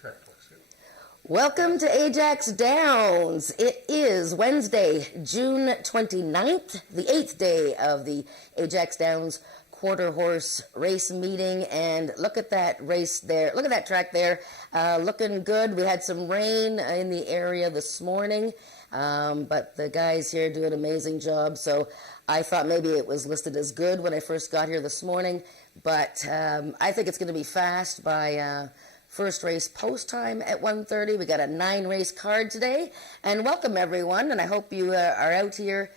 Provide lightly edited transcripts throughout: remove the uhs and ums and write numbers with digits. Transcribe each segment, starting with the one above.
Track looks good. Welcome to AjaxDowns. It is Wednesday, June 29th, the 8th day of the AjaxDowns quarter horse race meeting, and look at that race there. Look at that track there. Looking good. We had some rain in the area this morning, but the guys here do an amazing job, so I thought maybe it was listed as good when I first got here this morning, but I think it's going to be fast by first race post time at 1:30. We got a 9-race card today, and welcome everyone, and I hope you are out here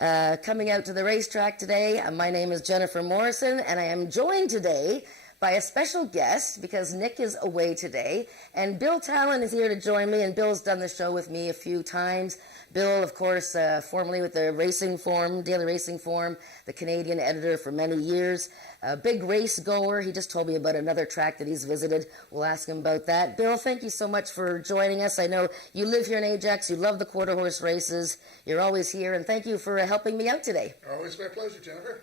coming out to the racetrack today. My name is Jennifer Morrison, and I am joined today by a special guest because Nick is away today, and Bill Talon is here to join me, and Bill's done the show with me a few times. Bill, of course, formerly with the Racing Form, Daily Racing Form, the Canadian editor for many years. A big race goer. He just told me about another track that he's visited. We'll ask him about that. Bill, thank you so much for joining us. I know you live here in Ajax. You love the quarter horse races. You're always here, and thank you for helping me out today. Always my pleasure, Jennifer.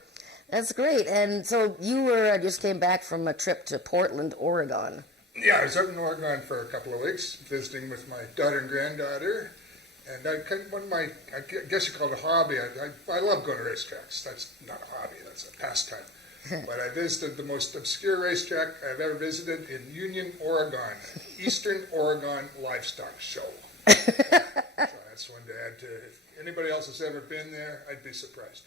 That's great. And so you just came back from a trip to Portland, Oregon. Yeah, I was out in Oregon for a couple of weeks, visiting with my daughter and granddaughter. And I guess you call it a hobby. I love going to racetracks. That's not a hobby, that's a pastime. But I visited the most obscure racetrack I've ever visited in Union, Oregon, Eastern Oregon Livestock Show. So that's one to add to. If anybody else has ever been there, I'd be surprised.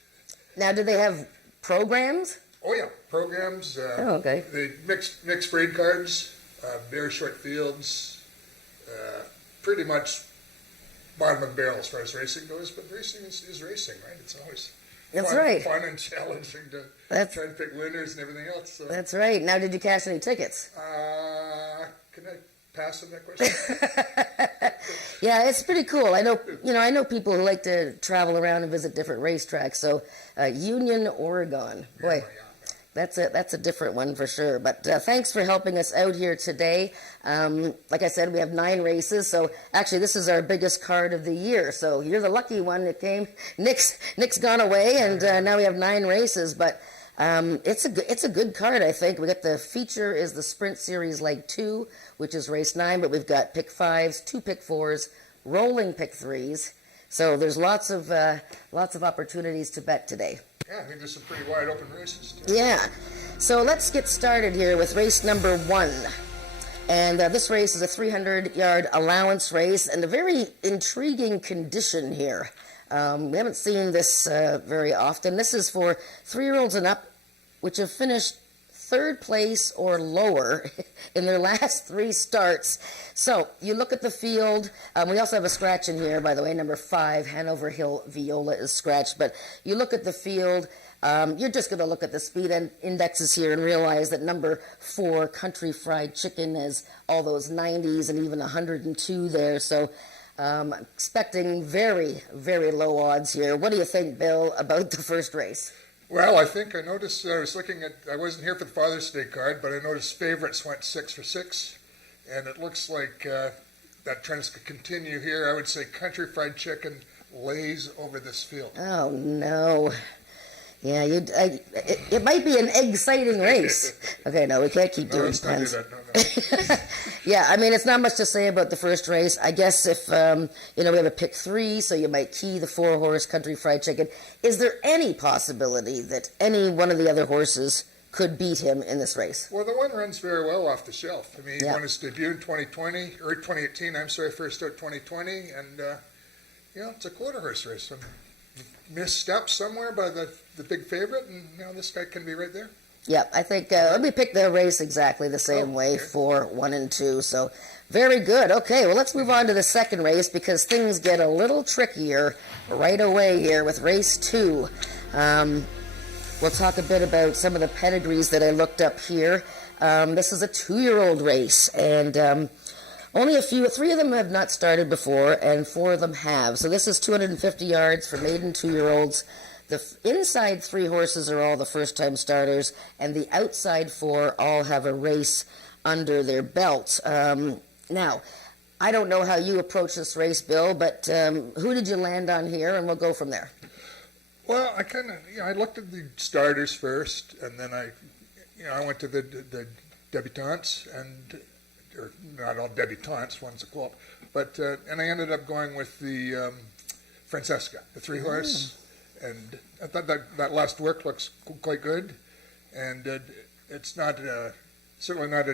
Now, do they have programs? Oh yeah, programs. Okay. The mixed breed cards, very short fields, pretty much bottom of the barrel as far as racing goes. But racing is racing, right? It's always fun and challenging to try to pick winners and everything else. So. That's right. Now, did you cash any tickets? Can I pass on that question? Yeah, it's pretty cool. I know people who like to travel around and visit different racetracks. So, Union, Oregon, boy, that's a different one for sure. But thanks for helping us out here today. Like I said, we have 9 races. So actually, this is our biggest card of the year. So you're the lucky one that came. Nick's gone away, and now we have 9 races. But it's a good card, I think. We got the feature is the Sprint Series Leg 2, which is race 9, but we've got pick 5s, 2 pick 4s, rolling pick 3s. So there's lots of opportunities to bet today. Yeah, I think there's some pretty wide open races too. Yeah. So let's get started here with race number 1. And this race is a 300-yard allowance race, and a very intriguing condition here. We haven't seen this very often. This is for 3-year-olds and up, which have finished 3rd place or lower in their last 3 starts. So you look at the field. We also have a scratch in here, by the way. Number 5, Hanover Hill Viola is scratched. But you look at the field. You're just going to look at the speed indexes here and realize that number 4, Country Fried Chicken, has all those 90s and even 102 there. So expecting very, very low odds here. What do you think, Bill, about the first race? Well, I think I noticed, I was looking at, I wasn't here for the Father's Day card, but I noticed favorites went 6 for 6, and it looks like that trend is going to continue here. I would say Country Fried Chicken lays over this field. Oh, no. Yeah, it might be an exciting race. Okay, no, we can't keep doing pens. No. Yeah, I mean, it's not much to say about the first race. I guess if, we have a pick 3, so you might key the 4-horse Country Fried Chicken. Is there any possibility that any one of the other horses could beat him in this race? Well, the one runs very well off the shelf. I mean, he won his debut in 2018, first out 2020, and, it's a quarter horse race. Some missteps somewhere by the big favorite, and this guy can be right there. Yeah, I think let me pick the race exactly the same way for 1 and 2. So very good. Okay, well, let's move on to the second race because things get a little trickier right away here with race 2. We'll talk a bit about some of the pedigrees that I looked up here. This is a 2-year-old race, and only 3 of them have not started before, and 4 of them have. So this is 250 yards for maiden 2-year-olds. The inside 3 horses are all the first-time starters, and the outside 4 all have a race under their belts. Now, I don't know how you approach this race, Bill, but who did you land on here, and we'll go from there. Well, I looked at the starters first, and then I went to the debutantes, and or not all debutantes, one's a club. But, and I ended up going with the Francesca, the 3-horse. And I thought that last work looks quite good. And it's not, certainly not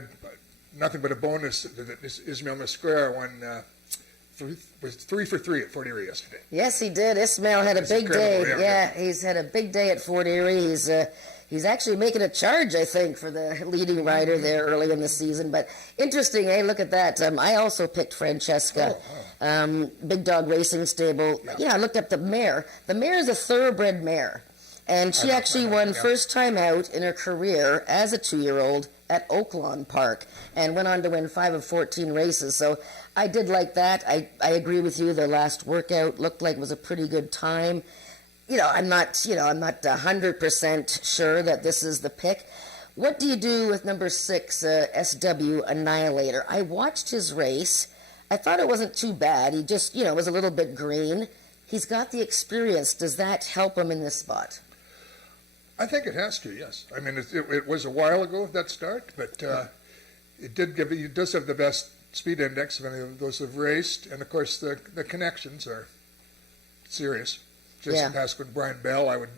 nothing but a bonus that Ismail Masquera won, was 3 for 3 at Fort Erie yesterday. Yes, he did. Ismail had a big day. Yeah, he's had a big day at Fort Erie. He's actually making a charge, I think, for the leading rider there early in the season. But interesting, eh? Look at that. I also picked Francesca, Big Dog Racing Stable. Yeah, I looked up the mare. The mare is a thoroughbred mare. And she actually won first time out in her career as a 2-year-old at Oaklawn Park and went on to win 5 of 14 races. So I did like that. I agree with you. The last workout looked like it was a pretty good time. I'm not 100% sure that this is the pick. What do you do with number 6, SW Annihilator? I watched his race. I thought it wasn't too bad. He just, was a little bit green. He's got the experience. Does that help him in this spot? I think it has to, yes. I mean, it was a while ago, that start, but it does have the best speed index of any of those who've raced. And, of course, the connections are serious. Jason Pasco and Brian Bell, I would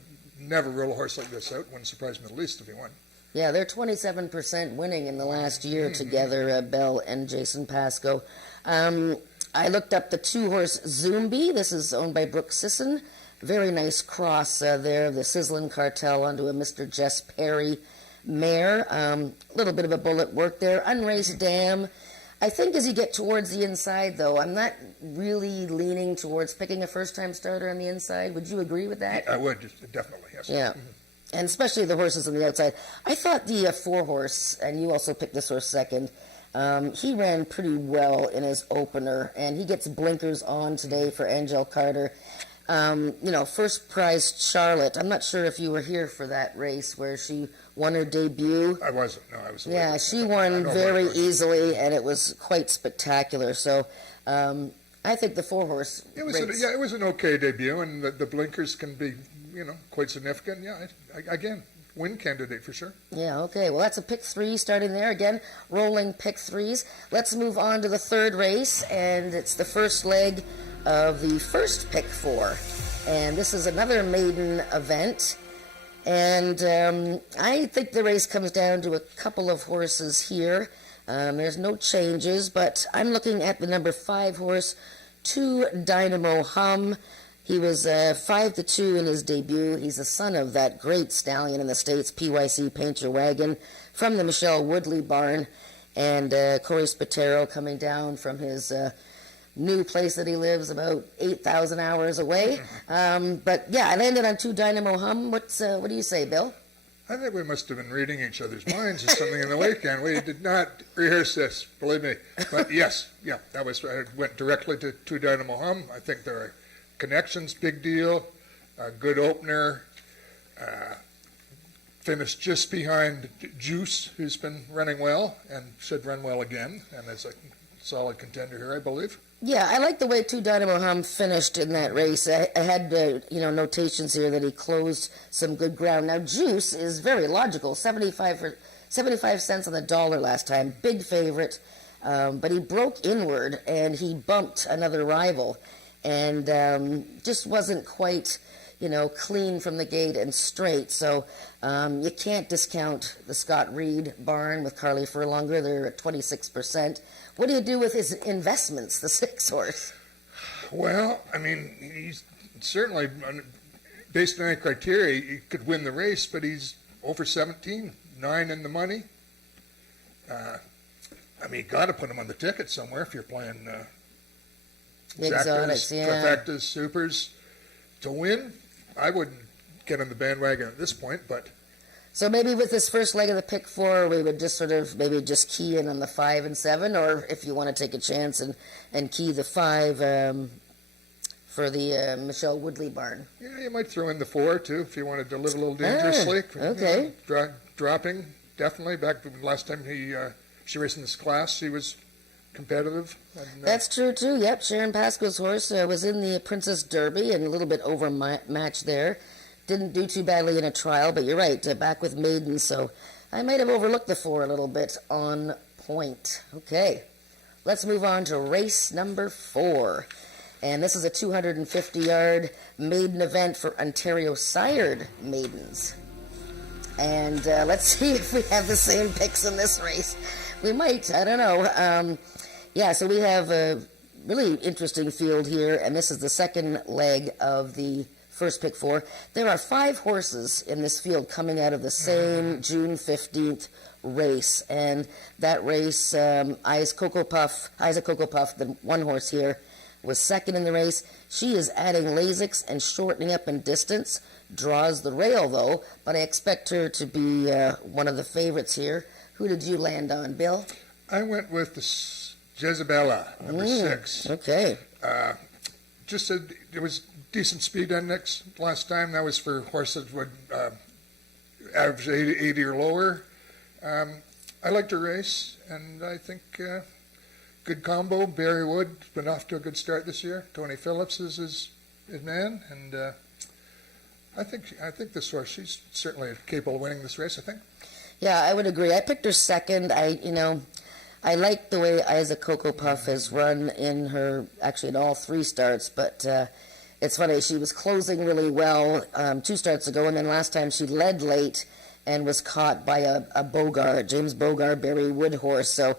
never rule a horse like this out. Wouldn't surprise me the least if he won. Yeah, they're 27% winning in the last year together, Bell and Jason Pasco. I looked up the 2-horse Zumbi. This is owned by Brooke Sisson. Very nice cross there, the Sizzlin' Cartel onto a Mr. Jess Perry mare. A little bit of a bullet work there. Unraced Dam. I think as you get towards the inside, though, I'm not really leaning towards picking a first-time starter on the inside. Would you agree with that? I would, definitely, yes. Yeah, and especially the horses on the outside. I thought the 4-horse, and you also picked this horse second, he ran pretty well in his opener, and he gets blinkers on today for Angel Carter. First prize Charlotte. I'm not sure if you were here for that race where she won her debut. I wasn't. No, I was. Yeah, she won very easily, and it was quite spectacular. So, I think the 4-horse. It was an okay debut, and the blinkers can be, quite significant. Yeah, again, win candidate for sure. Yeah. Okay. Well, that's a pick 3 starting there again. Rolling pick 3s. Let's move on to the 3rd race, and it's the first leg of the first pick 4, and this is another maiden event, and I think the race comes down to a couple of horses here. There's no changes, but I'm looking at the number 5 horse, 2 Dynamo Hum. He was 5-2 in his debut. He's the son of that great stallion in the States, PYC Painter Wagon, from the Michelle Woodley barn, and Corey Spatero coming down from his new place that he lives about 8,000 hours away. But yeah, I landed on 2 Dynamo Hum. What do you say, Bill? I think we must have been reading each other's minds or something in the weekend. We did not rehearse this, believe me. But yes, I went directly to 2 Dynamo Hum. I think there are connections, big deal, a good opener. Finished just behind Juice, who's been running well and should run well again, and is a solid contender here, I believe. Yeah, I like the way 2 Dynamo Hum finished in that race. I had, notations here that he closed some good ground. Now, Juice is very logical. 75 cents on the dollar last time. Big favorite. But he broke inward, and he bumped another rival. And just wasn't quite, clean from the gate and straight. So you can't discount the Scott Reed barn with Carly Furlonger. They're at 26%. What do you do with his investments, the 6 horse? Well, I mean, he's certainly, based on any criteria, he could win the race, but he's over 17, 9 in the money. You got to put him on the ticket somewhere if you're playing exotics, trifectas, supers. To win, I wouldn't get on the bandwagon at this point, but... So maybe with this first leg of the pick 4, we would just sort of maybe just key in on the 5 and 7, or if you want to take a chance and key the 5 for the Michelle Woodley barn. Yeah, you might throw in the 4 too if you wanted to live a little dangerously. Okay. Dropping, definitely. Back last time she raced in this class, she was competitive. And, that's true too. Yep, Sharon Pasco's horse was in the Princess Derby and a little bit overmatched there. Didn't do too badly in a trial, but you're right, back with maidens, so I might have overlooked the 4 a little bit on point. Okay, let's move on to race number 4. And this is a 250-yard maiden event for Ontario sired maidens. And let's see if we have the same picks in this race. We might, I don't know. Yeah, so we have a really interesting field here, and this is the second leg of the first pick 4. There are 5 horses in this field coming out of the same June 15th race. And that race, Isaac Cocoa Puff, the one horse here, was second in the race. She is adding Lasix and shortening up in distance. Draws the rail, though, but I expect her to be one of the favorites here. Who did you land on, Bill? I went with the Jezebella, number 6. Okay. Just said it was decent speed index last time. That was for horses that would average 80 or lower. I liked her race, and I think good combo. Barry Wood's been off to a good start this year. Tony Phillips is his man, and I think this horse, she's certainly capable of winning this race, I think. Yeah, I would agree. I picked her second. I like the way Isaac Cocoa Puff has run in all 3 starts, but it's funny, she was closing really well 2 starts ago, and then last time she led late and was caught by a James Bogart, Barry Wood horse. So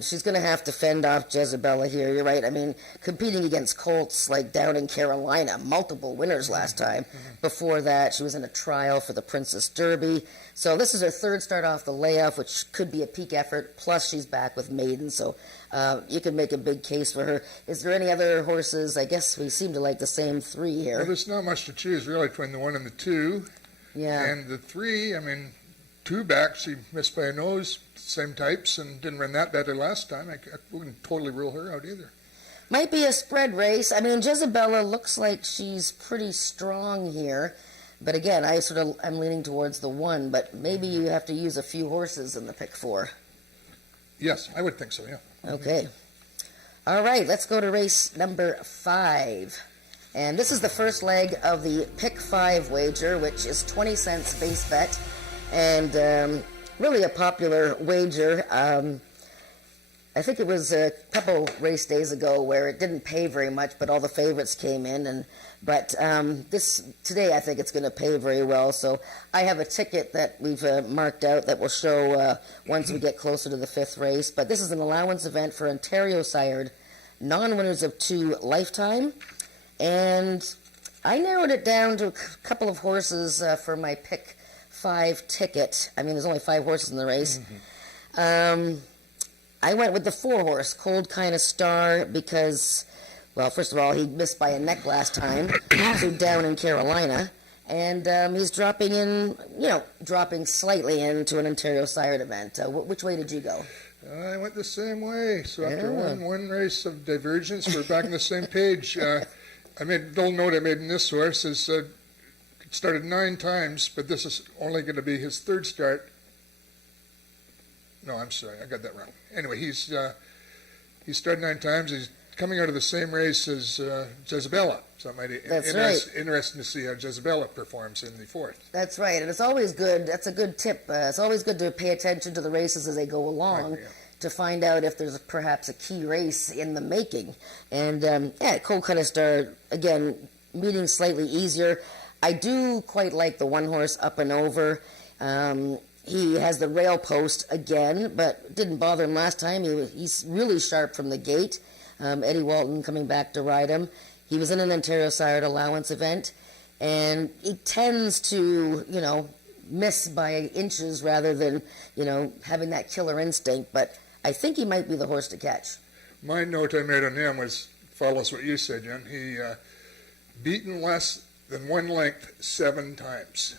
she's going to have to fend off Jezebella here. You're right. I mean, competing against colts like down in Carolina, multiple winners last time. Before that, she was in a trial for the Princess Derby. So this is her 3rd start off the layoff, which could be a peak effort. Plus, she's back with maiden, so you could make a big case for her. Is there any other horses? I guess we seem to like the same 3 here. Well, there's not much to choose, really, between the 1 and the 2. Yeah. And the 3, I mean, 2 back, she missed by a nose, same types, and didn't run that badly last time. I wouldn't totally rule her out either. Might be a spread race. I mean, Jezebella looks like she's pretty strong here. But again, I'm leaning towards the 1, but maybe you have to use a few horses in the pick 4. Yes, I would think so, yeah. Okay. All right, let's go to race number 5. And this is the first leg of the pick 5 wager, which is 20 cents base bet. And really a popular wager. I think it was a couple race days ago where it didn't pay very much, but all the favorites came in. But today I think it's going to pay very well. So I have a ticket that we've marked out that will show once we get closer to the 5th race. But this is an allowance event for Ontario sired non-winners of 2 lifetime. And I narrowed it down to a couple of horses for my pick 5 ticket. I mean, there's only 5 horses in the race. I went with the 4 horse, Cold Kind of Star, because, well, first of all, he missed by a neck last time, so down in Carolina. And he's dropping slightly into an Ontario sired event. Which way did you go? I went the same way. So after one race of divergence, we're back on the same page. I made a little note I made in this horse is it started 9 times, but this is only going to be his 3rd start. No, I'm sorry, I got that wrong. Anyway, he started 9 times. He's coming out of the same race as Jezebella, so it might be interesting to see how Jezebella performs in the 4th. That's right, and it's always good. That's a good tip. It's always good to pay attention to the races as they go along. Right, yeah. To find out if there's perhaps a key race in the making. And, Cold Kind of Star, again, meeting slightly easier. I do quite like the 1 horse Up and Over. He has the rail post again, but didn't bother him last time. He's really sharp from the gate. Eddie Walton coming back to ride him. He was in an Ontario sired allowance event, and he tends to, miss by inches rather than, having that killer instinct. But I think he might be the horse to catch. My note I made on him follows what you said, Jen. He beaten less than 1 length 7 times.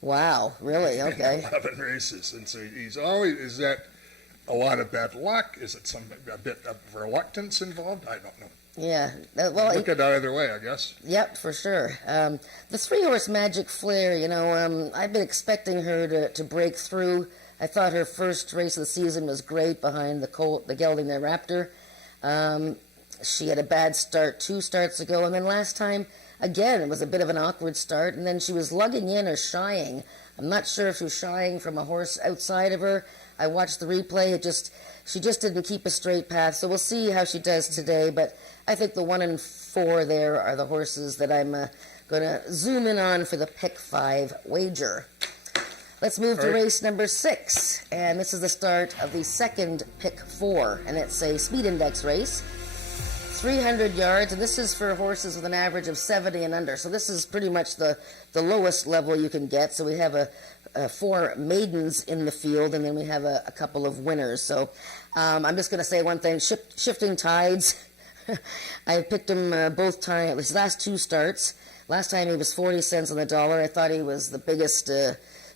Wow, really? Okay. 11 races. And so he's always, is that a lot of bad luck? Is it a bit of reluctance involved? I don't know. Yeah. Look at it either way, I guess. Yep, for sure. The 3 horse Magic Flare, I've been expecting her to break through. I thought her first race of the season was great behind the Gelding the Raptor. She had a bad start 2 starts ago, and then last time, again, it was a bit of an awkward start, and then she was lugging in or shying. I'm not sure if she was shying from a horse outside of her I watched the replay. She just didn't keep a straight path. So we'll see how she does today. But I think the 1 and 4 there are the horses that I'm going to zoom in on for the pick 5 wager. Let's move to race number 6, and this is the start of the second pick 4, and it's a speed index race, 300 yards, and this is for horses with an average of 70 and under. So this is pretty much the lowest level you can get. So we have 4 maidens in the field, and then we have a couple of winners. So I'm just going to say one thing: shifting tides. I picked him both times. His last 2 starts. Last time he was 40 cents on the dollar. I thought he was the biggest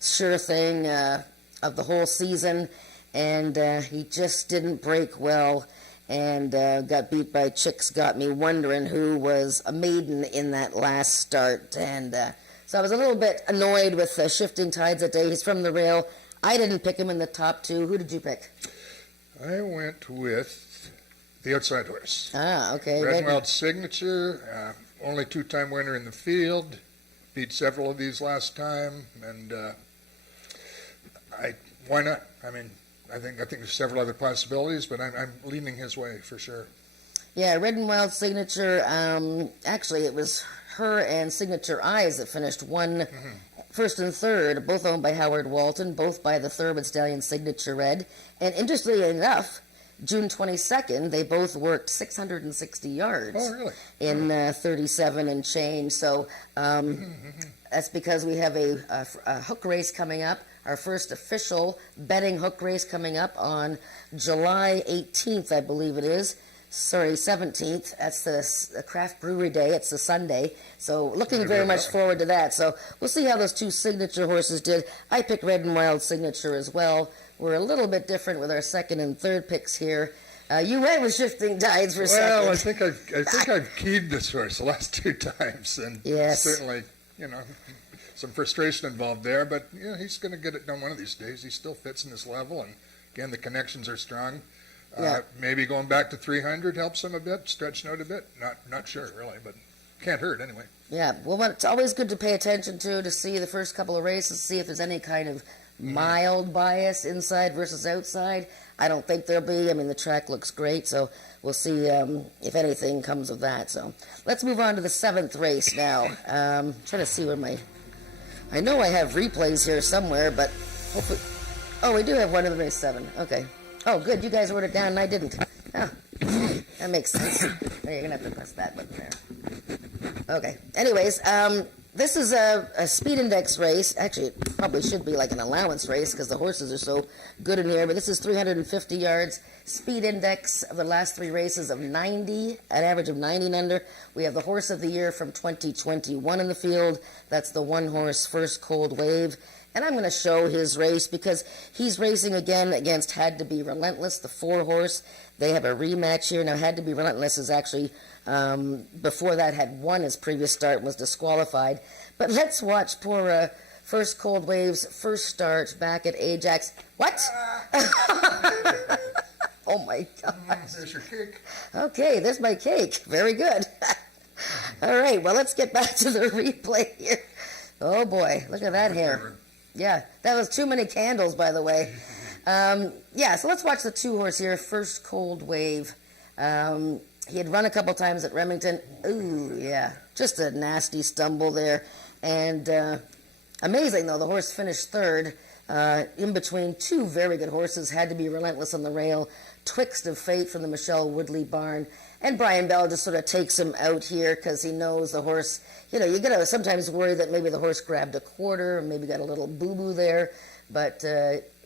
sure thing of the whole season, and he just didn't break well, and got beat by Chicks Got Me Wondering, who was a maiden in that last start. And so I was a little bit annoyed with shifting tides that day. He's from the rail. I didn't pick him in the top 2. Who did you pick? I went with the outside horse. Ah, okay. Red and Wild Signature, only 2-time winner in the field, beat several of these last time, and why not? I mean, I think there's several other possibilities, but I'm leaning his way for sure. Yeah, Red and Wild Signature. Actually, it was her and Signature Eyes that finished first and third, both owned by Howard Walton, both by the Thoroughbred Stallion Signature Red. And interestingly enough, June 22nd, they both worked 660 yards. Oh, really? In 37 and change. So that's because we have a hook race coming up. Our first official betting hook race coming up on July 18th, I believe it is. Sorry, 17th. That's the Craft Brewery Day. It's the Sunday. So looking very much forward to that. So we'll see how those 2 signature horses did. I picked Red and Wild Signature as well. We're a little bit different with our second and third picks here. You went with shifting tides for second. Well, I think I've keyed this horse the last 2 times, and certainly, some frustration involved there, but he's going to get it done one of these days. He still fits in this level, and again, the connections are strong. Maybe going back to 300 helps him a bit, stretching out a bit. Not sure really, but can't hurt anyway. Yeah, well, it's always good to pay attention to see the first couple of races, see if there's any kind of mild bias inside versus outside. I don't think there'll be. I mean, the track looks great, so we'll see if anything comes of that. So let's move on to the 7th race now. Trying to see where I know I have replays here somewhere, but hopefully... Oh, we do have one in race 7. Okay. Oh, good. You guys wrote it down and I didn't. Oh, that makes sense. Oh, you're going to have to press that button there. Okay. Anyways, this is a speed index race. Actually, it probably should be like an allowance race because the horses are so good in here. But this is 350 yards. Speed index of the last 3 races of 90, an average of 90 and under. We have the horse of the year from 2021 in the field. That's the 1-horse First Cold Wave. And I'm going to show his race because he's racing again against Had to Be Relentless, the 4-horse. They have a rematch here. Now, Had to Be Relentless is actually, before that, had won his previous start and was disqualified. But let's watch poor First Cold Wave's first start back at Ajax. What? Oh, my gosh. There's your cake. Okay, there's my cake. Very good. All right, well, let's get back to the replay here. Oh, boy, look at that hair. Yeah, that was too many candles, by the way. So let's watch the 2-horse here, First Cold Wave. He had run a couple times at Remington. Ooh, yeah, just a nasty stumble there. And amazing, though, the horse finished 3rd. In between 2 very good horses, Had to Be Relentless on the rail, Twixt of Fate from the Michelle Woodley barn. And Brian Bell just sort of takes him out here because he knows the horse, you got to sometimes worry that maybe the horse grabbed a quarter or maybe got a little boo-boo there. But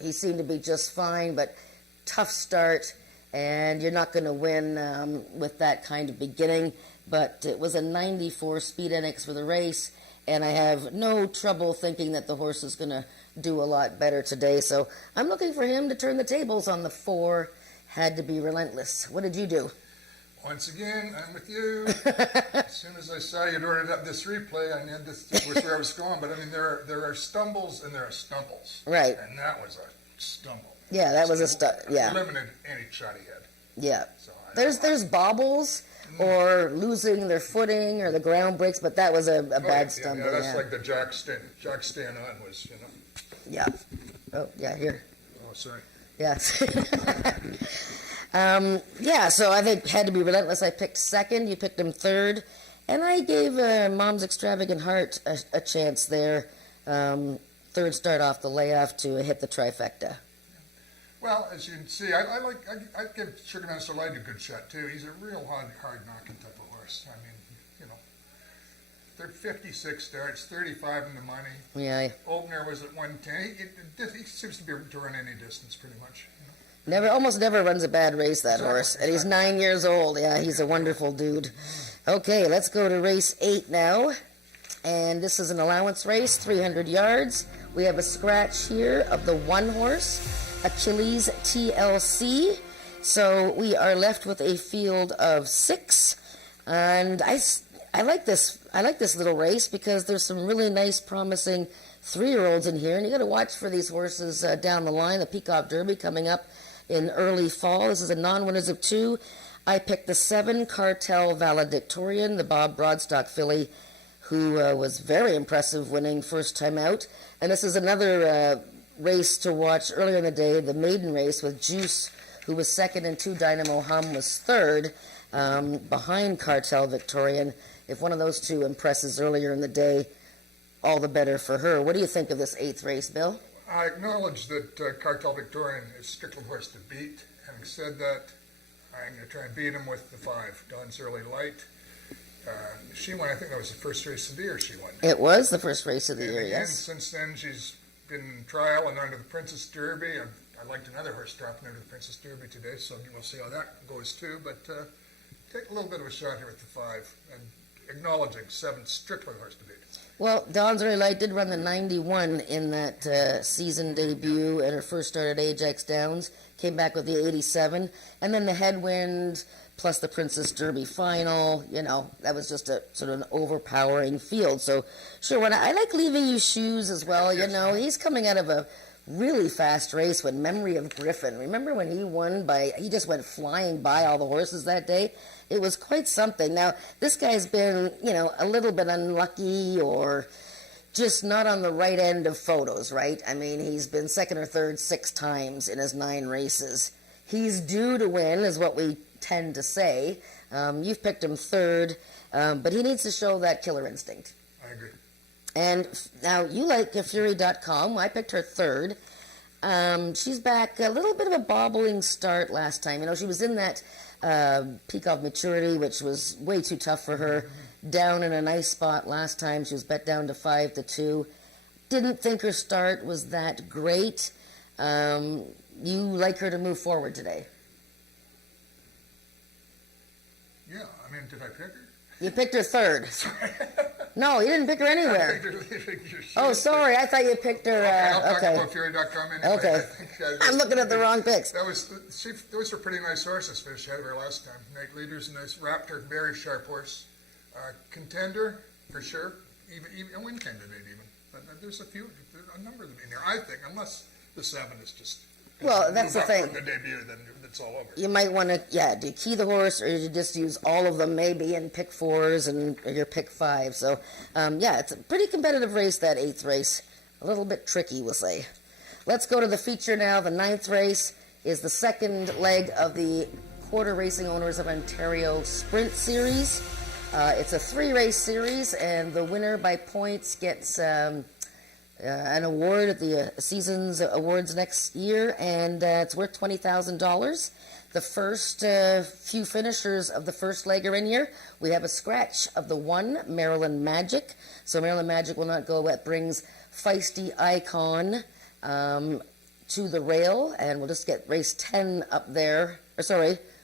he seemed to be just fine, but tough start, and you're not going to win with that kind of beginning. But it was a 94 speed index for the race, and I have no trouble thinking that the horse is going to do a lot better today. So I'm looking for him to turn the tables on the 4, Had to Be Relentless. What did you do? Once again, I'm with you. As soon as I saw you'd ordered up this replay, I knew this was where I was going. But I mean, there are stumbles and there are stumbles. Right. And that was a stumble. Yeah, that was a yeah. Eliminated any shot he had. Yeah. So there's bobbles or losing their footing or the ground breaks, but that was a bad stumble. Yeah, that's like the Jack stand on was, Yeah. Oh, yeah, here. Oh, sorry. Yes. Yeah, so I think had to be relentless. I picked second, you picked him third, and I gave Mom's Extravagant Heart a chance there. Third start off the layoff to hit the trifecta. Well, as you can see, I give Sugar Man Soleil a good shot too. He's a real hard knocking type of horse. I mean, you know, they're 56 starts, 35 in the money. Yeah. Opener was at 110. He seems to be able to run any distance pretty much. Almost never runs a bad race, that horse. And he's 9 years old. Yeah, he's a wonderful dude. Okay, let's go to race 8 now. And this is an allowance race, 300 yards. We have a scratch here of the one horse, Achilles TLC. So we are left with a field of 6. And I like this little race because there's some really nice, promising 3-year-olds in here. And you got to watch for these horses down the line. The Peacock Derby coming up in early fall. This is a non-winners of 2. I picked the 7 Cartel Valedictorian, the Bob Broadstock filly, who was very impressive winning first time out. And this is another race to watch earlier in the day, the maiden race with Juice, who was second, and 2 Dynamo Hum was third, behind Cartel Victorian. If one of those two impresses earlier in the day, all the better for her. What do you think of this 8th race, Bill? I acknowledge that Cartel Victorian is Strickland horse to beat. Having said that, I'm going to try and beat him with the 5, Dawn's Early Light. She won, I think that was the first race of the year she won. It was the first race of the year, And yes. since then, she's been in trial and under the Princess Derby. I liked another horse dropping under the Princess Derby today, so we'll see how that goes too. But take a little bit of a shot here with the 5 and acknowledging 7 Strickland horse to beat. Well, Dawn's Early Light did run the 91 in that season debut at her first start at Ajax Downs. Came back with the 87. And then the headwind plus the Princess Derby final, you know, that was just a sort of an overpowering field. So, sure, when I like Leaving You Shoes as well, you know, he's coming out of a really fast race with Memory of Griffin. Remember when he won he just went flying by all the horses that day? It was quite something. Now, this guy's been, you know, a little bit unlucky or just not on the right end of photos, right? I mean, he's been second or third 6 times in his 9 races. He's due to win, is what we tend to say. You've picked him third, but he needs to show that killer instinct. I agree. And now you like Fury.com. I picked her third. She's back, a little bit of a bobbling start last time. You know, she was in that peak of maturity, which was way too tough for her. Down in a nice spot last time. She was bet down to 5-2. Didn't think her start was that great. You like her to move forward today? Yeah, I mean, did I pick her? You picked her third. Sorry. No, you didn't pick her anywhere. I picked her Leaving Your Shoes. Oh, sorry. I thought you picked her. I'll talk about Fury.com anyway. Okay. I'm looking at the wrong picks. Those were pretty nice horses finished ahead of her last time. Night Leader's a nice Raptor, very sharp horse. Contender, for sure. Even a win candidate, even. But there's a number of them in here, I think, unless the 7 is just. Well, that's the thing. From the debut, then it's all over. You might want to, do you key the horse, or you just use all of them maybe and pick 4s or your pick 5. So, it's a pretty competitive race, that 8th race. A little bit tricky, we'll say. Let's go to the feature now. The 9th race is the second leg of the Quarter Racing Owners of Ontario Sprint Series. It's a 3-race series, and the winner by points gets an award at the season's awards next year, and it's worth $20,000. The first few finishers of the first leg are in here. We have a scratch of the 1, Maryland Magic. So Maryland Magic will not go. That brings Feisty Icon to the rail, and we'll just get race 10 up there.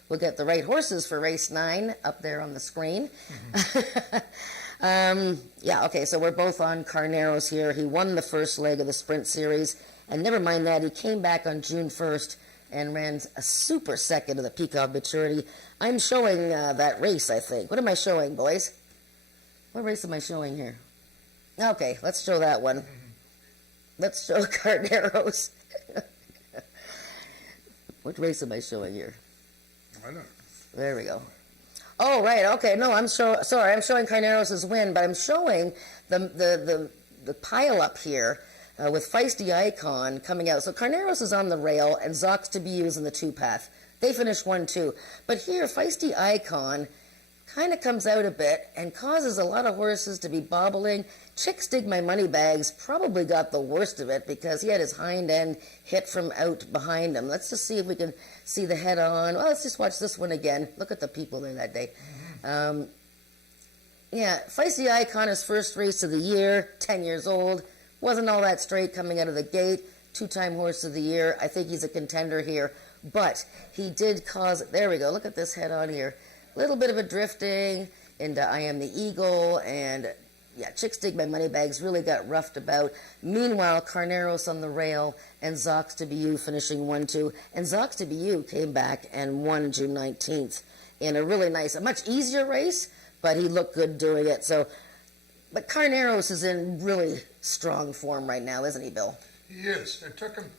We'll get the right horses for race 9 up there on the screen. Okay, so we're both on Carneros here. He won the first leg of the Sprint Series, and never mind that, he came back on June 1st and ran a super second of the Peak of Maturity. I'm showing that race, I think. What am I showing, boys? What race am I showing here? Okay, let's show that one. Let's show Carneros. What race am I showing here? I don't know. There we go. Oh, right. Okay. No, I'm sorry. I'm showing Carneros' win, but I'm showing the pile up here. with Feisty Icon coming out. So Carneros is on the rail and Zox to be used in the two-path. They finished 1-2. But here, Feisty Icon kind of comes out a bit and causes a lot of horses to be bobbling. Chicks Dig My Money Bags probably got the worst of it because he had his hind end hit from out behind him. Let's just see if we can see the head on. Well, let's just watch this one again. Look at the people there that day. Yeah, Feisty Icon, his first race of the year, 10 years old. Wasn't all that straight coming out of the gate. Two-time horse of the year. I think he's a contender here. But he did cause, there we go, look at this head on here. Little bit of a drifting into I Am the Eagle, and yeah, Chicks Dig My Money Bags really got roughed about. Meanwhile, Carneros on the rail and Zox to Be You finishing 1-2. And Zox to Be You came back and won June 19th in a really nice, a much easier race, but he looked good doing it. So, but Carneros is in really strong form right now, isn't he, Bill? He is. It took him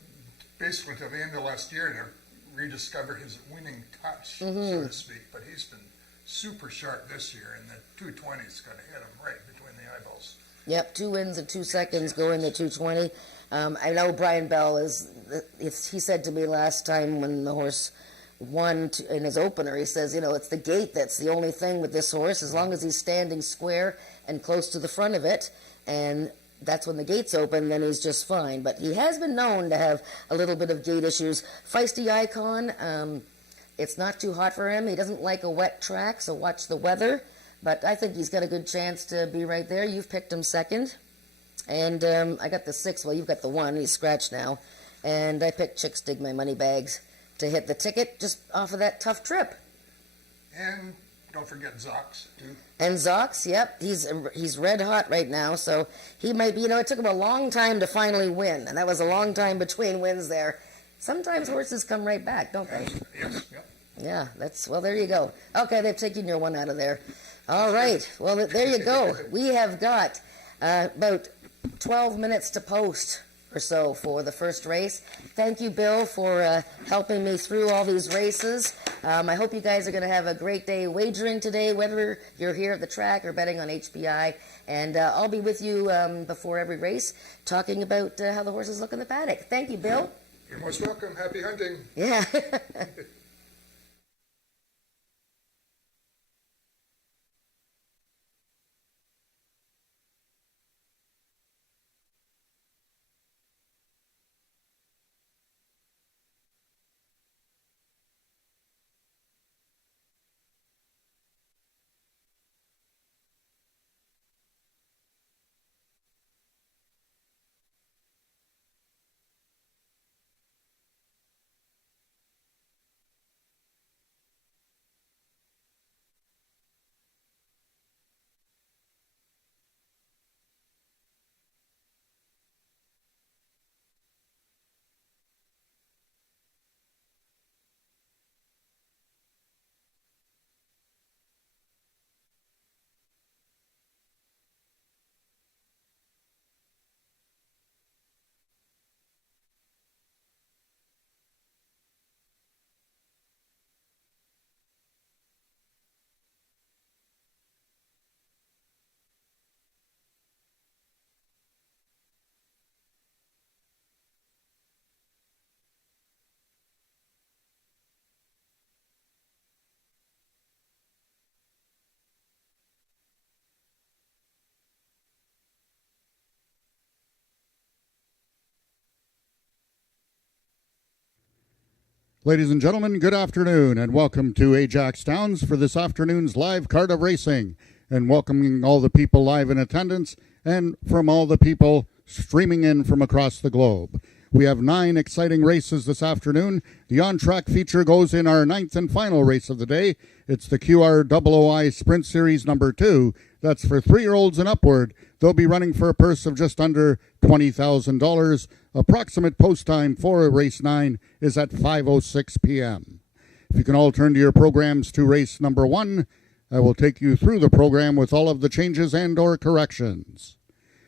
basically to the end of last year to rediscover his winning touch, so to speak. But he's been super sharp this year, and the 220 is going to hit him right between the eyeballs. Yep, 2 wins in 2 seconds going at 220. I know Brian Bell he said to me last time when the horse won in his opener, he says, it's the gate that's the only thing with this horse, as long as he's standing square and close to the front of it, and that's when the gates open, then he's just fine. But he has been known to have a little bit of gate issues. Feisty Icon, it's not too hot for him. He doesn't like a wet track, so watch the weather. But I think he's got a good chance to be right there. You've picked him second. And I got the 6. Well, you've got the 1. He's scratched now. And I picked Chicks Dig My Money Bags to hit the ticket just off of that tough trip. And don't forget Zox, too. And Zox, yep, he's red hot right now, so he might be, it took him a long time to finally win, and that was a long time between wins there. Sometimes horses come right back, don't they? Yes, yep. Yeah, well, there you go. Okay, they've taken your one out of there. All right, well, there you go. We have got about 12 minutes to post or so for the first race. Thank you, Bill, for helping me through all these races. I hope you guys are going to have a great day wagering today, whether you're here at the track or betting on HBI. And I'll be with you before every race talking about how the horses look in the paddock. Thank you, Bill. You're most welcome. Happy hunting. Yeah. Ladies and gentlemen, good afternoon, and welcome to AjaxDowns for this afternoon's live card of racing, and welcoming all the people live in attendance and from all the people streaming in from across the globe. We have 9 exciting races this afternoon. The on-track feature goes in our 9th and final race of the day. It's the QROOI Sprint Series number 2. That's for 3-year-olds and upward. They'll be running for a purse of just under $20,000. Approximate post time for race 9 is at 5:06 p.m. If you can all turn to your programs to race number 1, I will take you through the program with all of the changes and or corrections.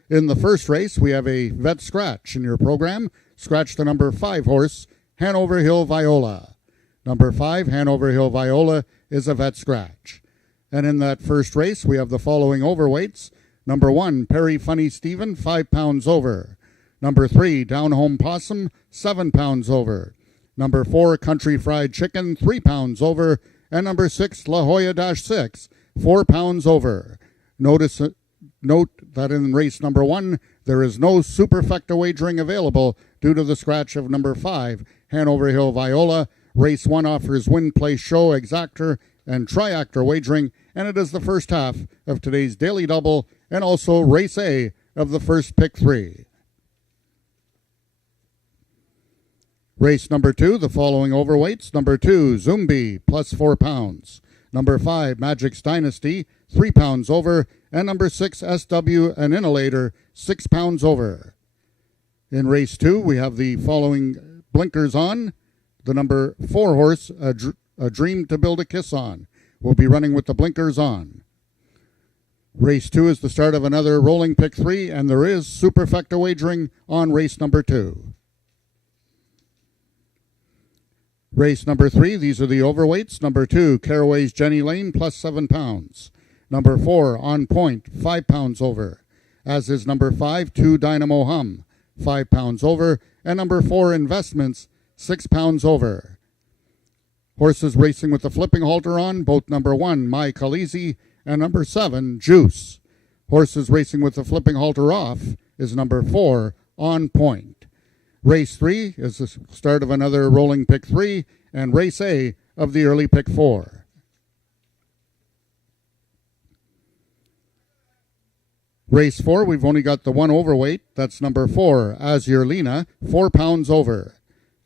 In the first race, we have a vet scratch in your program. Scratch the number 5 horse, Hanover Hill Viola. Number 5, Hanover Hill Viola, is a vet scratch. And in that first race, we have the following overweights. Number 1, Perry Funny Stephen, 5 pounds over. Number 3, Down Home Possum, 7 pounds over. Number 4, Country Fried Chicken, 3 pounds over. And number 6, La Jolla-6, 4 pounds over. Note that in race number 1, there is no superfecta wagering available due to the scratch of number 5, Hanover Hill Viola. Race 1 offers win, play, show, exactor, and triactor wagering, and it is the first half of today's Daily Double and also Race A of the first Pick 3. Race number 2, the following overweights. Number 2, Zumbi, plus 4 pounds. Number 5, Magic's Dynasty, 3 pounds over. And number 6, SW, an Inhalator, 6 pounds over. In race 2, we have the following blinkers on. The number 4 horse, a Dream to Build a Kiss On, will be running with the blinkers on. Race 2 is the start of another rolling pick 3, and there is superfecta wagering on race number 2. Race number 3, these are the overweights. Number 2, Caraway's Jenny Lane, plus 7 pounds. Number 4, On Point, 5 pounds over. As is number 5, 2 Dynamo Hum, 5 pounds over. And number 4, Investments, 6 pounds over. Horses racing with the flipping halter on, both number 1, My Khaleesi, and number 7, Juice. Horses racing with the flipping halter off is number 4, On Point. Race 3 is the start of another rolling pick 3, and race A of the early pick 4. Race 4, we've only got the one overweight. That's number 4, Azure Lena, 4 pounds over.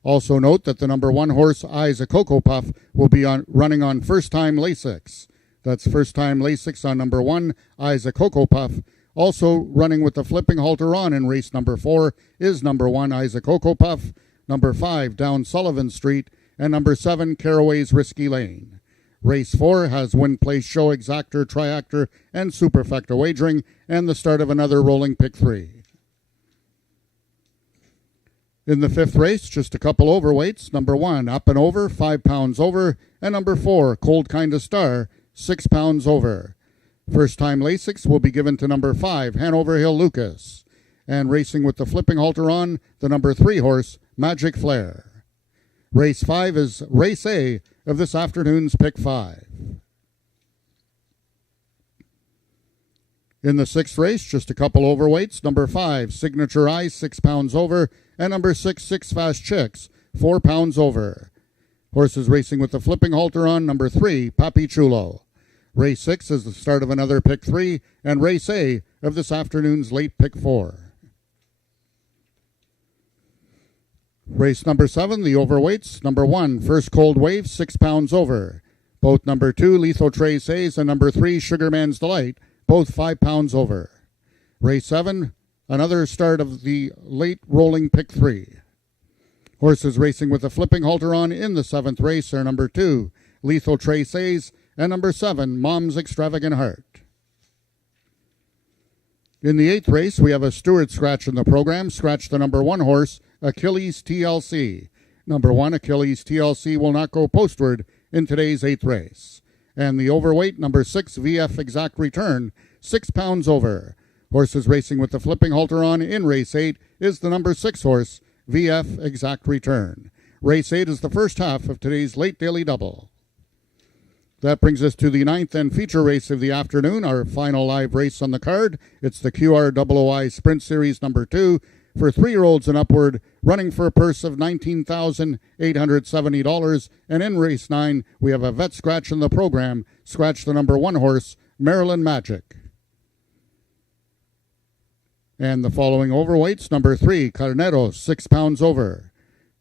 Also note that the number 1 horse, Eyes a Cocoa Puff, will be running on first-time Lasix. That's first-time Lasix on number 1, Eyes a Cocoa Puff. Also running with the flipping halter on in race number 4 is number 1, Isaac Cocoa Puff, number 5, Down Sullivan Street, and number 7, Caraway's Risky Lane. Race 4 has win, place, show, exactor, triactor, and superfecta wagering, and the start of another rolling pick 3. In the 5th race, just a couple overweights. Number 1, Up and Over, 5 pounds over, and number 4, Cold Kinda Star, 6 pounds over. First-time Lasix will be given to number 5, Hanover Hill Lucas. And racing with the flipping halter on, the number 3 horse, Magic Flare. Race 5 is race A of this afternoon's pick 5. In the 6th race, just a couple overweights. Number 5, Signature Eyes, 6 pounds over. And number 6, Six Fast Chicks, 4 pounds over. Horses racing with the flipping halter on, number 3, Papi Chulo. Race 6 is the start of another pick 3, and race A of this afternoon's late pick 4. Race number 7, the overweights. Number 1, First Cold Wave, 6 pounds over. Both number 2, Lethal Trace Hayes, and number 3, Sugarman's Delight, both 5 pounds over. Race 7, another start of the late rolling pick 3. Horses racing with the flipping halter on in the 7th race are number 2, Lethal Trace Hayes, and number 7, Mom's Extravagant Heart. In the 8th race, we have a steward scratch in the program. Scratch the number 1 horse, Achilles TLC. Number 1, Achilles TLC, will not go postward in today's 8th race. And the overweight, number 6, VF Exact Return, 6 pounds over. Horses racing with the flipping halter on in race 8 is the number 6 horse, VF Exact Return. Race 8 is the first half of today's late daily double. That brings us to the 9th and feature race of the afternoon, our final live race on the card. It's the QROOI Sprint Series number 2 for 3-year-olds and upward, running for a purse of $19,870. And in race 9, we have a vet scratch in the program. Scratch the number 1 horse, Maryland Magic. And the following overweights, number 3, Carneros, 6 pounds over.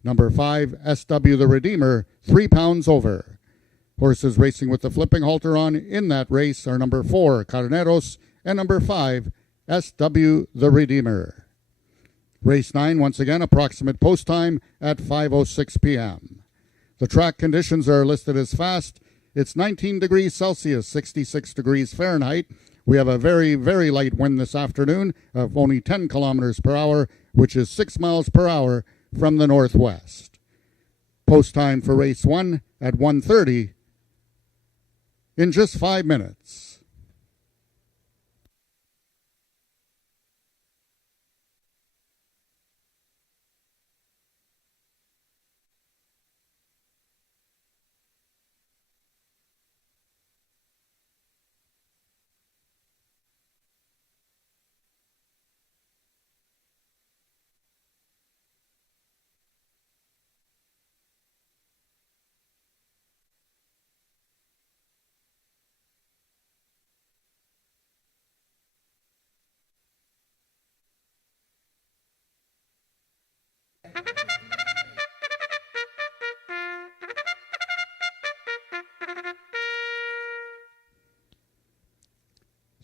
Number 5, SW the Redeemer, 3 pounds over. Horses racing with the flipping halter on in that race are number 4, Carneros, and number 5, SW the Redeemer. Race 9, once again, approximate post time at 5:06 p.m. The track conditions are listed as fast. It's 19 degrees Celsius, 66 degrees Fahrenheit. We have a very, very light wind this afternoon of only 10 kilometers per hour, which is 6 miles per hour from the northwest. Post time for race 1 at 1:30 in just 5 minutes.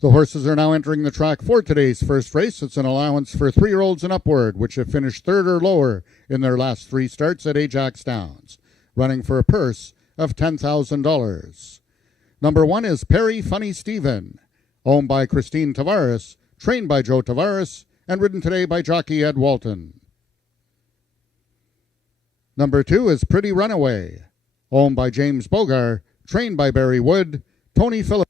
The horses are now entering the track for today's first race. It's an allowance for 3-year-olds and upward, which have finished third or lower in their last 3 starts at AjaxDowns, running for a purse of $10,000. Number 1 is Perry Funny Stephen, owned by Christine Tavares, trained by Joe Tavares, and ridden today by jockey Ed Walton. Number 2 is Pretty Runaway, owned by James Bogar, trained by Barry Wood, Tony Phillips.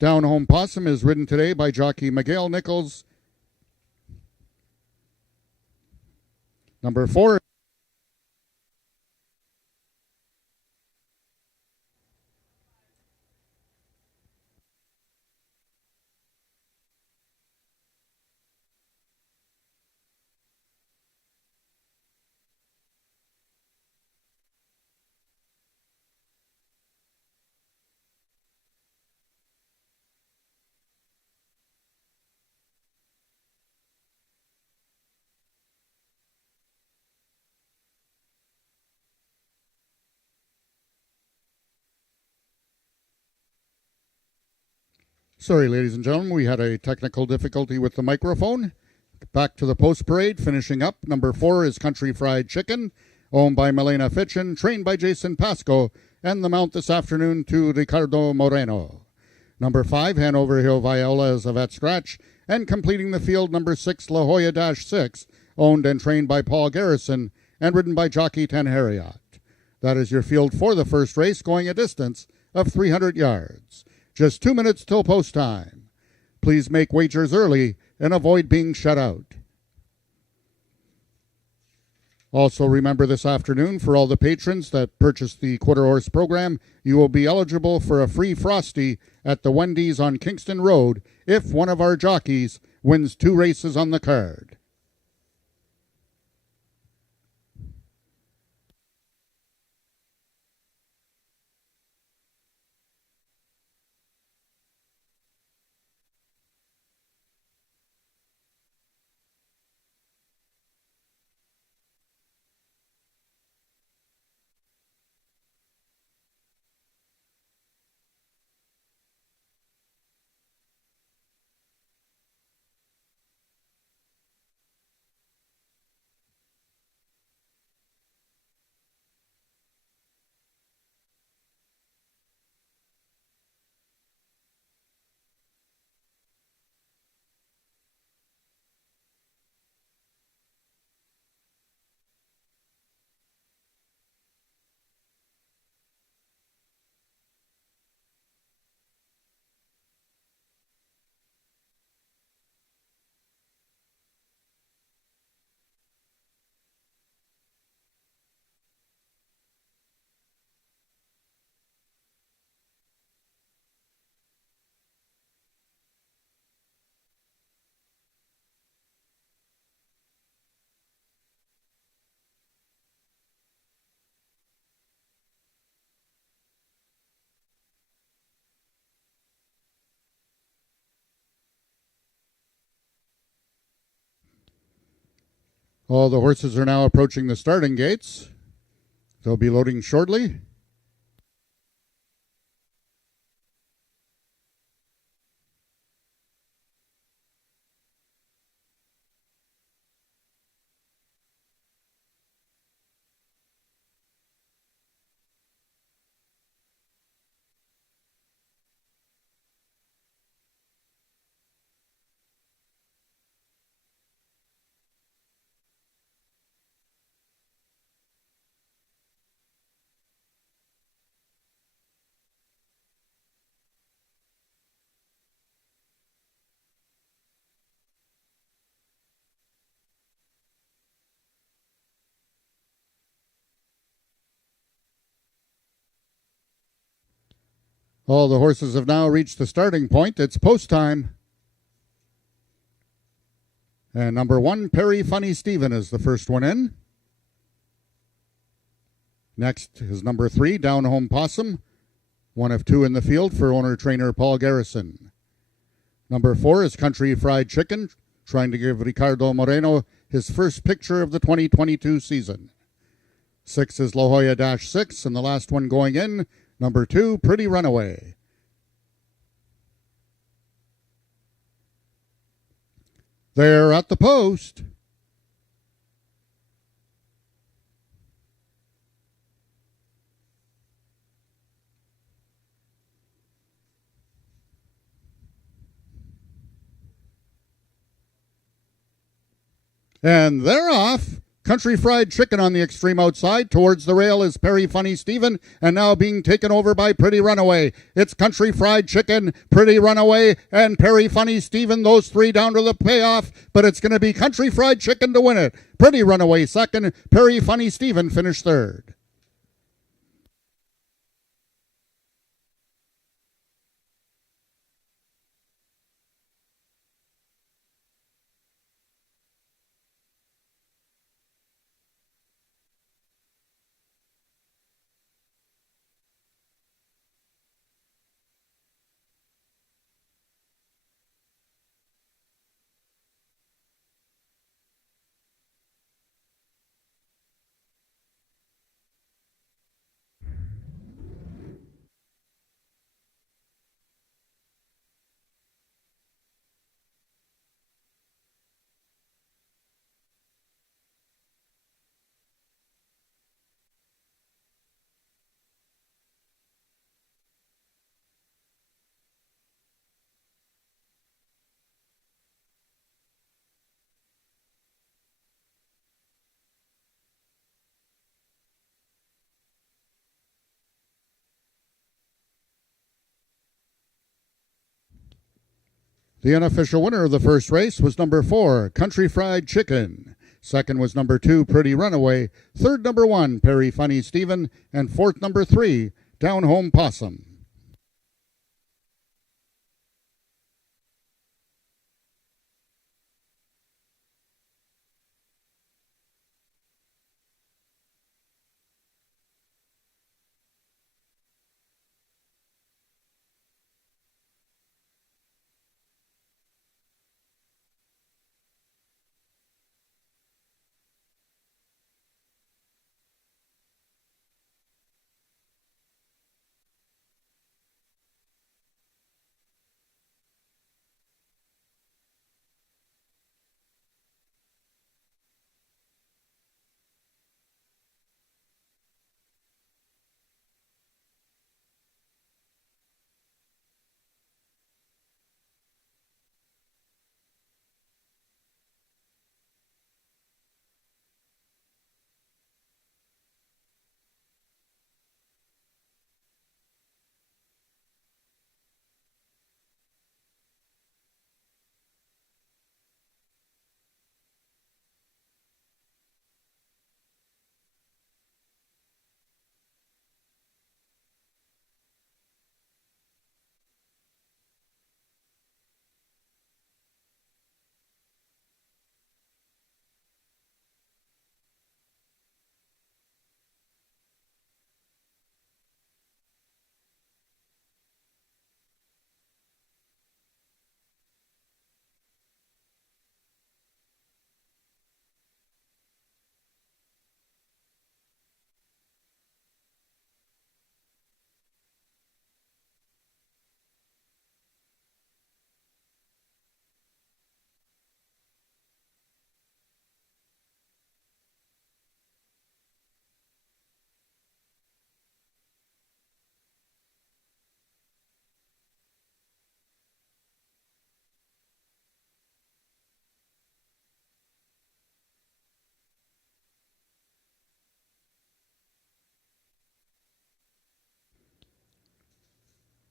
Down Home Possum is ridden today by jockey Miguel Nichols. Number 4. Sorry, ladies and gentlemen, we had a technical difficulty with the microphone. Back to the post parade, finishing up. Number 4 is Country Fried Chicken, owned by Milena Fitchin, trained by Jason Pasco, and the mount this afternoon to Ricardo Moreno. Number 5, Hanover Hill Viola is a vet scratch, and completing the field, number 6, La Jolla-6, owned and trained by Paul Garrison, and ridden by jockey Ten Harriot. That is your field for the first race, going a distance of 300 yards. Just 2 minutes till post time. Please make wagers early and avoid being shut out. Also remember this afternoon, for all the patrons that purchase the quarter horse program, you will be eligible for a free Frosty at the Wendy's on Kingston Road if one of our jockeys wins 2 races on the card. All the horses are now approaching the starting gates. They'll be loading shortly. All the horses have now reached the starting point. It's post time. And number 1, Perry Funny Stephen, is the first one in. Next is number 3, Down Home Possum, one of 2 in the field for owner-trainer Paul Garrison. Number 4 is Country Fried Chicken, trying to give Ricardo Moreno his first picture of the 2022 season. 6 is La Jolla-6, and the last one going in, number 2, Pretty Runaway. They're at the post. And they're off. Country Fried Chicken on the extreme outside. Towards the rail is Perry Funny Stephen, and now being taken over by Pretty Runaway. It's Country Fried Chicken, Pretty Runaway, and Perry Funny Stephen. Those three down to the payoff, but it's going to be Country Fried Chicken to win it. Pretty Runaway second, Perry Funny Stephen finished third. The unofficial winner of the first race was number 4, Country Fried Chicken. Second was number 2, Pretty Runaway. Third, number 1, Perry Funny Stephen. And fourth, number 3, Down Home Possum.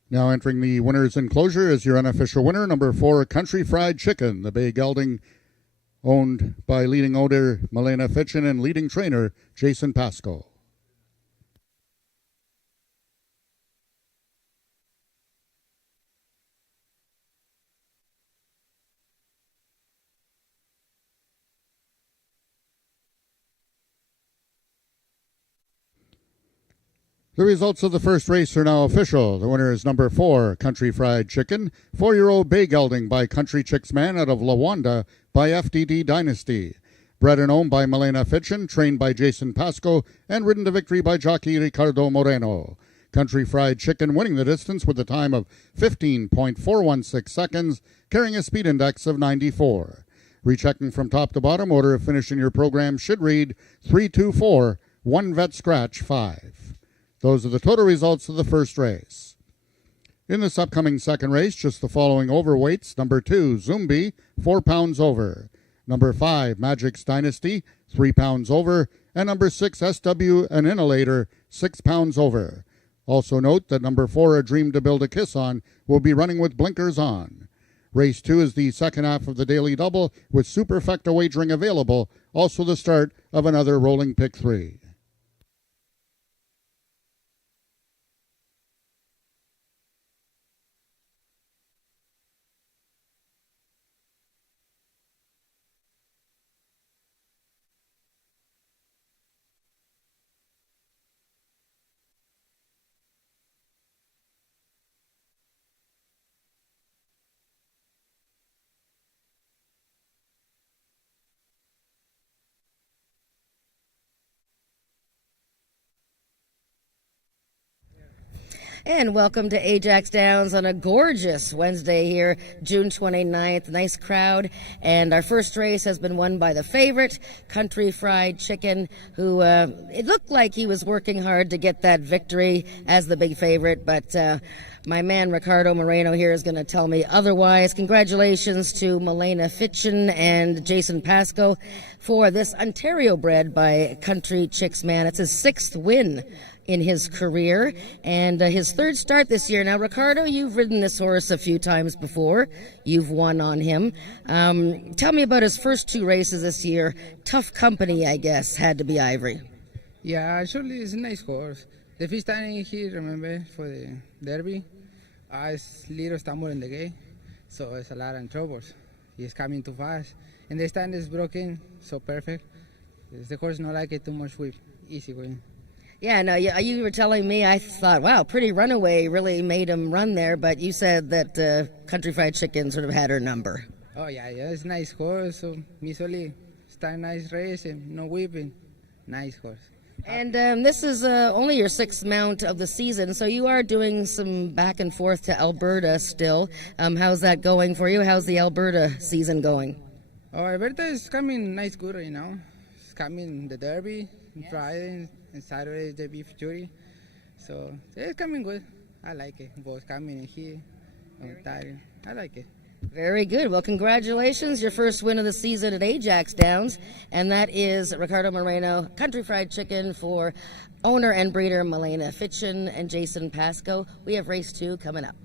Now entering the winner's enclosure is your unofficial winner, number 4, Country Fried Chicken, the bay gelding owned by leading owner Milena Fitchin and leading trainer Jason Pasco. The results of the first race are now official. The winner is number 4, Country Fried Chicken, 4-year-old bay gelding by Country Chicks Man out of Lawanda by FDD Dynasty. Bred and owned by Milena Fitchin, trained by Jason Pasco, and ridden to victory by jockey Ricardo Moreno. Country Fried Chicken winning the distance with a time of 15.416 seconds, carrying a speed index of 94. Rechecking from top to bottom, order of finish in your program should read 3-2-4, 1 vet scratch 5. Those are the total results of the first race. In this upcoming second race, just the following overweights. Number 2, Zumbi, 4 pounds over. Number 5, Magic's Dynasty, 3 pounds over. And number 6, SW, an Inhalator, 6 pounds over. Also note that number 4, A Dream to Build a Kiss On, will be running with blinkers on. Race 2 is the second half of the daily double with superfecta wagering available, also the start of another rolling pick 3. And welcome to Ajax Downs on a gorgeous Wednesday here, June 29th. Nice crowd. And our first race has been won by the favorite, Country Fried Chicken, who it looked like he was working hard to get that victory as the big favorite. But my man Ricardo Moreno here is going to tell me otherwise. Congratulations to Milena Fitchin and Jason Pasco for this Ontario bred by Country Chicks Man. It's his 6th win in his career and his 3rd start this year. Now, Ricardo, you've ridden this horse a few times before. You've won on him. Tell me about his first 2 races this year. Tough company, I guess, had to be Ivory. Yeah, actually, it's a nice horse. The first time he, remember, for the Derby, it's little stumble in the gate, so it's a lot of troubles. He's coming too fast, and the stand is broken, so perfect. The horse not like it too much whip, easy win. Yeah, no, you were telling me, I thought, wow, Pretty Runaway really made him run there, but you said that Country Fried Chicken sort of had her number. Oh, yeah, it's a nice horse, so usually start nice race and no whipping. Nice horse. And this is only your 6th mount of the season, so you are doing some back and forth to Alberta still. How's that going for you? How's the Alberta season going? Oh, Alberta is coming nice good right now. It's coming the Derby, Yes. Friday, and Saturday is the beef jury. So it's coming good. I like it. Both coming in here, Ontario. I like it. Very good. Well, congratulations. Your first win of the season at Ajax Downs. And that is Ricardo Moreno, Country Fried Chicken for owner and breeder Milena Fitchin and Jason Pasco. We have race 2 coming up.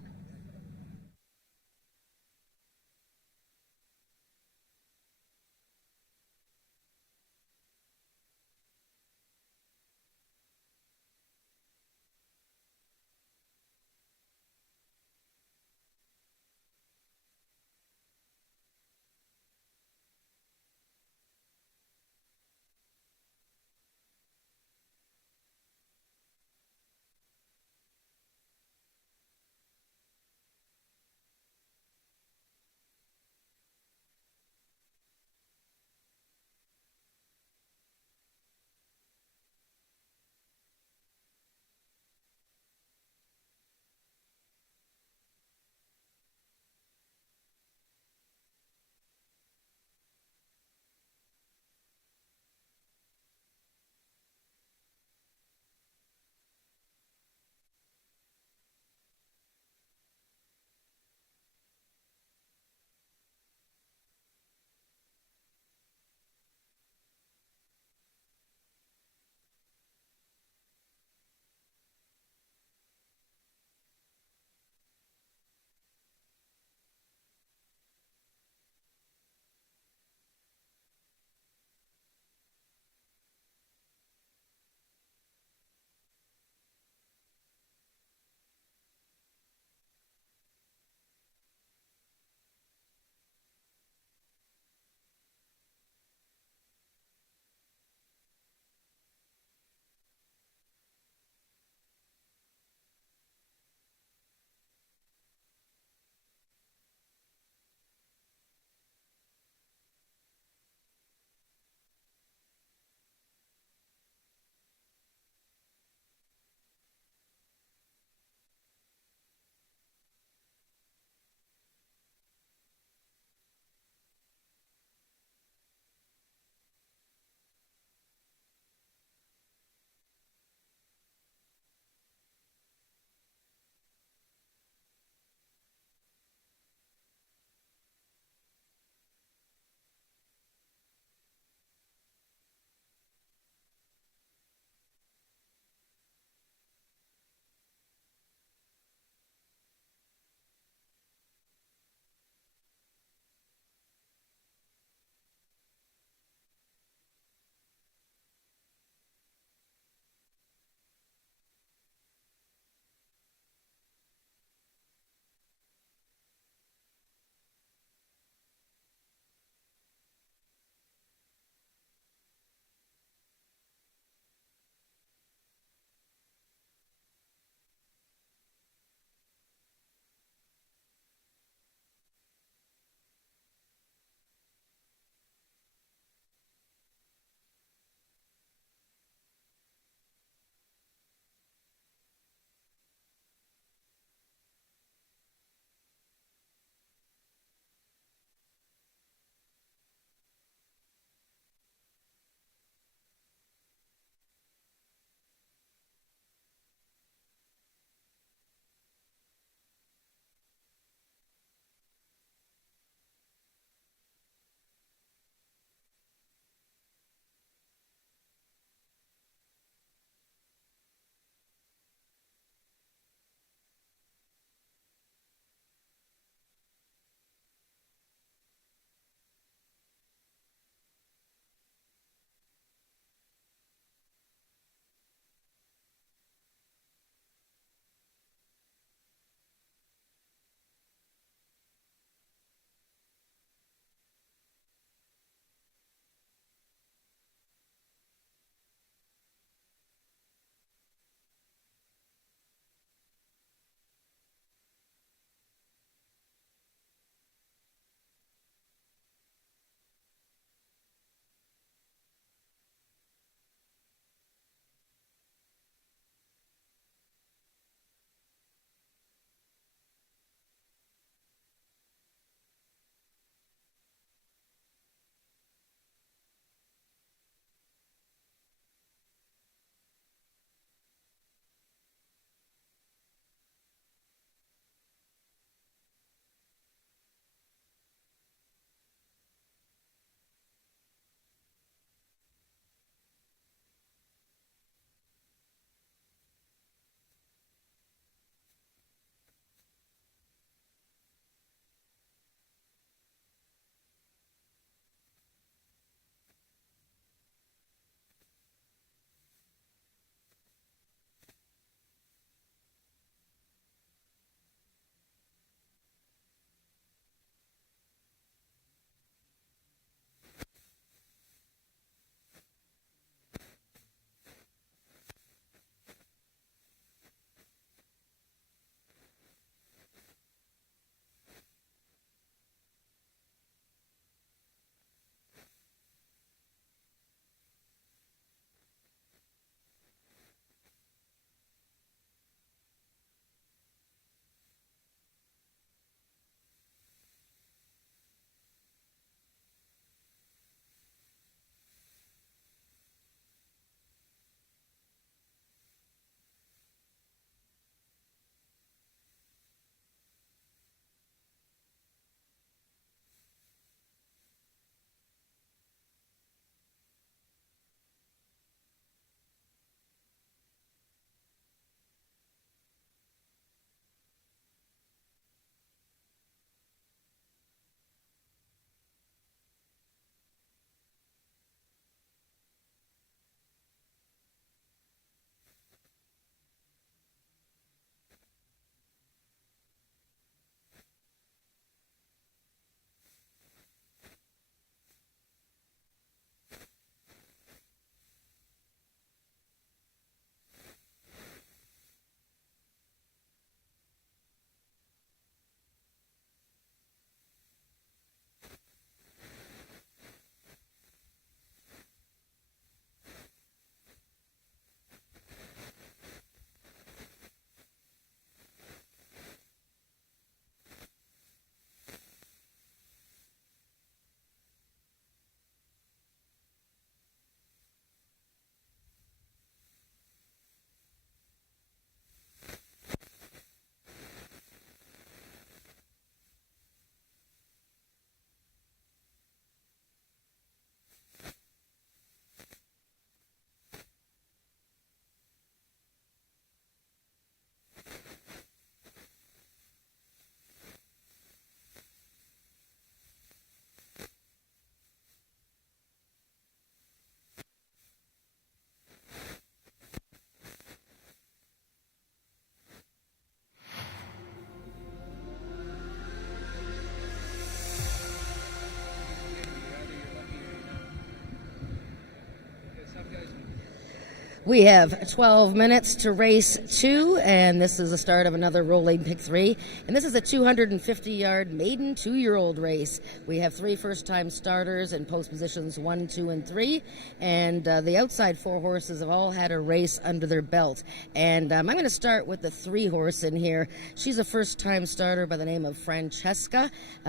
We have 12 minutes to race 2, and this is the start of another rolling pick 3. And this is a 250-yard maiden 2-year-old race. We have 3 first-time starters in post positions 1, 2, and 3. And the outside 4 horses have all had a race under their belt. And I'm going to start with the 3 horse in here. She's a first-time starter by the name of Francesca.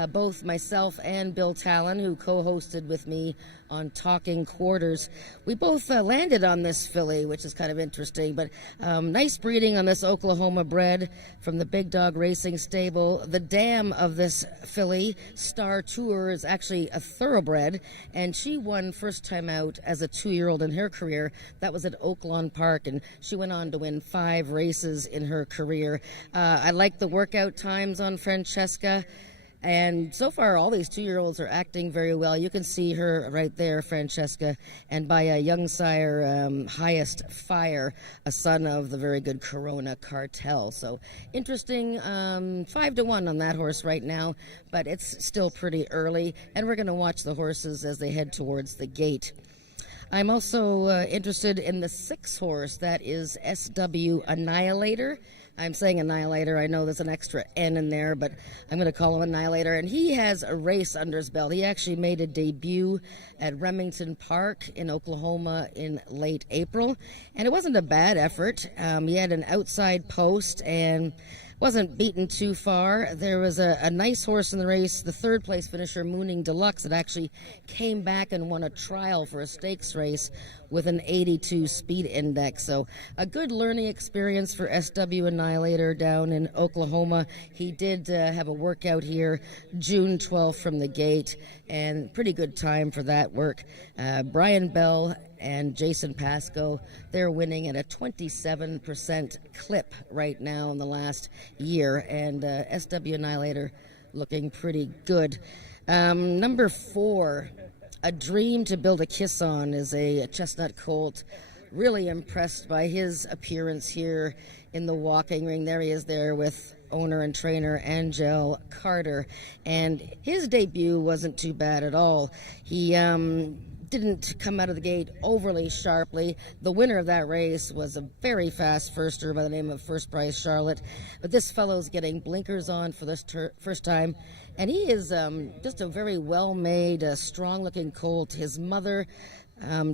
Both myself and Bill Talon, who co-hosted with me on Talking Quarters, we both landed on this filly, which is kind of interesting. But nice breeding on this Oklahoma bred from the Big Dog Racing stable. The dam of this filly, Star Tour, is actually a thoroughbred, and she won first time out as a 2-year-old in her career. That was at Oaklawn Park, and she went on to win 5 races in her career. I like the workout times on Francesca. And so far, all these 2-year-olds are acting very well. You can see her right there, Francesca, and by a young sire, Highest Fire, a son of the very good Corona Cartel. So interesting, 5-1 on that horse right now, but it's still pretty early, and we're going to watch the horses as they head towards the gate. I'm also interested in the 6 horse, that is SW Annihilator. I'm saying Annihilator. I know there's an extra N in there, but I'm going to call him Annihilator. And he has a race under his belt. He actually made a debut at Remington Park in Oklahoma in late April. And it wasn't a bad effort. He had an outside post and wasn't beaten too far. There was a nice horse in the race, the 3rd place finisher, Mooning Deluxe, that actually came back and won a trial for a stakes race with an 82 speed index. So a good learning experience for SW Annihilator down in Oklahoma. He did have a workout here June 12th from the gate, and pretty good time for that work. Brian Bell and Jason Pascoe, they're winning at a 27% clip right now in the last year, and SW Annihilator looking pretty good. Number 4, A Dream to Build a Kiss On, is a chestnut colt. Really impressed by his appearance here in the walking ring. There he is there with owner and trainer Angel Carter, and his debut wasn't too bad at all. He didn't come out of the gate overly sharply. The winner of that race was a very fast firster by the name of First Prize Charlotte, but this fellow's getting blinkers on for this first time, and he is just a very well-made, strong-looking colt. His mother,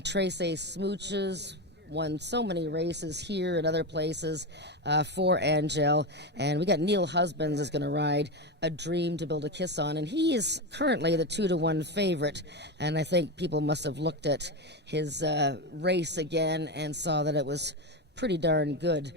Tracy Smooches, won so many races here and other places for Angel. And we got Neil Husbands is going to ride A Dream to Build a Kiss On, and he is currently the 2-1 favorite. And I think people must have looked at his race again and saw that it was pretty darn good.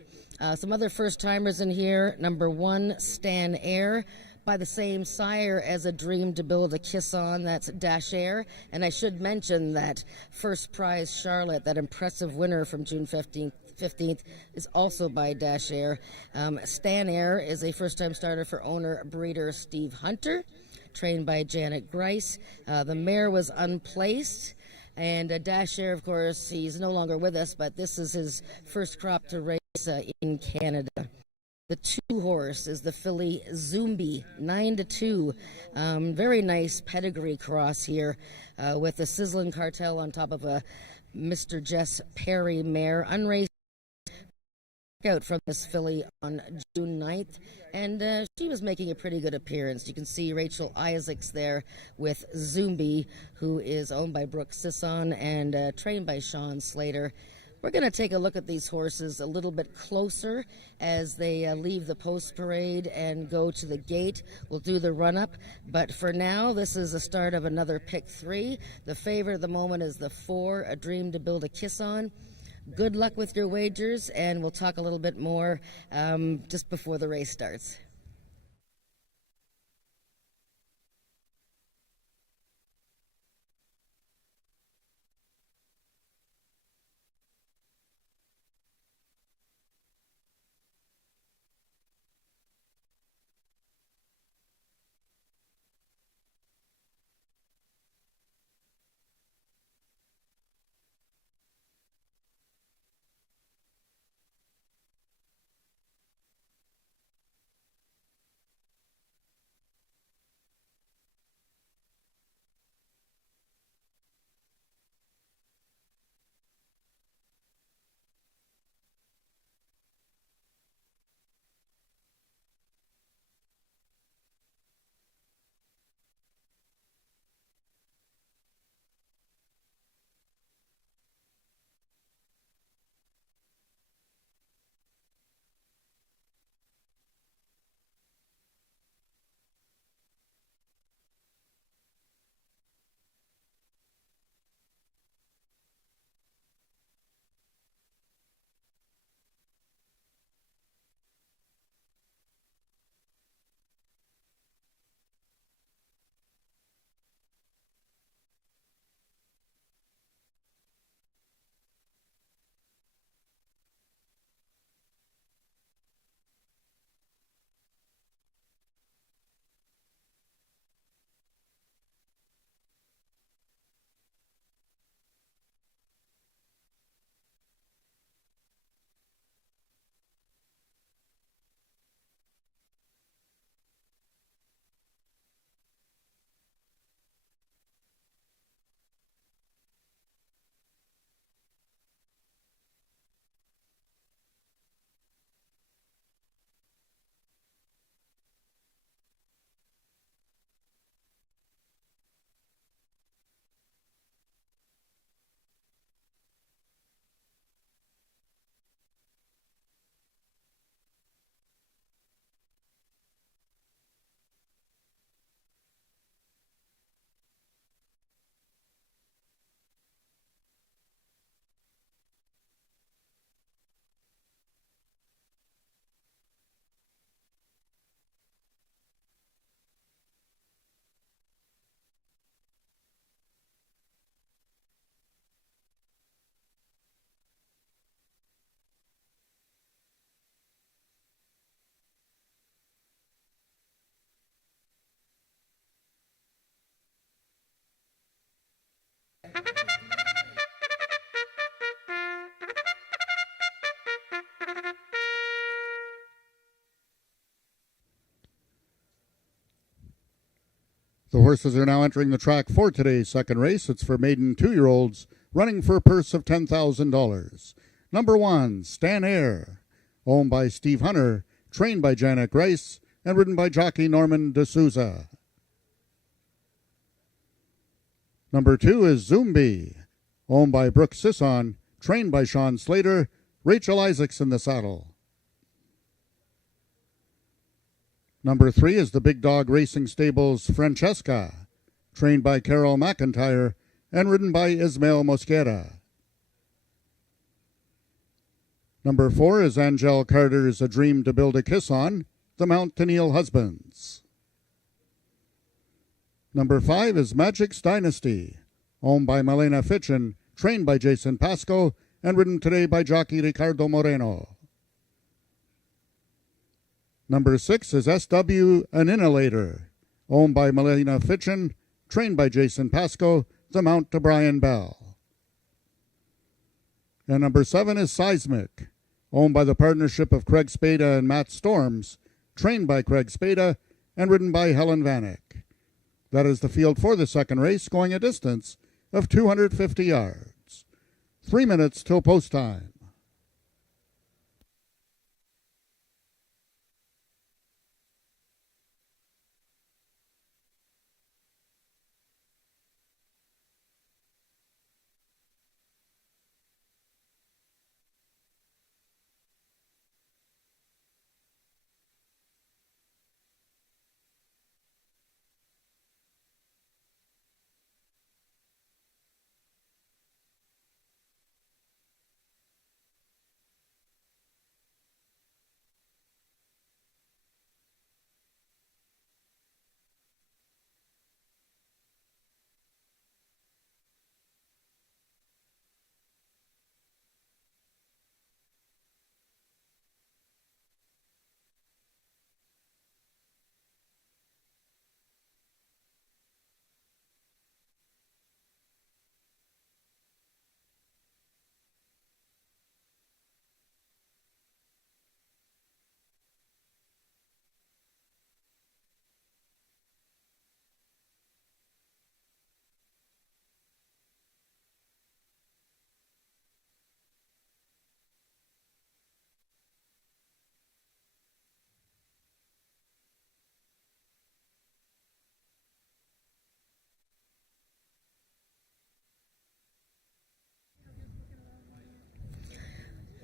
Some other first-timers in here. Number 1, Stan Air, by the same sire as A Dream to Build a Kiss On, that's Dash Air. And I should mention that First Prize Charlotte, that impressive winner from June 15th, is also by Dash Air. Stan Air is a first-time starter for owner breeder Steve Hunter, trained by Janet Grice. The mare was unplaced. And Dash Air, of course, he's no longer with us, but this is his first crop to race in Canada. The 2 horse is the filly Zumbi, 9-2. Very nice pedigree cross here with the Sizzling Cartel on top of a Mr. Jess Perry mare. Unraced out from this filly on June 9th, and she was making a pretty good appearance. You can see Rachel Isaacs there with Zumbi, who is owned by Brooke Sisson and trained by Sean Slater. We're going to take a look at these horses a little bit closer as they leave the post parade and go to the gate. We'll do the run-up, but for now, this is the start of another pick 3. The favorite at the moment is the 4, A Dream to Build a Kiss On. Good luck with your wagers, and we'll talk a little bit more just before the race starts. The horses are now entering the track for today's second race. It's for maiden 2-year-olds, running for a purse of $10,000. Number 1, Stan Air, owned by Steve Hunter, trained by Janet Grace, and ridden by jockey Norman D'Souza. Number 2 is Zumbi, owned by Brooke Sisson, trained by Sean Slater, Rachel Isaacs in the saddle. Number 3 is the Big Dog Racing Stables Francesca, trained by Carol McIntyre and ridden by Ismael Mosquera. Number 4 is Angel Carter's A Dream to Build a Kiss On, the Mount Tennille Husbands. Number 5 is Magic's Dynasty, owned by Malena Fitchin, trained by Jason Pasco, and ridden today by jockey Ricardo Moreno. Number 6 is SW Annihilator, owned by Malena Fitchin, trained by Jason Pasco, the mount to Brian Bell. And number 7 is Seismic, owned by the partnership of Craig Spada and Matt Storms, trained by Craig Spada and ridden by Helen Vanek. That is the field for the second race, going a distance of 250 yards. 3 minutes till post time.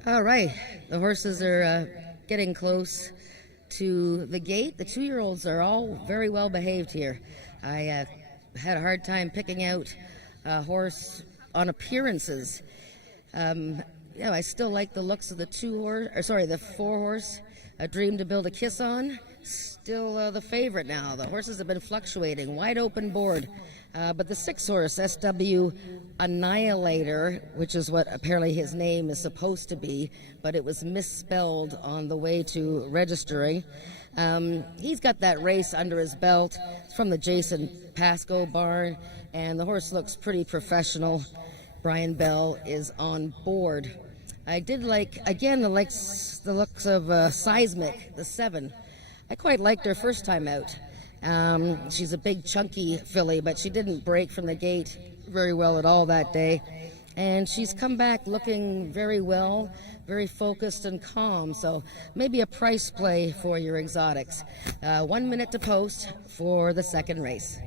All right, the horses are getting close to the gate. The 2-year-olds are all very well behaved here. I had a hard time picking out a horse on appearances. I still like the looks of the 4-horse, A Dream to Build a Kiss On. Still the favorite now. The horses have been fluctuating, wide open board. But the 6-horse, SW Annihilator, which is what apparently his name is supposed to be, but it was misspelled on the way to registering. He's got that race under his belt. It's from the Jason Pasco barn, and the horse looks pretty professional. Brian Bell is on board. I did like, again, the looks of Seismic, the 7. I quite liked her first time out. She's a big, chunky filly, but she didn't break from the gate very well at all that day. And she's come back looking very well, very focused and calm. So maybe a price play for your exotics. 1 minute to post for the second race.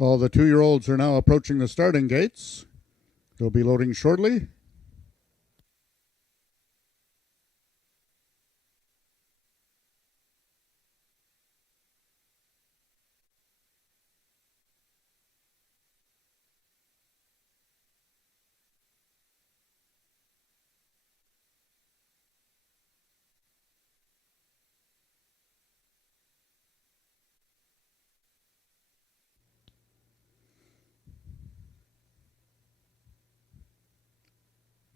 All the 2-year-olds are now approaching the starting gates. They'll be loading shortly.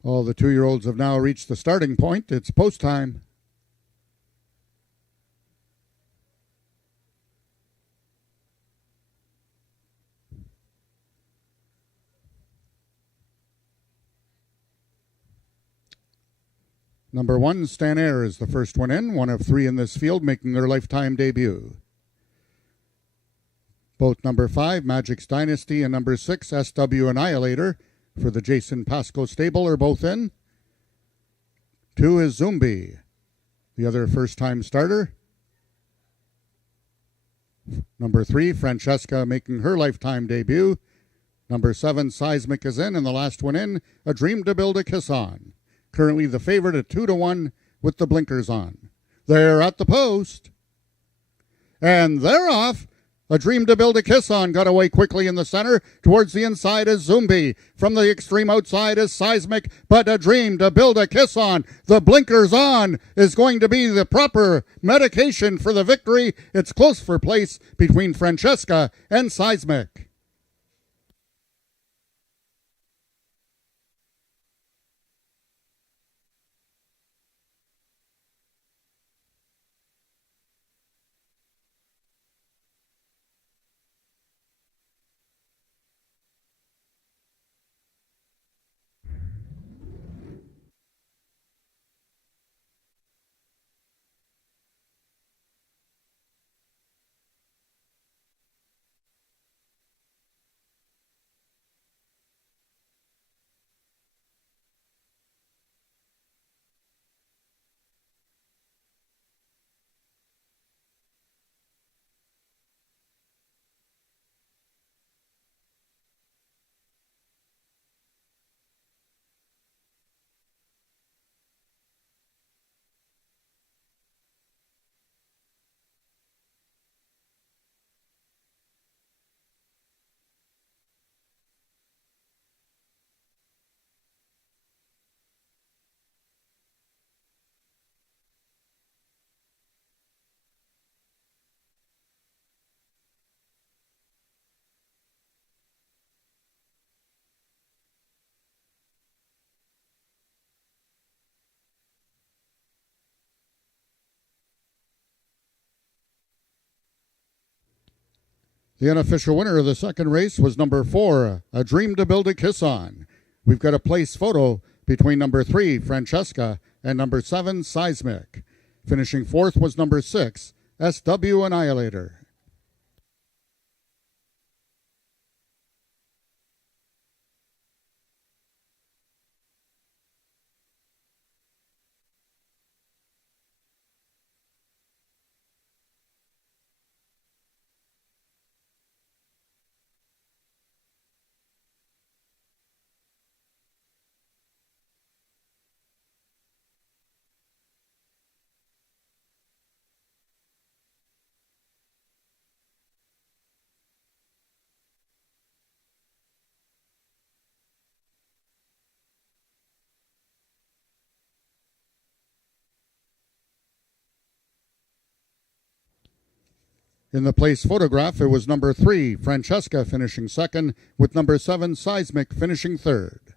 All the 2-year-olds have now reached the starting point. It's post time. Number 1, Stan Air, is the first one in, one of 3 in this field, making their lifetime debut. Both number 5, Magic's Dynasty, and number 6, SW Annihilator, for the Jason Pasco stable, are both in. 2 is Zumbi, the other first-time starter. Number 3, Francesca, making her lifetime debut. Number 7, Seismic, is in, and the last one in, A Dream to Build a Kiss On. Currently the favorite at 2-1 with the blinkers on. They're at the post. And they're off. A Dream to Build a Kiss On got away quickly in the center. Towards the inside is Zumbi. From the extreme outside is Seismic, but A Dream to Build a Kiss On. The blinkers on is going to be the proper medication for the victory. It's close for place between Francesca and Seismic. The unofficial winner of the second race was number 4, A Dream to Build a Kiss On. We've got a place photo between number 3, Francesca, and number 7, Seismic. Finishing 4th was number 6, SW Annihilator. In the place photograph, it was number 3, Francesca, finishing 2nd, with number 7, Seismic, finishing 3rd.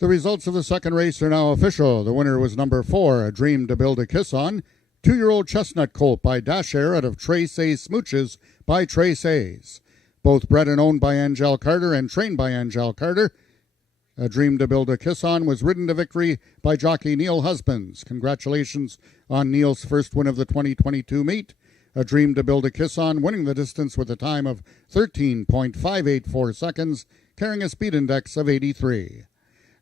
The results of the second race are now official. The winner was number 4, A Dream to Build a Kiss On, 2-year-old Chestnut Colt by Dash Air out of Trace A Smooches by Trace A's. Both bred and owned by Angel Carter and trained by Angel Carter. A Dream to Build a Kiss On was ridden to victory by jockey Neil Husbands. Congratulations on Neil's first win of the 2022 meet. A Dream to Build a Kiss On winning the distance with a time of 13.584 seconds, carrying a speed index of 83.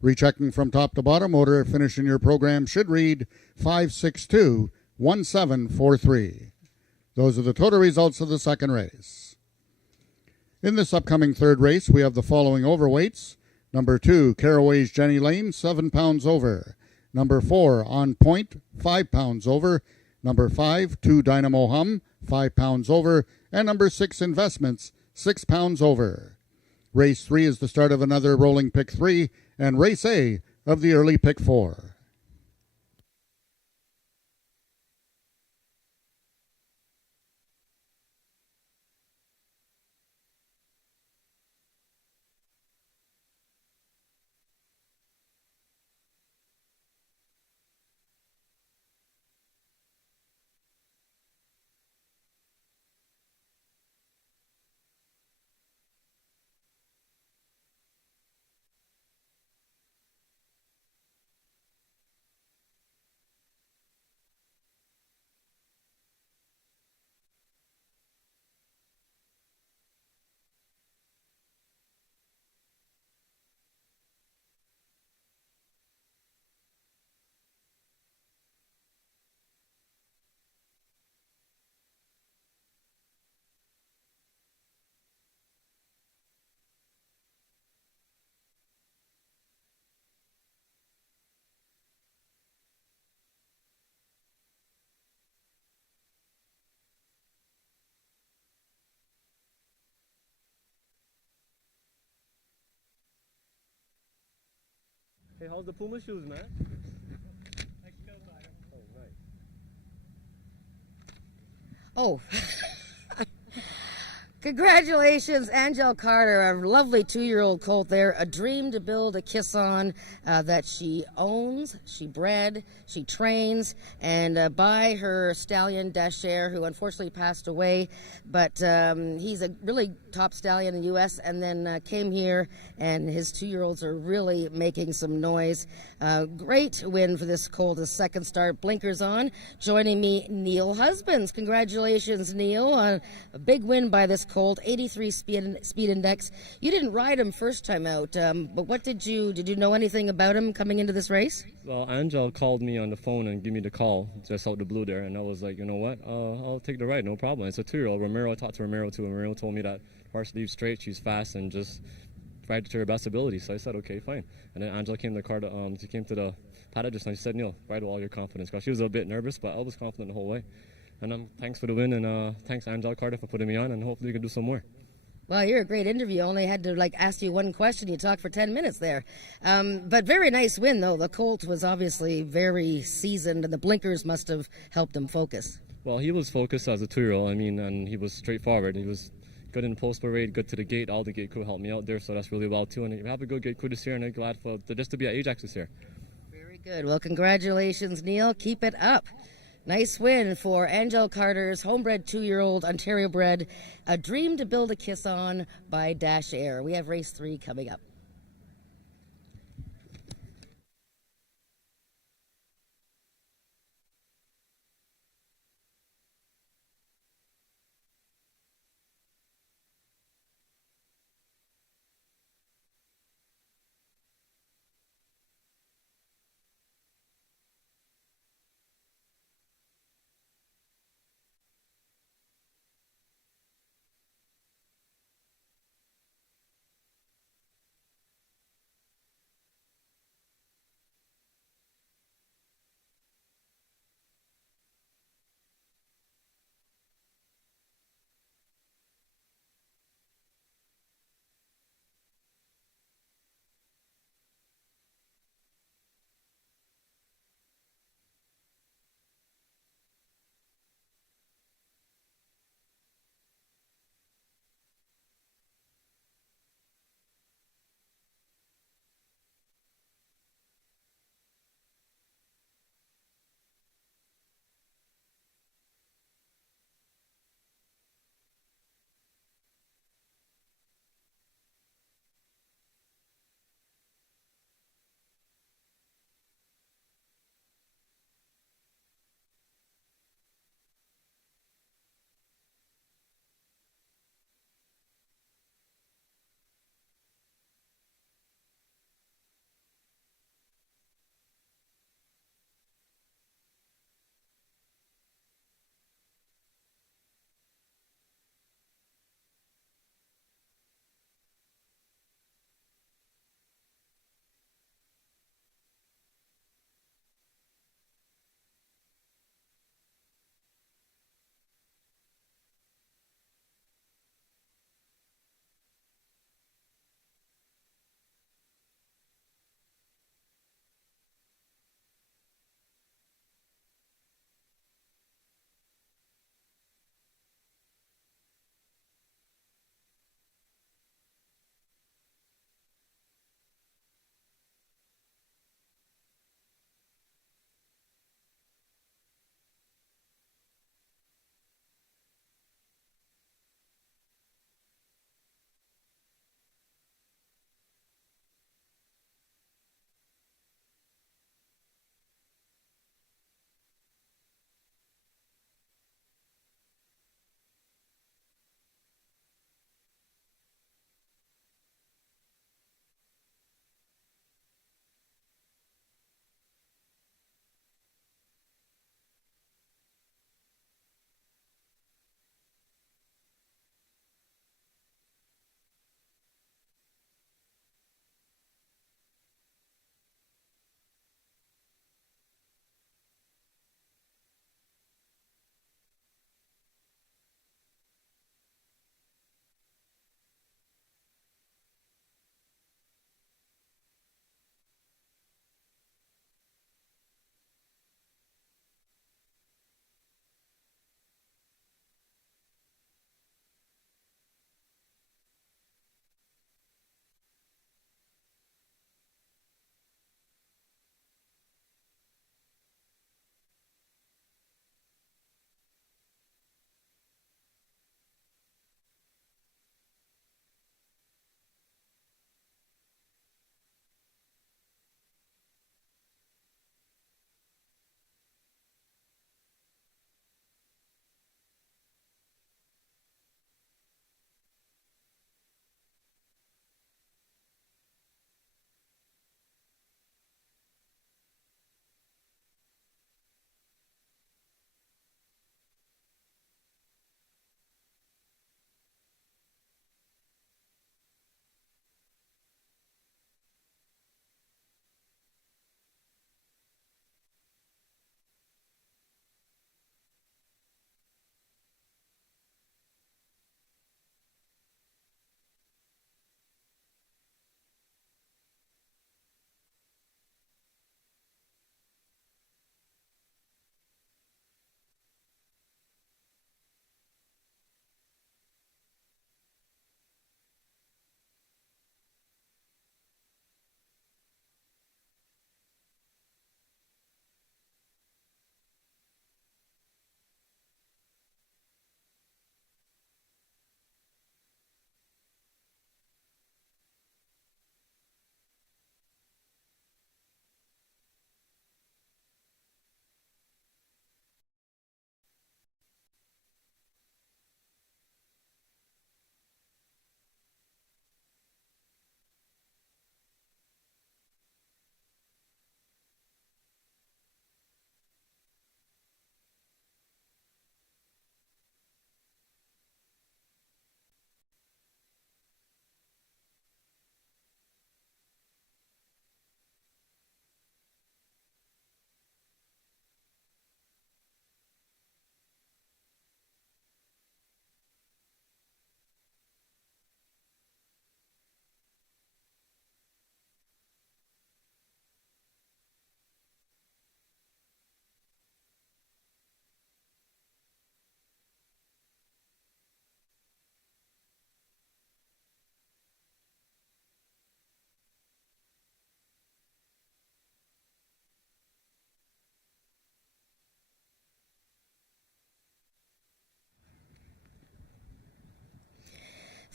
Rechecking from top to bottom, order of finish in your program should read 562-1743. Those are the total results of the second race. In this upcoming third race, we have the following overweights. Number 2, Caraway's Jenny Lane, 7 pounds over. Number 4, On Point, 5 pounds over. Number 5, 2 Dynamo Hum, 5 pounds over. And number 6, Investments, 6 pounds over. Race 3 is the start of another rolling pick 3 and race A of the early pick 4. Hey, how's the Puma shoes, man? Oh, congratulations, Angel Carter, a lovely 2-year-old colt there. A Dream to Build a Kiss On that she owns, she bred, she trains, and by her stallion Dash Air, who unfortunately passed away. But he's a really top stallion in the U.S. and then came here, and his 2-year-olds are really making some noise. Great win for this colt, his second start. Blinkers on. Joining me, Neil Husbands. Congratulations, Neil, on a big win by this colt, 83 speed index. You didn't ride him first time out, but what did you know anything about him coming into this race? Well, Angel called me on the phone and gave me the call just out the blue there, and I was like, you know what, I'll take the ride, no problem. It's a 2-year-old. Romero, I talked to Romero too, and Romero told me that horse leaves straight, she's fast, and just ride to her best ability. So I said, okay, fine. And then Angela came to the car she came to the paddock just now. She said, Neil, ride with all your confidence. Because she was a bit nervous, but I was confident the whole way. And thanks for the win, and thanks Angela Carter for putting me on, and hopefully we can do some more. Well, you're a great interview. I only had to ask you one question. You talked for 10 minutes there. But very nice win, though. The colt was obviously very seasoned, and the blinkers must have helped him focus. Well, he was focused as a 2-year-old. I mean, and he was straightforward. He was good in the post parade, good to the gate. All the gate crew helped me out there, so that's really well too. And we have a good gate crew this year, and I'm glad just to be at Ajax this year. Very good. Well, congratulations, Neil. Keep it up. Nice win for Angel Carter's homebred 2-year-old Ontario bred, A Dream to Build a Kiss On by Dash Air. We have race 3 coming up.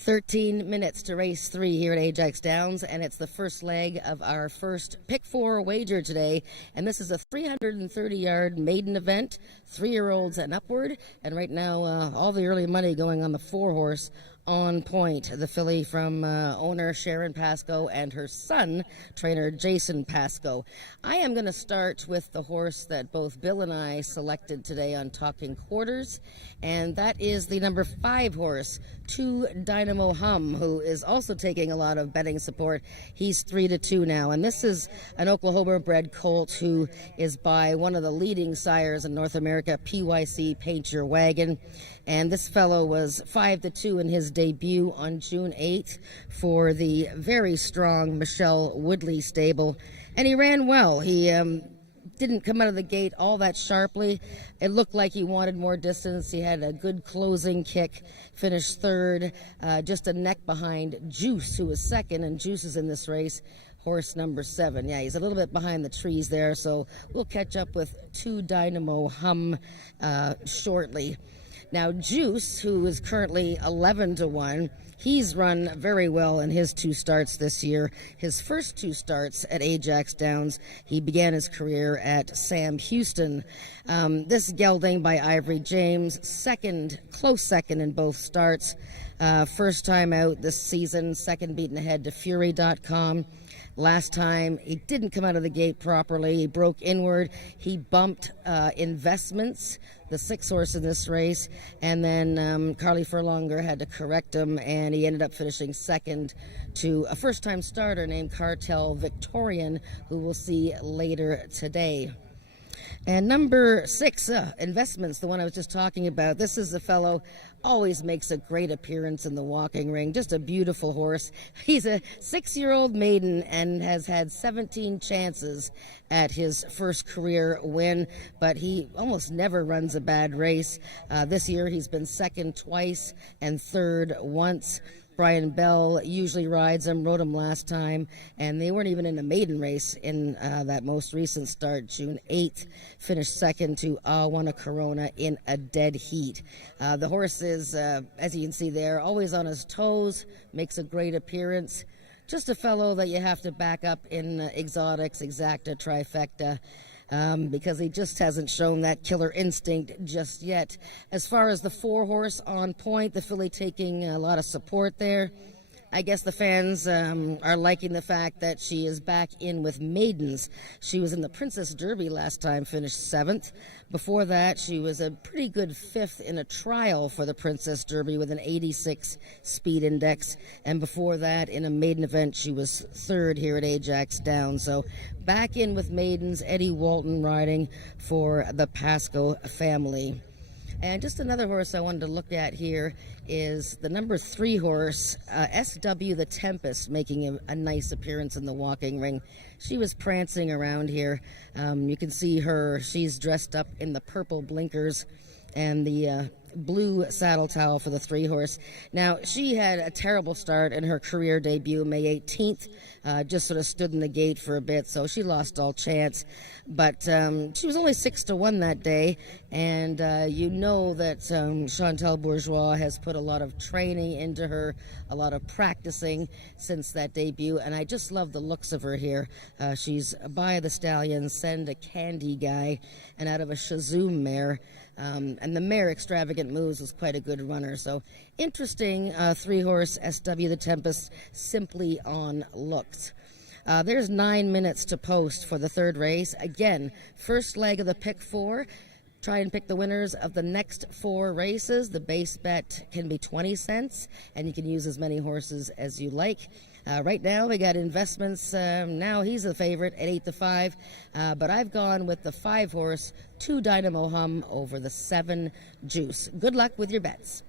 13 minutes to race 3 here at Ajax Downs, and it's the first leg of our first Pick 4 wager today. And this is a 330-yard maiden event, 3-year-olds and upward. And right now, all the early money going on the 4-horse On Point, the filly from owner Sharon Pascoe and her son, trainer Jason Pascoe. I am going to start with the horse that both Bill and I selected today on Talking Quarters, and that is the number 5 horse, 2 Dynamo Hum, who is also taking a lot of betting support. He's 3-2 now, and this is an Oklahoma-bred colt who is by one of the leading sires in North America, PYC Paint Your Wagon. And this fellow was 5-2 in his debut on June 8th for the very strong Michelle Woodley stable. And he ran well. He didn't come out of the gate all that sharply. It looked like he wanted more distance. He had a good closing kick, finished 3rd, just a neck behind Juice, who was 2nd, and Juice is in this race. Horse number 7. Yeah, he's a little bit behind the trees there, so we'll catch up with 2 Dynamo Hum shortly. Now, Juice, who is currently 11-1, he's run very well in his 2 starts this year. His first 2 starts at Ajax Downs, he began his career at Sam Houston. This gelding by Ivory James, close second in both starts. First time out this season, second beaten ahead to Fury.com. Last time, he didn't come out of the gate properly. He broke inward. He bumped Investments, the 6 horse in this race, and then Carly Furlonger had to correct him, and he ended up finishing 2nd to a first-time starter named Cartel Victorian, who we'll see later today. And number 6, Investments, the one I was just talking about. This is the fellow, always makes a great appearance in the walking ring. Just a beautiful horse. He's a 6-year-old maiden and has had 17 chances at his first career win, but he almost never runs a bad race. This year he's been 2nd twice and 3rd once. Brian Bell usually rides him, rode him last time, and they weren't even in a maiden race in that most recent start, June 8th. Finished 2nd to Awana Corona in a dead heat. The horse is, as you can see there, always on his toes, makes a great appearance. Just a fellow that you have to back up in exotics, exacta, trifecta. Because he just hasn't shown that killer instinct just yet. As far as the 4 horse On Point, the filly taking a lot of support there. I guess the fans are liking the fact that she is back in with maidens. She was in the Princess Derby last time, finished 7th. Before that, she was a pretty good 5th in a trial for the Princess Derby with an 86 speed index. And before that, in a maiden event, she was 3rd here at Ajax Downs. So back in with maidens, Eddie Walton riding for the Pascoe family. And just another horse I wanted to look at here is the number 3 horse, SW the Tempest, making a nice appearance in the walking ring. She was prancing around here. You can see her. She's dressed up in the purple blinkers and the blue saddle towel for the 3 horse. Now, she had a terrible start in her career debut May 18th. Just sort of stood in the gate for a bit, so she lost all chance. But she was only 6-1 that day, and you know that Chantal Bourgeois has put a lot of training into her, a lot of practicing since that debut, and I just love the looks of her here. She's by the stallion, Send a Candy Guy, and out of a Shazoom mare. And the mare Extravagant Moves was quite a good runner. So interesting 3 horse SW the Tempest, simply on looks. There's 9 minutes to post for the 3rd race. Again, first leg of the Pick 4. Try and pick the winners of the next 4 races. The base bet can be 20 cents, and you can use as many horses as you like. Right now, we got Investments. Now he's the favorite at 8-5, but I've gone with the 5 horse, 2 Dynamo Hum over the 7 Juice. Good luck with your bets.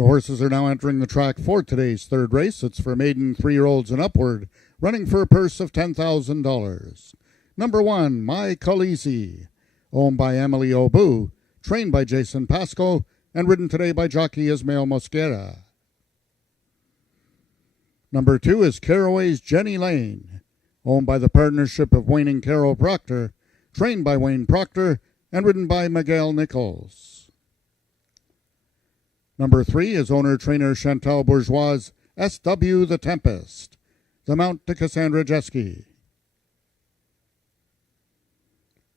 The horses are now entering the track for today's third race. It's for maiden 3-year-olds and upward, running for a purse of $10,000. Number 1, My Khaleesi, owned by Emily Obu, trained by Jason Pasco, and ridden today by jockey Ismael Mosquera. Number 2 is Caraway's Jenny Lane, owned by the partnership of Wayne and Carol Proctor, trained by Wayne Proctor, and ridden by Miguel Nichols. Number 3 is owner-trainer Chantal Bourgeois' SW The Tempest, the mount to Cassandra Jeske.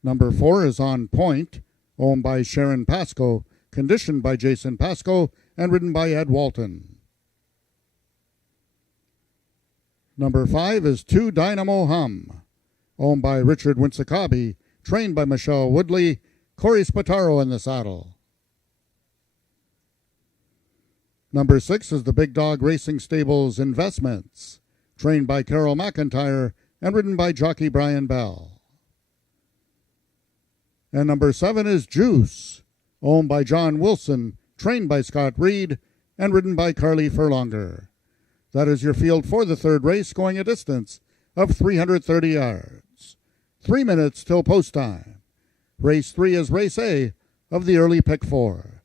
Number 4 is On Point, owned by Sharon Pasco, conditioned by Jason Pasco, and ridden by Ed Walton. Number 5 is 2 Dynamo Hum, owned by Richard Winsakabi, trained by Michelle Woodley, Corey Spataro in the saddle. Number 6 is the Big Dog Racing Stables Investments, trained by Carol McIntyre and ridden by jockey Brian Bell. And number 7 is Juice, owned by John Wilson, trained by Scott Reed, and ridden by Carly Furlonger. That is your field for the third race, going a distance of 330 yards. 3 minutes till post time. Race 3 is race A of the early pick 4.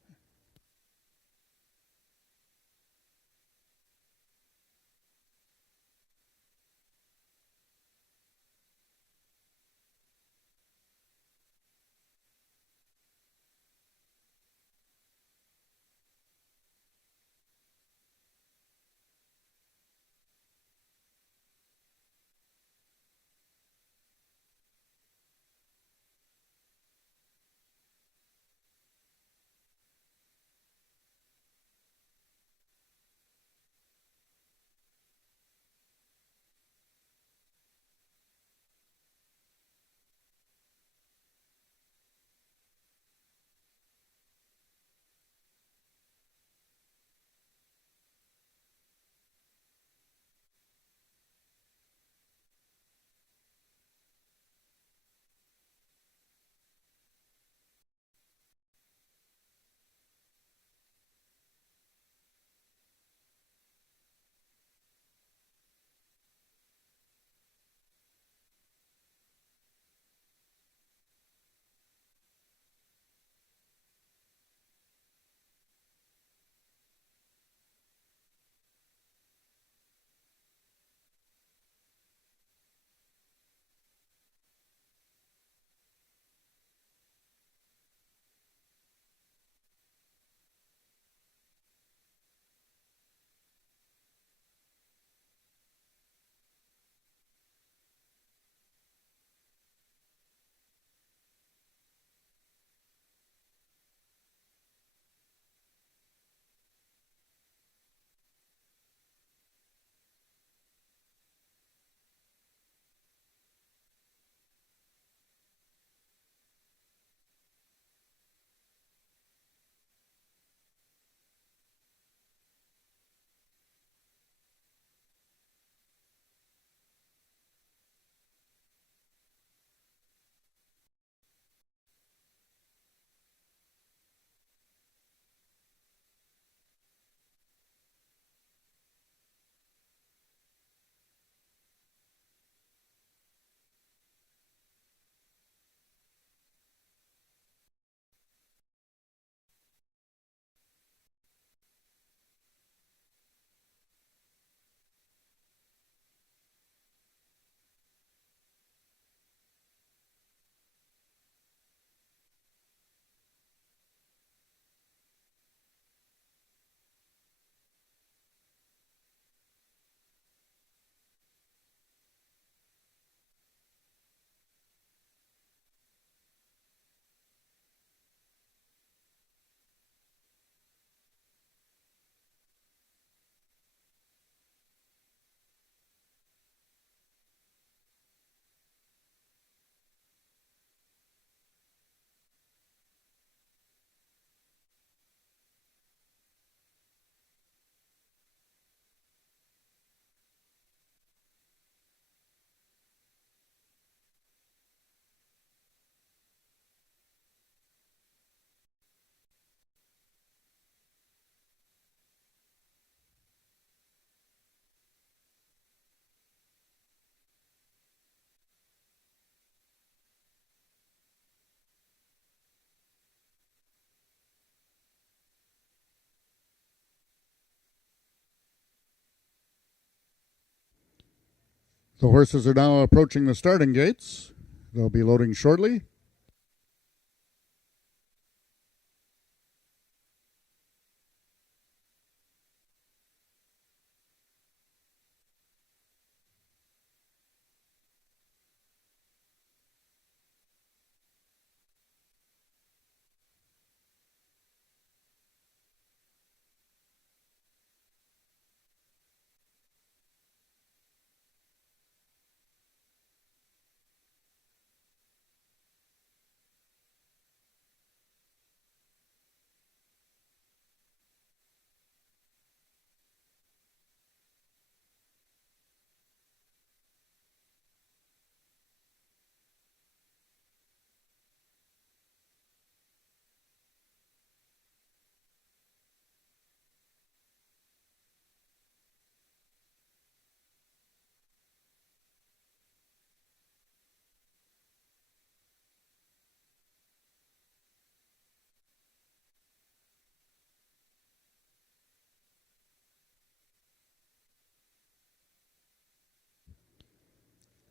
The horses are now approaching the starting gates. They'll be loading shortly.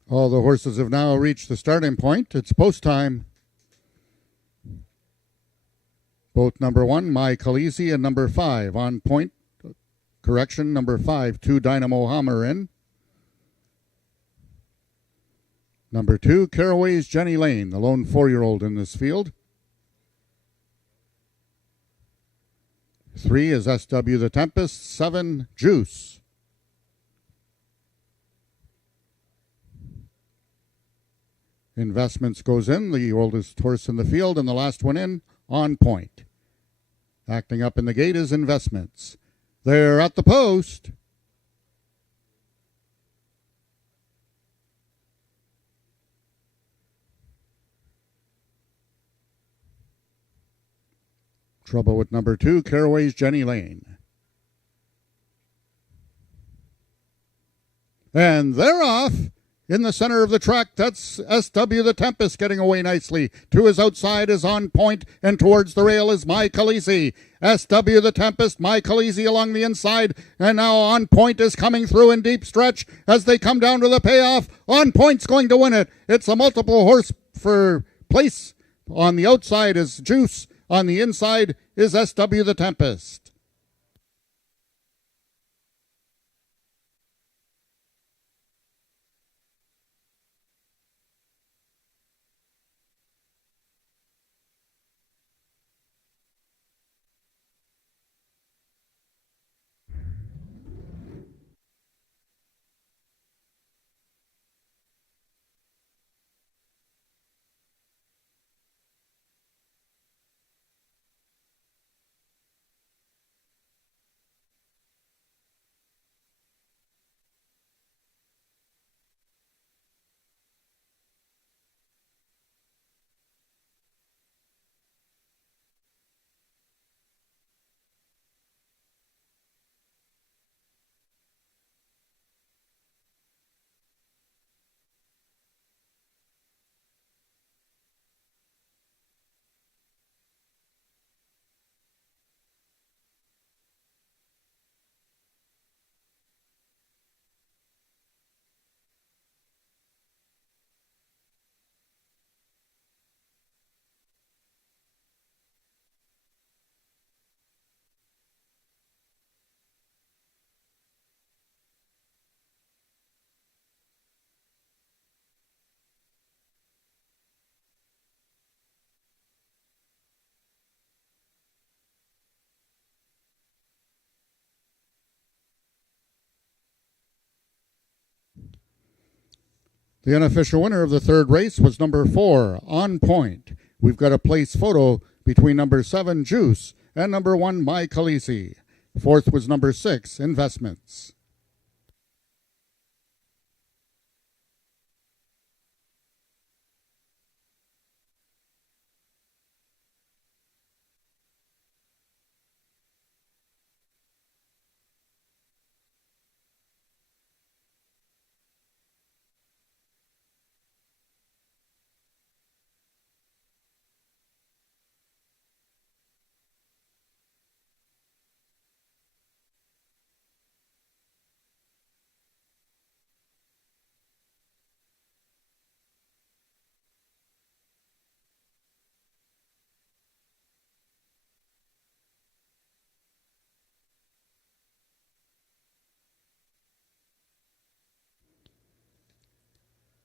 All the horses have now reached the starting point. It's post time. Both number 1, My Khaleesi, and number 5 on point. Correction, number 5, 2 Dynamo Hammer in. Number 2, Caraway's Jenny Lane, the lone 4-year-old in this field. 3 is SW the Tempest, 7 Juice. Investments goes in, the oldest horse in the field, and the last one in, On Point. Acting up in the gate is Investments. They're at the post. Trouble with number 2, Caraway's Jenny Lane. And they're off. In the center of the track, that's SW the Tempest getting away nicely. To his outside is On Point, and towards the rail is My Khaleesi. SW the Tempest, My Khaleesi along the inside, and now On Point is coming through in deep stretch as they come down to the payoff. On Point's going to win it. It's a multiple horse for place. On the outside is Juice. On the inside is SW the Tempest. The unofficial winner of the third race was number 4, On Point. We've got a place photo between number 7, Juice, and number 1, My Khaleesi. Fourth was number 6, Investments.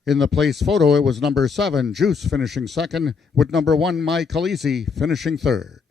In the place photo, it was number 7, Juice, finishing second, with number 1, My Khaleesi, finishing third.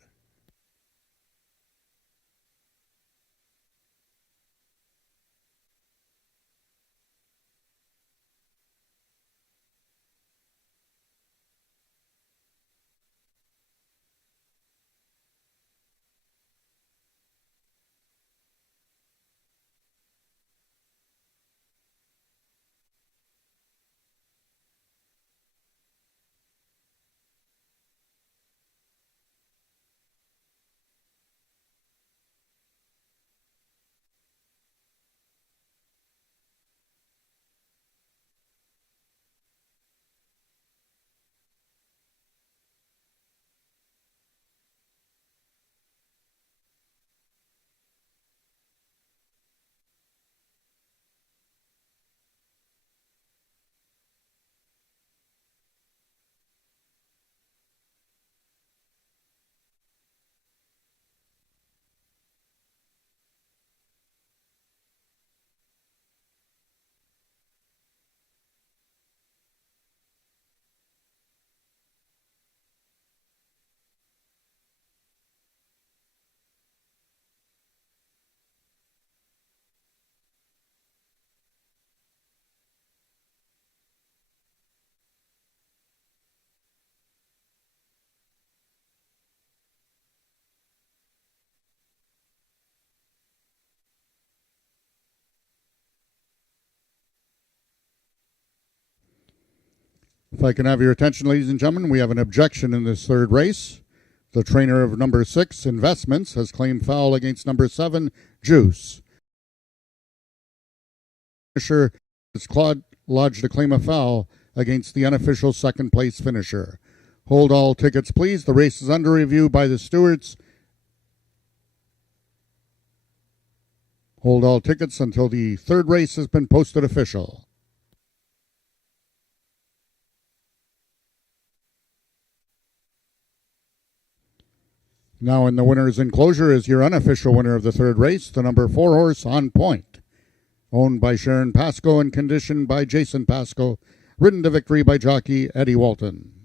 If I can have your attention, ladies and gentlemen, we have an objection in this third race. The trainer of number 6, Investments, has claimed foul against number 7, Juice. Finisher has lodged a claim of foul against the unofficial second place finisher. Hold all tickets, please. The race is under review by the stewards. Hold all tickets until the third race has been posted official. Now in the winner's enclosure is your unofficial winner of the third race, the number 4 horse, On Point. Owned by Sharon Pascoe and conditioned by Jason Pascoe. Ridden to victory by jockey Eddie Walton.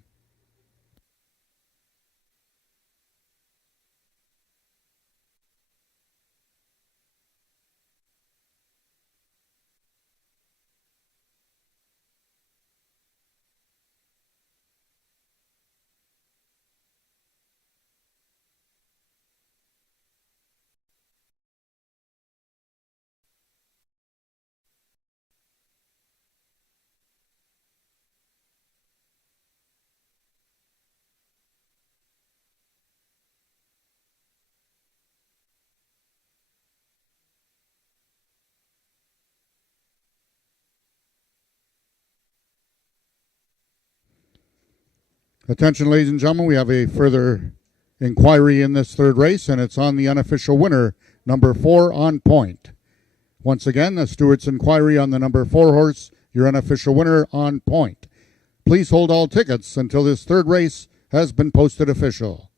Attention, ladies and gentlemen, we have a further inquiry in this third race, and it's on the unofficial winner, number 4, On Point. Once again, the steward's inquiry on the number 4 horse, your unofficial winner, On Point. Please hold all tickets until this third race has been posted official.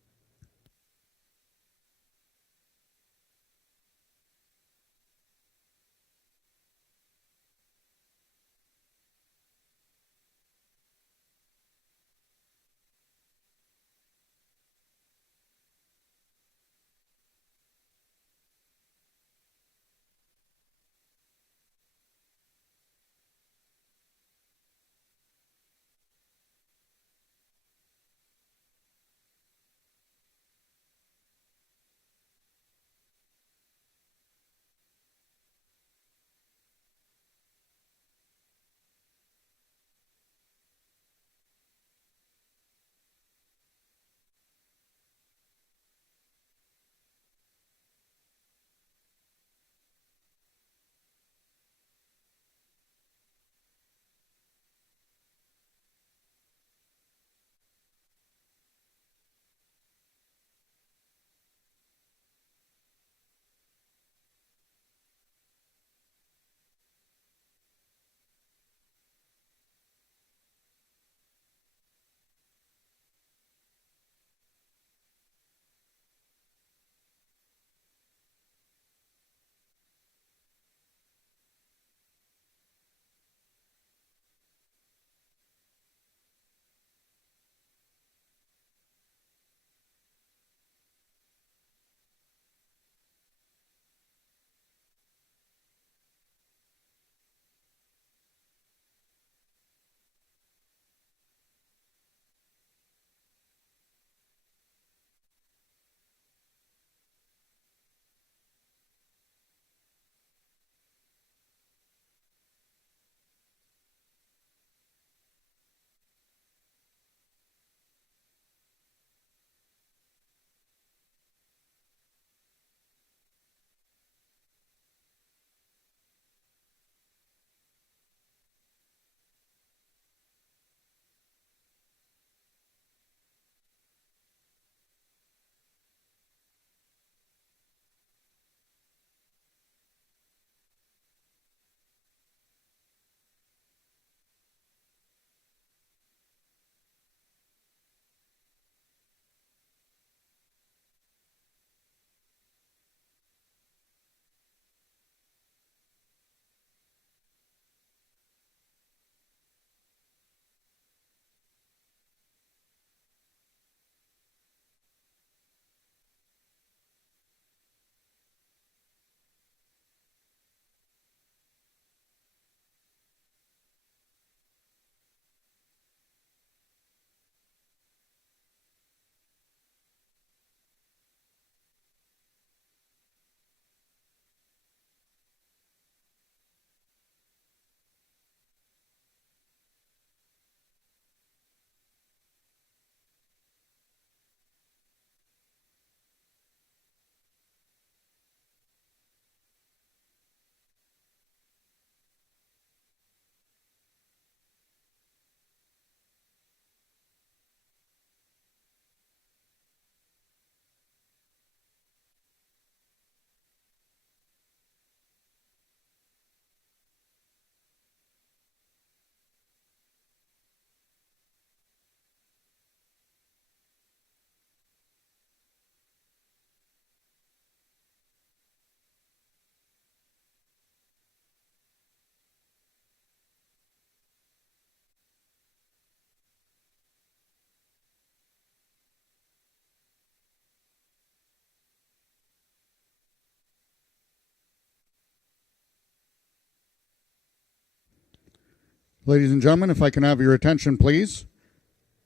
Ladies and gentlemen, if I can have your attention, please.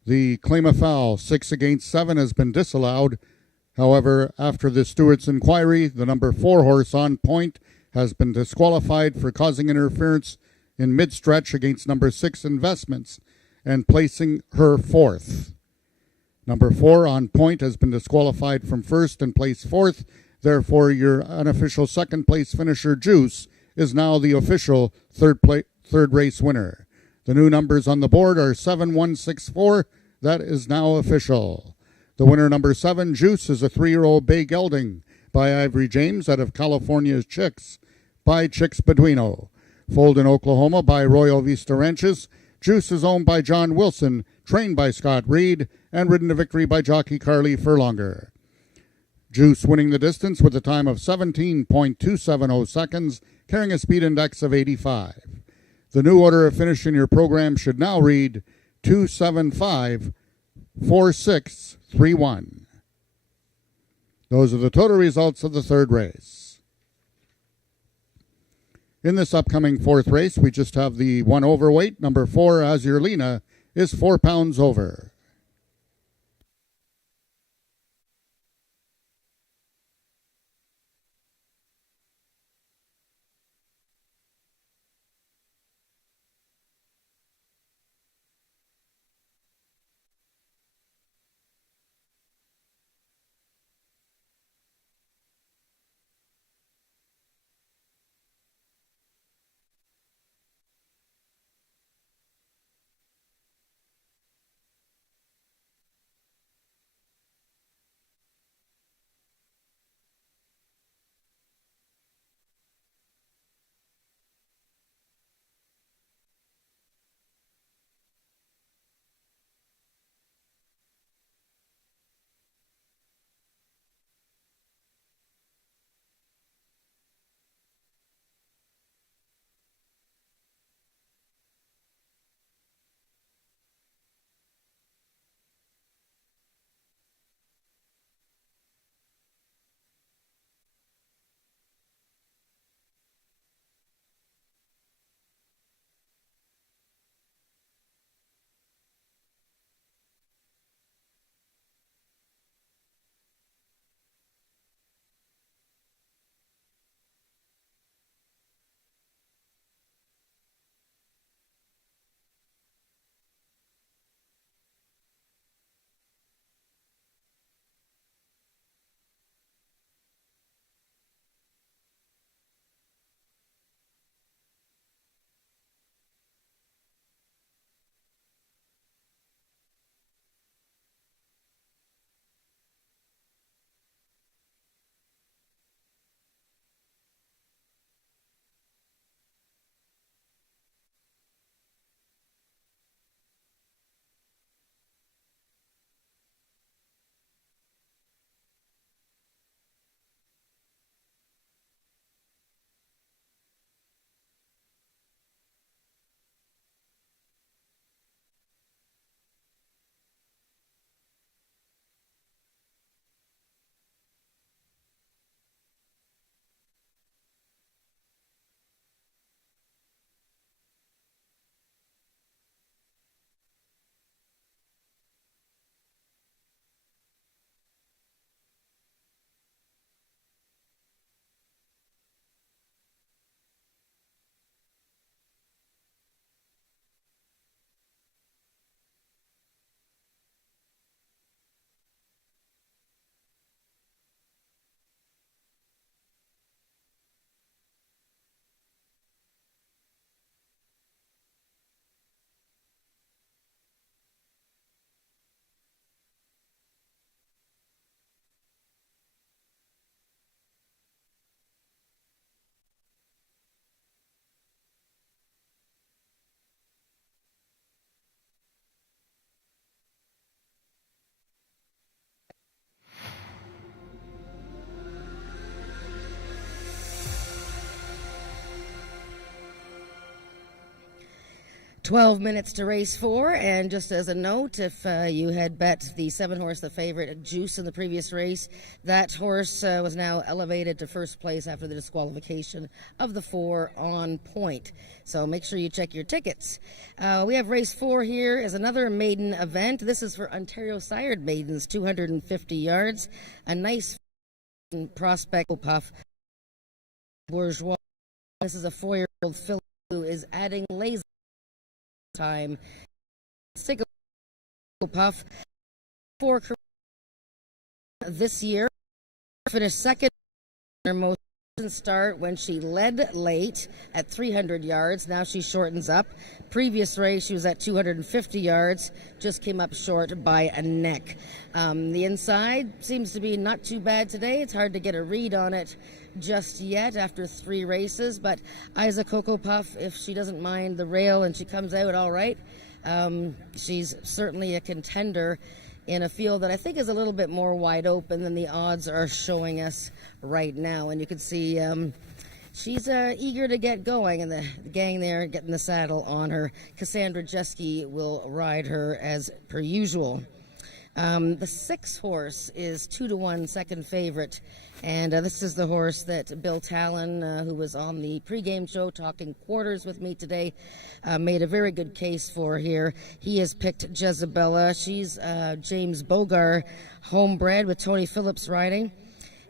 The claim of foul, 6-7, has been disallowed. However, after the Stewart's inquiry, the number 4 horse On Point has been disqualified for causing interference in mid-stretch against number 6 Investments and placing her 4th. Number 4 On Point has been disqualified from first and placed 4th. Therefore, your unofficial second place finisher, Juice, is now the official third race winner. The new numbers on the board are 7164. That is now official. The winner, number 7, Juice, is a 3-year-old bay gelding by Ivory James out of California's Chicks by Chicks Beduino. Foaled in Oklahoma by Royal Vista Ranches. Juice is owned by John Wilson, trained by Scott Reed, and ridden to victory by jockey Carly Furlonger. Juice winning the distance with a time of 17.270 seconds, carrying a speed index of 85. The new order of finish in your program should now read 275-4631. Those are the total results of the third race. In this upcoming fourth race, we just have the one overweight. Number 4, Azurlina, is 4 pounds over. 12 minutes to race 4, and just as a note, if you had bet the 7-horse, the favorite, Juice, in the previous race, that horse was now elevated to first place after the disqualification of the 4 On Point. So make sure you check your tickets. We have race 4 here is another maiden event. This is for Ontario sired maidens, 250 yards. A nice prospect puff. Bourgeois. This is a 4-year-old filly who is adding lazy time. Let's take a puff for this year. Finished second in her most recent start when she led late at 300 yards. Now she shortens up. Previous race she was at 250 yards. Just came up short by a neck. The inside seems to be not too bad today. It's hard to get a read on it just yet after 3 races, but Isa Coco Puff, if she doesn't mind the rail and she comes out all right, she's certainly a contender in a field that I think is a little bit more wide open than the odds are showing us right now. And you can see she's eager to get going, and the gang there getting the saddle on her. Cassandra Jeske will ride her as per usual. The 6-horse is 2-1 second favorite, and this is the horse that Bill Talon, who was on the pregame show talking quarters with me today, made a very good case for here. He has picked Jezebella. She's James Bogar homebred with Tony Phillips riding.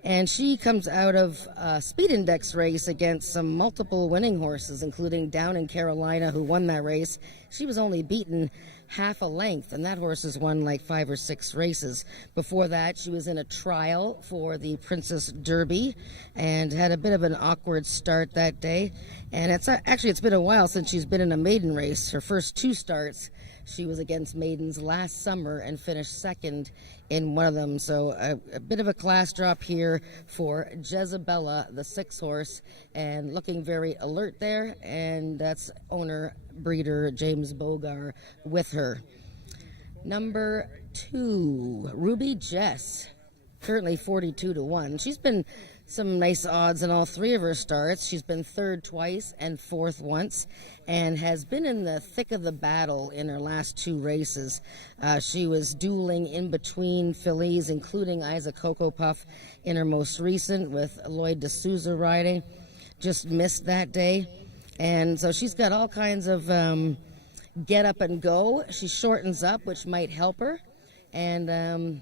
And she comes out of a speed index race against some multiple winning horses, including Down in Carolina, who won that race. She was only beaten half a length, and that horse has won like 5 or 6 races. Before that, she was in a trial for the Princess Derby and had a bit of an awkward start that day. And it's been a while since she's been in a maiden race. Her first 2 starts, she was against maidens last summer and finished second in one of them. So a bit of a class drop here for Jezebella, the 6-horse, and looking very alert there. And that's owner breeder James Bogar with her. Number 2, Ruby Jess, currently 42-1. She's been some nice odds in all 3 of her starts. She's been 3rd twice and 4th once, and has been in the thick of the battle in her last 2 races. She was dueling in between fillies, including Isa Coco Puff in her most recent with Lloyd D'Souza riding. Just missed that day. And so she's got all kinds of get up and go. She shortens up, which might help her. And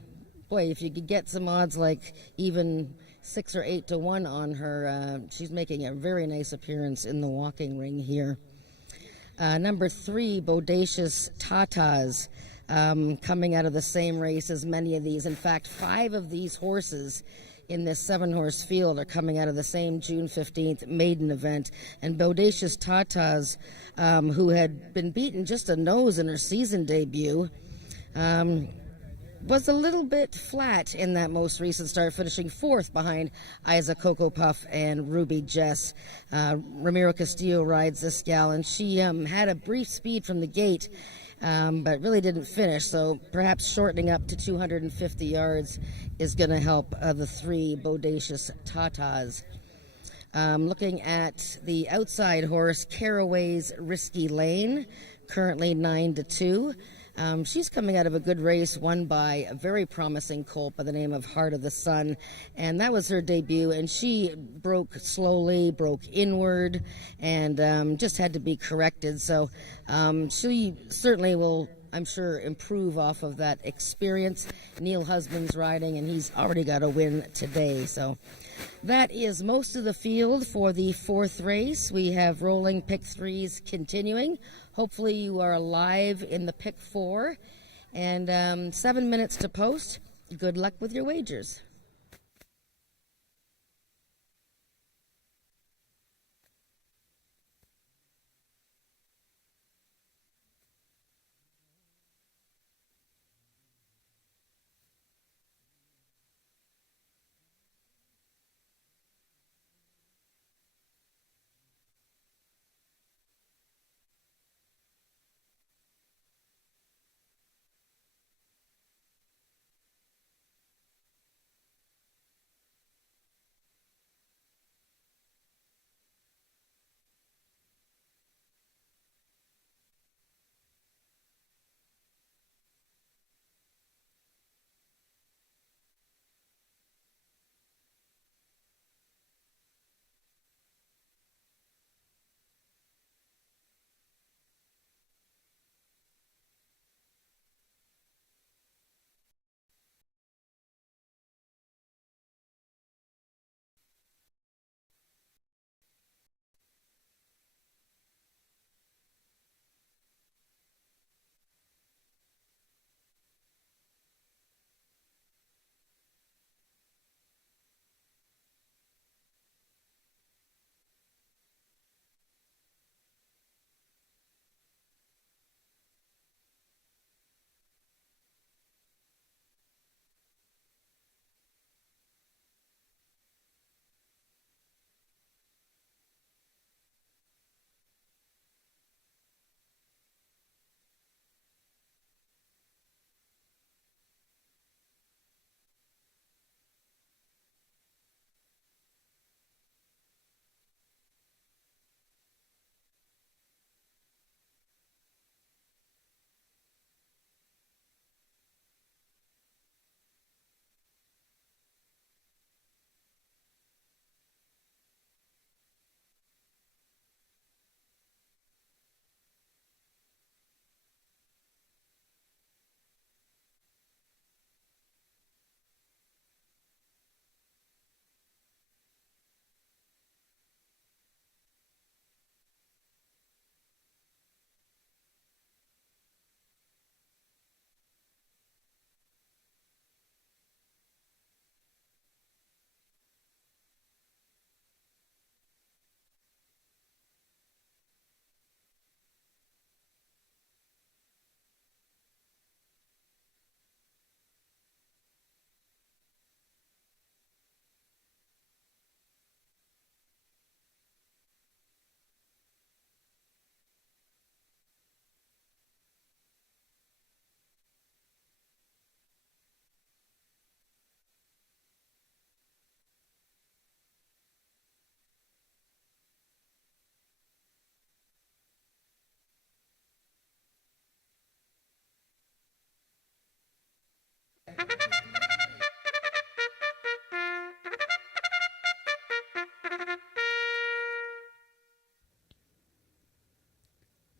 boy, if you could get some odds like even 6 or 8 to 1 on her, she's making a very nice appearance in the walking ring here. Number 3, Bodacious Tatas, coming out of the same race as many of these. In fact, 5 of these horses in this 7-horse field are coming out of the same June 15th maiden event. And Bodacious Tatas, who had been beaten just a nose in her season debut, was a little bit flat in that most recent start, finishing 4th behind Isa Coco Puff and Ruby Jess. Ramiro Castillo rides this gal, and she had a brief speed from the gate, but really didn't finish, so perhaps shortening up to 250 yards is going to help the 3 Bodacious Tatas. Looking at the outside horse, Caraway's Risky Lane, currently 9-2. She's coming out of a good race won by a very promising colt by the name of Heart of the Sun, and that was her debut, and she broke slowly, broke inward, and just had to be corrected. So she certainly will, I'm sure, improve off of that experience. Neil Husband's riding, and he's already got a win today. So that is most of the field for the 4th race. We have rolling pick 3s continuing. Hopefully you are live in the pick 4, and 7 minutes to post. Good luck with your wagers.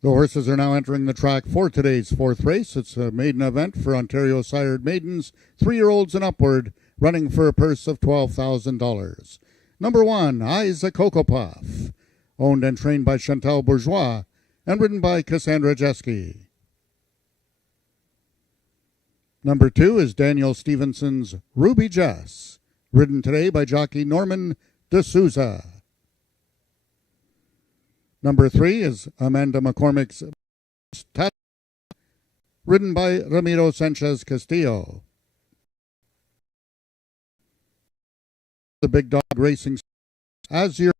The horses are now entering the track for today's fourth race. It's a maiden event for Ontario sired maidens, 3-year-olds and upward, running for a purse of $12,000. Number 1, Isaac Cocoa Puff, owned and trained by Chantal Bourgeois and ridden by Cassandra Jeske. Number 2 is Daniel Stevenson's Ruby Jess, ridden today by jockey Norman De Souza. Number 3 is Amanda McCormick's Tat, ridden by Ramiro Sanchez Castillo. The Big Dog Racing Azure.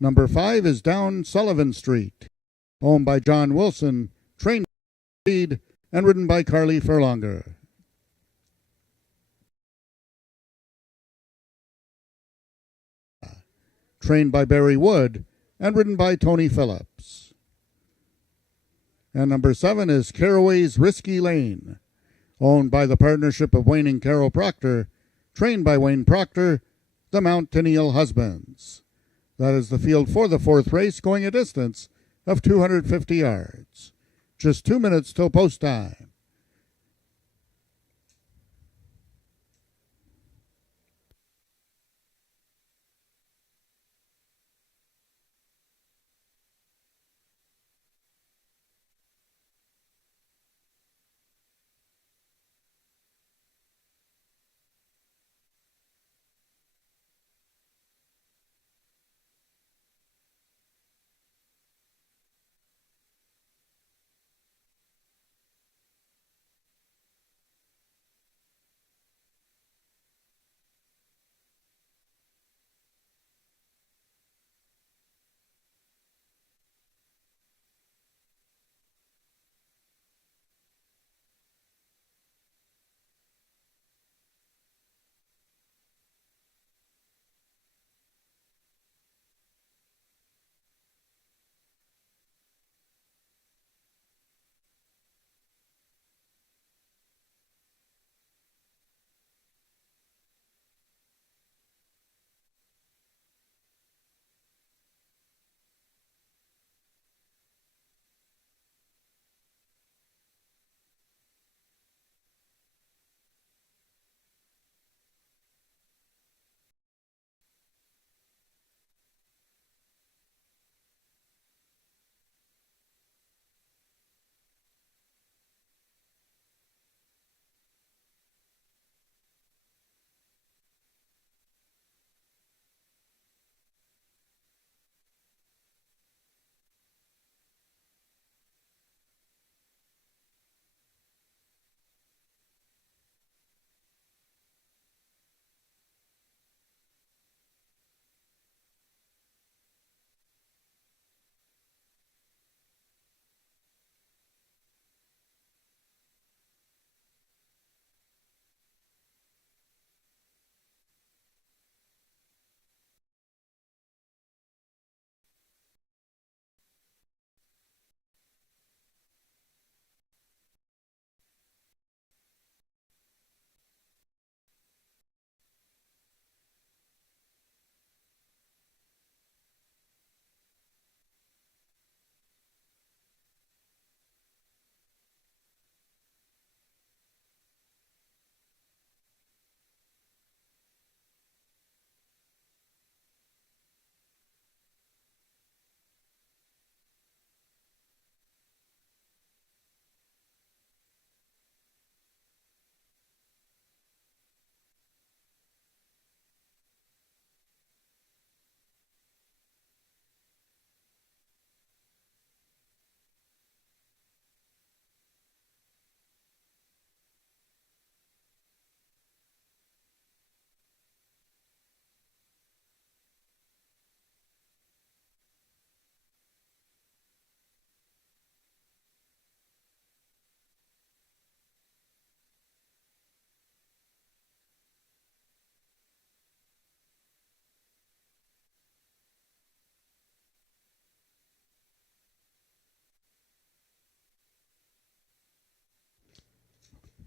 Number 5 is Down Sullivan Street, owned by John Wilson, trained by Speed, and ridden by Carly Furlonger. Trained by Barry Wood and ridden by Tony Phillips. And number 7 is Caraway's Risky Lane, owned by the partnership of Wayne and Carol Proctor, trained by Wayne Proctor, the Mount Tennille Husbands. That is the field for the fourth race, going a distance of 250 yards. Just 2 minutes till post time.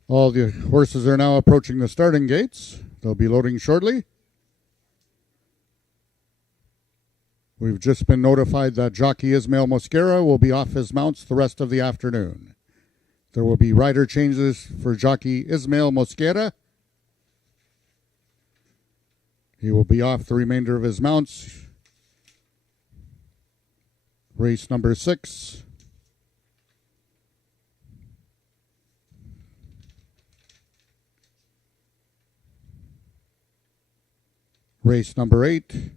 All the horses are now approaching the starting gates. They'll be loading shortly. We've just been notified that jockey Ismail Mosquera will be off his mounts the rest of the afternoon. There will be rider changes for jockey Ismail Mosquera. He will be off the remainder of his mounts. Race number 6. Race number 8.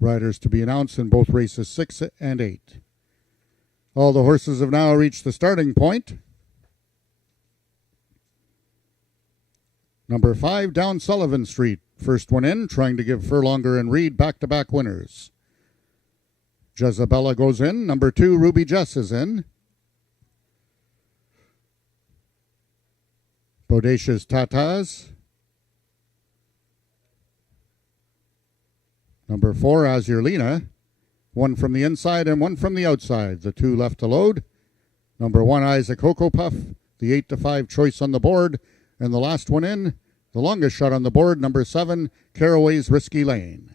Riders to be announced in both races 6 and 8. All the horses have now reached the starting point. Number 5, down Sullivan Street. First one in, trying to give Furlonger and Reed back-to-back winners. Jezabella goes in. Number 2, Ruby Jess is in. Bodacious Tatas. Number 4, Azurlina. One from the inside and one from the outside. The 2 left to load. Number 1, Isaac Cocoa Puff. The 8-5 choice on the board. And the last one in, the longest shot on the board, number 7, Caraway's Risky Lane.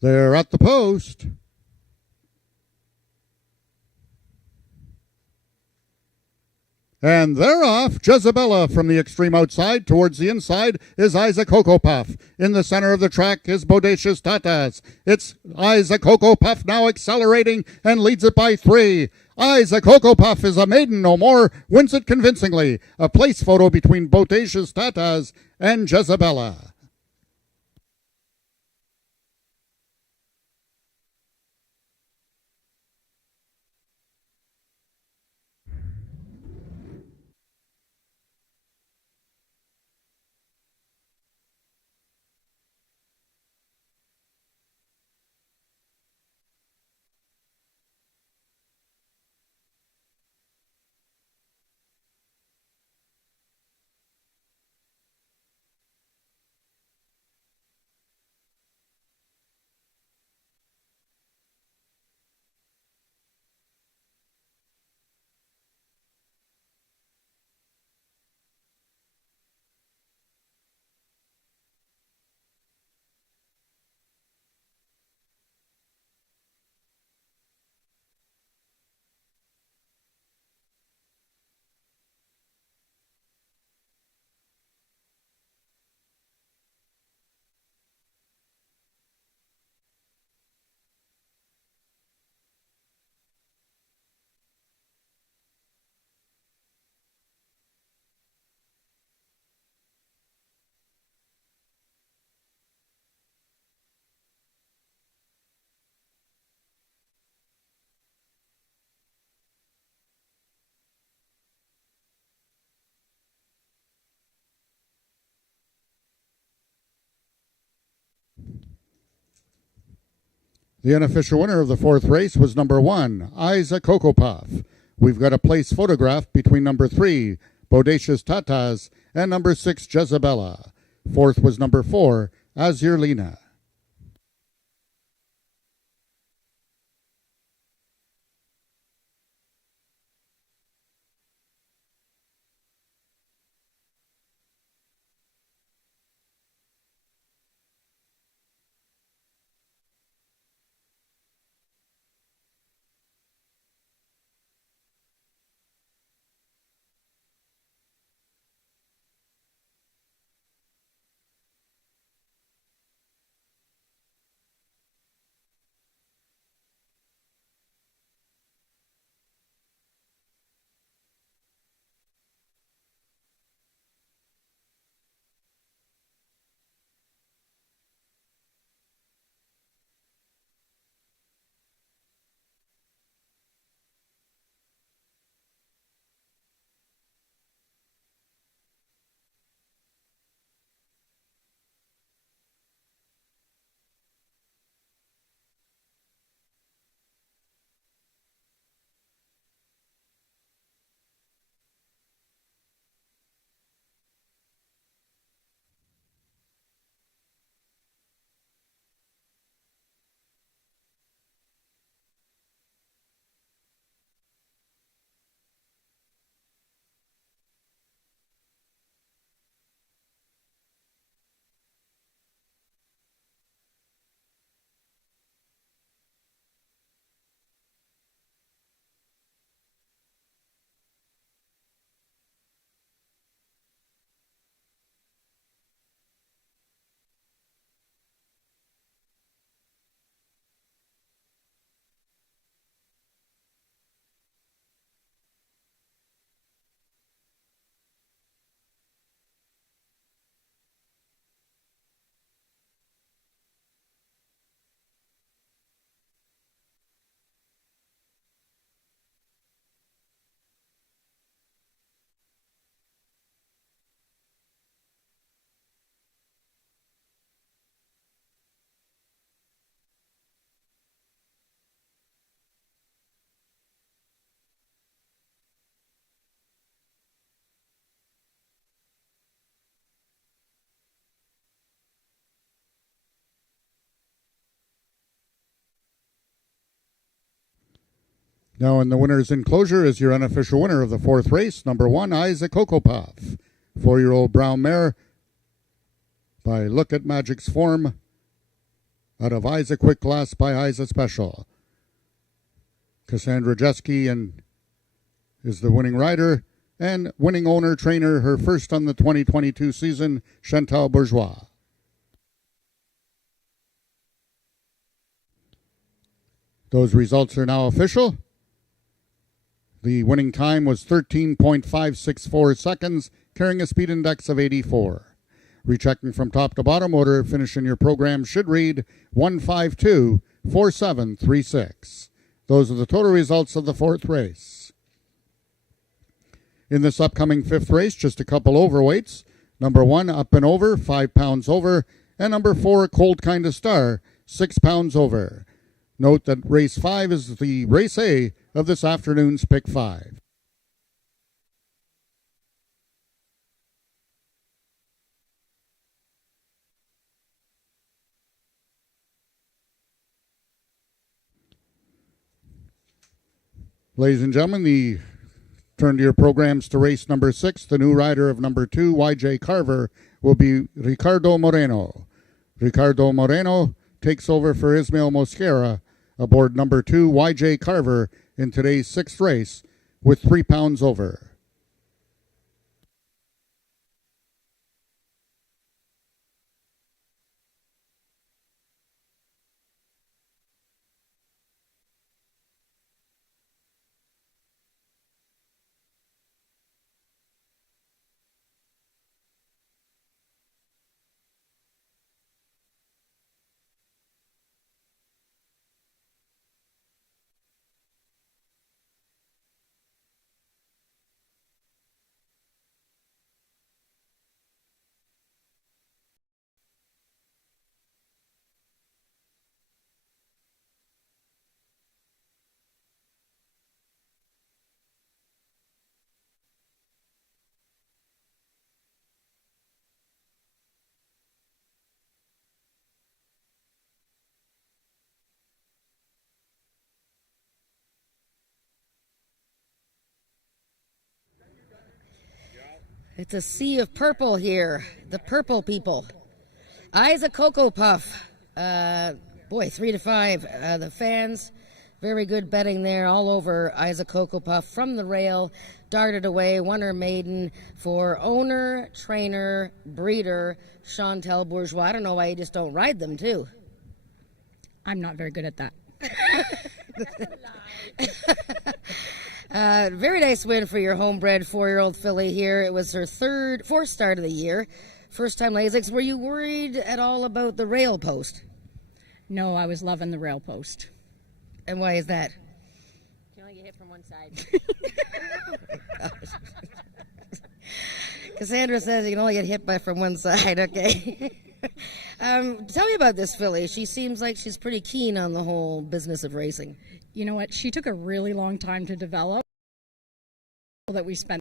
They're at the post. And they're off. Jezabella from the extreme outside. Towards the inside is Isaac Cocoa Puff. In the center of the track is Bodacious Tatas. It's Isaac Cocoa Puff now accelerating and leads it by 3. Isaac Cocoa Puff is a maiden no more. Wins it convincingly. A place photo between Bodacious Tatas and Jezabella. The unofficial winner of the 4th race was number 1, Isaac Cocoa Puff. We've got a place photograph between number 3, Bodacious Tatas, and number 6, Jezabella. 4th was number 4, Azurlina. Now in the winner's enclosure is your unofficial winner of the fourth race, number 1, Isaac Cocoa Puff. 4-year-old brown mare by Look at Magic's Form out of Isaac Quick Glass by Isaac Special. Cassandra Jeske is the winning rider, and winning owner trainer, her first on the 2022 season, Chantal Bourgeois. Those results are now official. The winning time was 13.564 seconds, carrying a speed index of 84. Rechecking from top to bottom, order finish in your program should read 152-4736. Those are the total results of the fourth race. In this upcoming fifth race, just a couple overweights. Number 1, Up and Over, 5 pounds over. And number 4, Cold Kinda Star, 6 pounds over. Note that race 5 is the race A of this afternoon's Pick 5. Ladies and gentlemen, turn to your programs to race number 6. The new rider of number 2, YJ Carver, will be Ricardo Moreno. Ricardo Moreno takes over for Ismael Mosquera aboard number 2, YJ Carver, in today's 6th race with 3 pounds over. It's a sea of purple here. The purple people. Isaac Cocoa Puff. 3-5. The fans, very good betting there all over Isaac Cocoa Puff from the rail. Darted away, won her maiden for owner, trainer, breeder, Chantal Bourgeois. I don't know why you just don't ride them, too. I'm not very good at that. Very nice win for your homebred 4-year-old filly here. It was her fourth start of the year. First time Lasix. Were you worried at all about the rail post? No, I was loving the rail post. And why is that? You only get hit from one side. Cassandra says you can only get hit from one side. Okay. Tell me about this filly. She seems like she's pretty keen on the whole business of racing. You know what? She took a really long time to develop. That we spent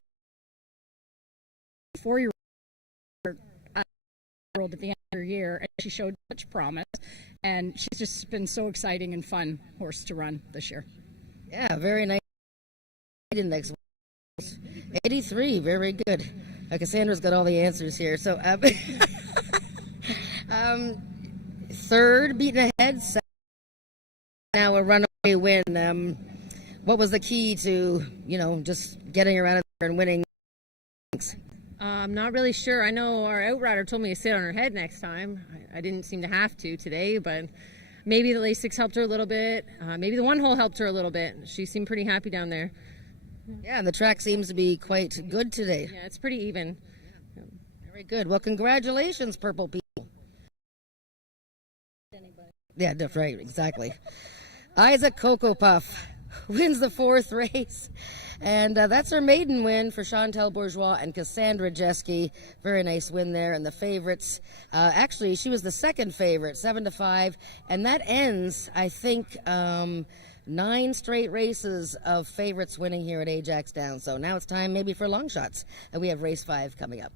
4 years at the end of her year, and she showed such promise. And she's just been so exciting and fun horse to run this year. Yeah, very nice index. 83, very good. Cassandra's got all the answers here. So, third, beaten ahead. Second, now a runaway win. What was the key to, just getting her out of there and winning? I'm not really sure. I know our outrider told me to sit on her head next time. I didn't seem to have to today, but maybe the Lasix helped her a little bit. Maybe the one hole helped her a little bit. She seemed pretty happy down there. Yeah, and the track seems to be quite good today. Yeah, it's pretty even. Very good. Well, congratulations, purple people. Yeah, that's right, exactly. Isaac Cocoa Puff wins the fourth race. And that's her maiden win for Chantal Bourgeois and Cassandra Jeske. Very nice win there. And the favorites, actually, she was the second favorite, 7-5. And that ends, I think, 9 straight races of favorites winning here at AjaxDowns. So now it's time maybe for long shots. And we have race 5 coming up.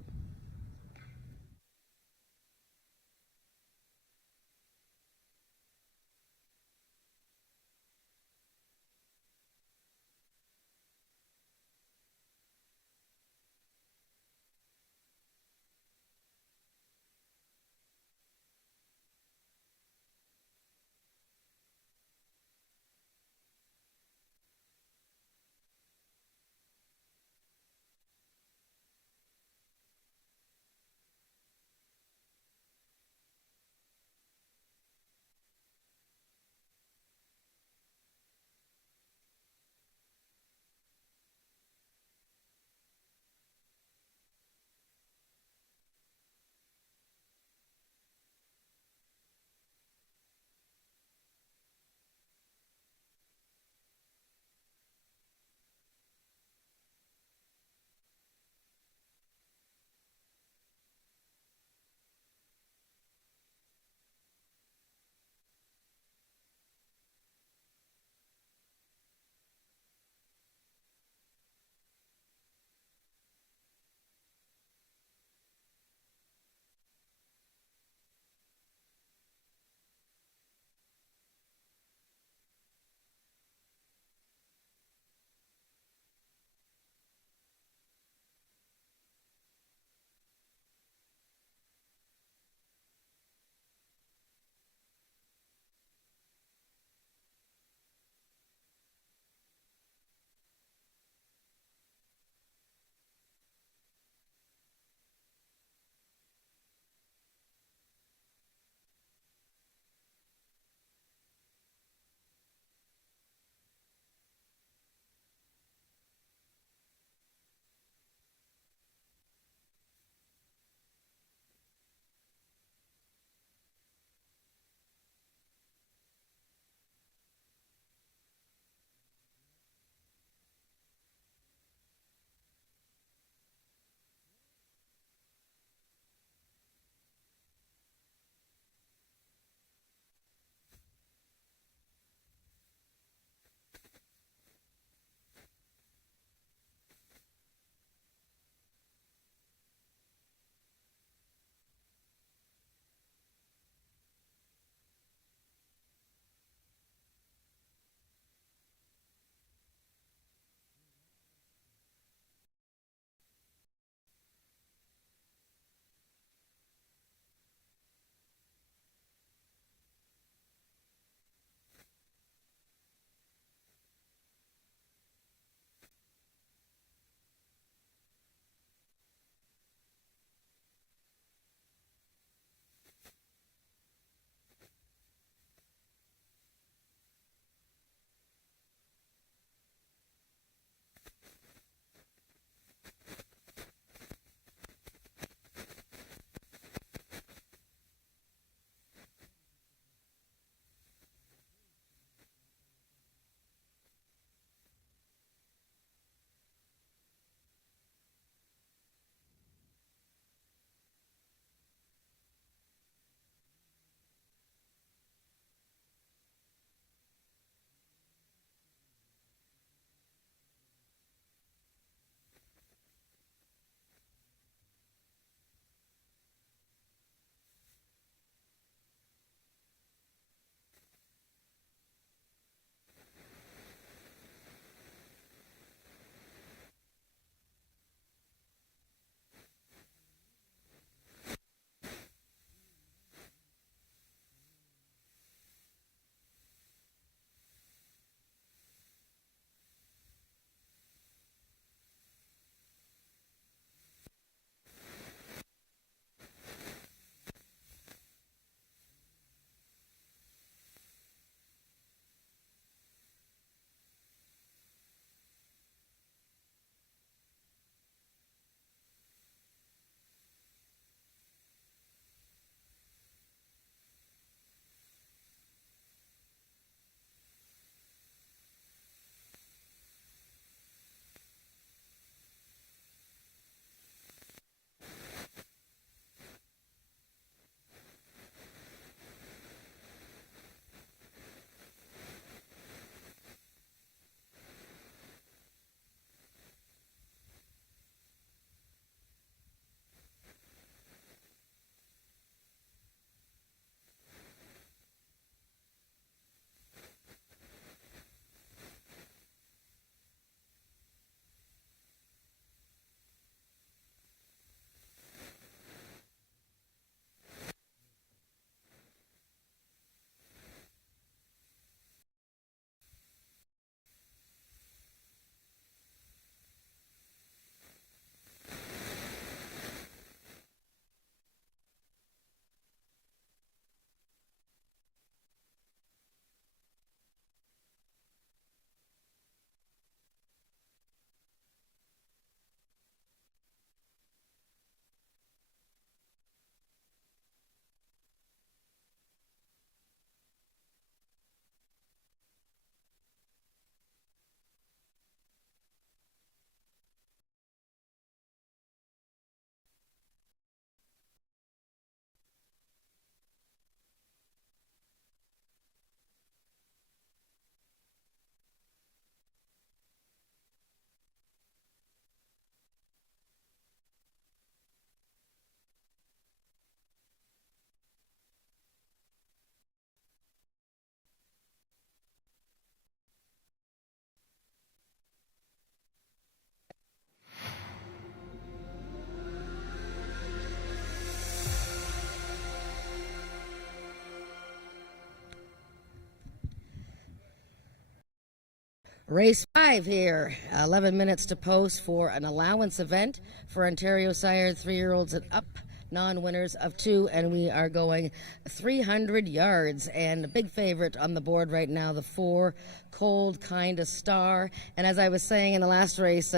Race 5 here, 11 minutes to post for an allowance event for Ontario sired 3-year-olds and up, non-winners of 2, and we are going 300 yards. And a big favorite on the board right now, the 4, Cold Kinda Star. And as I was saying in the last race,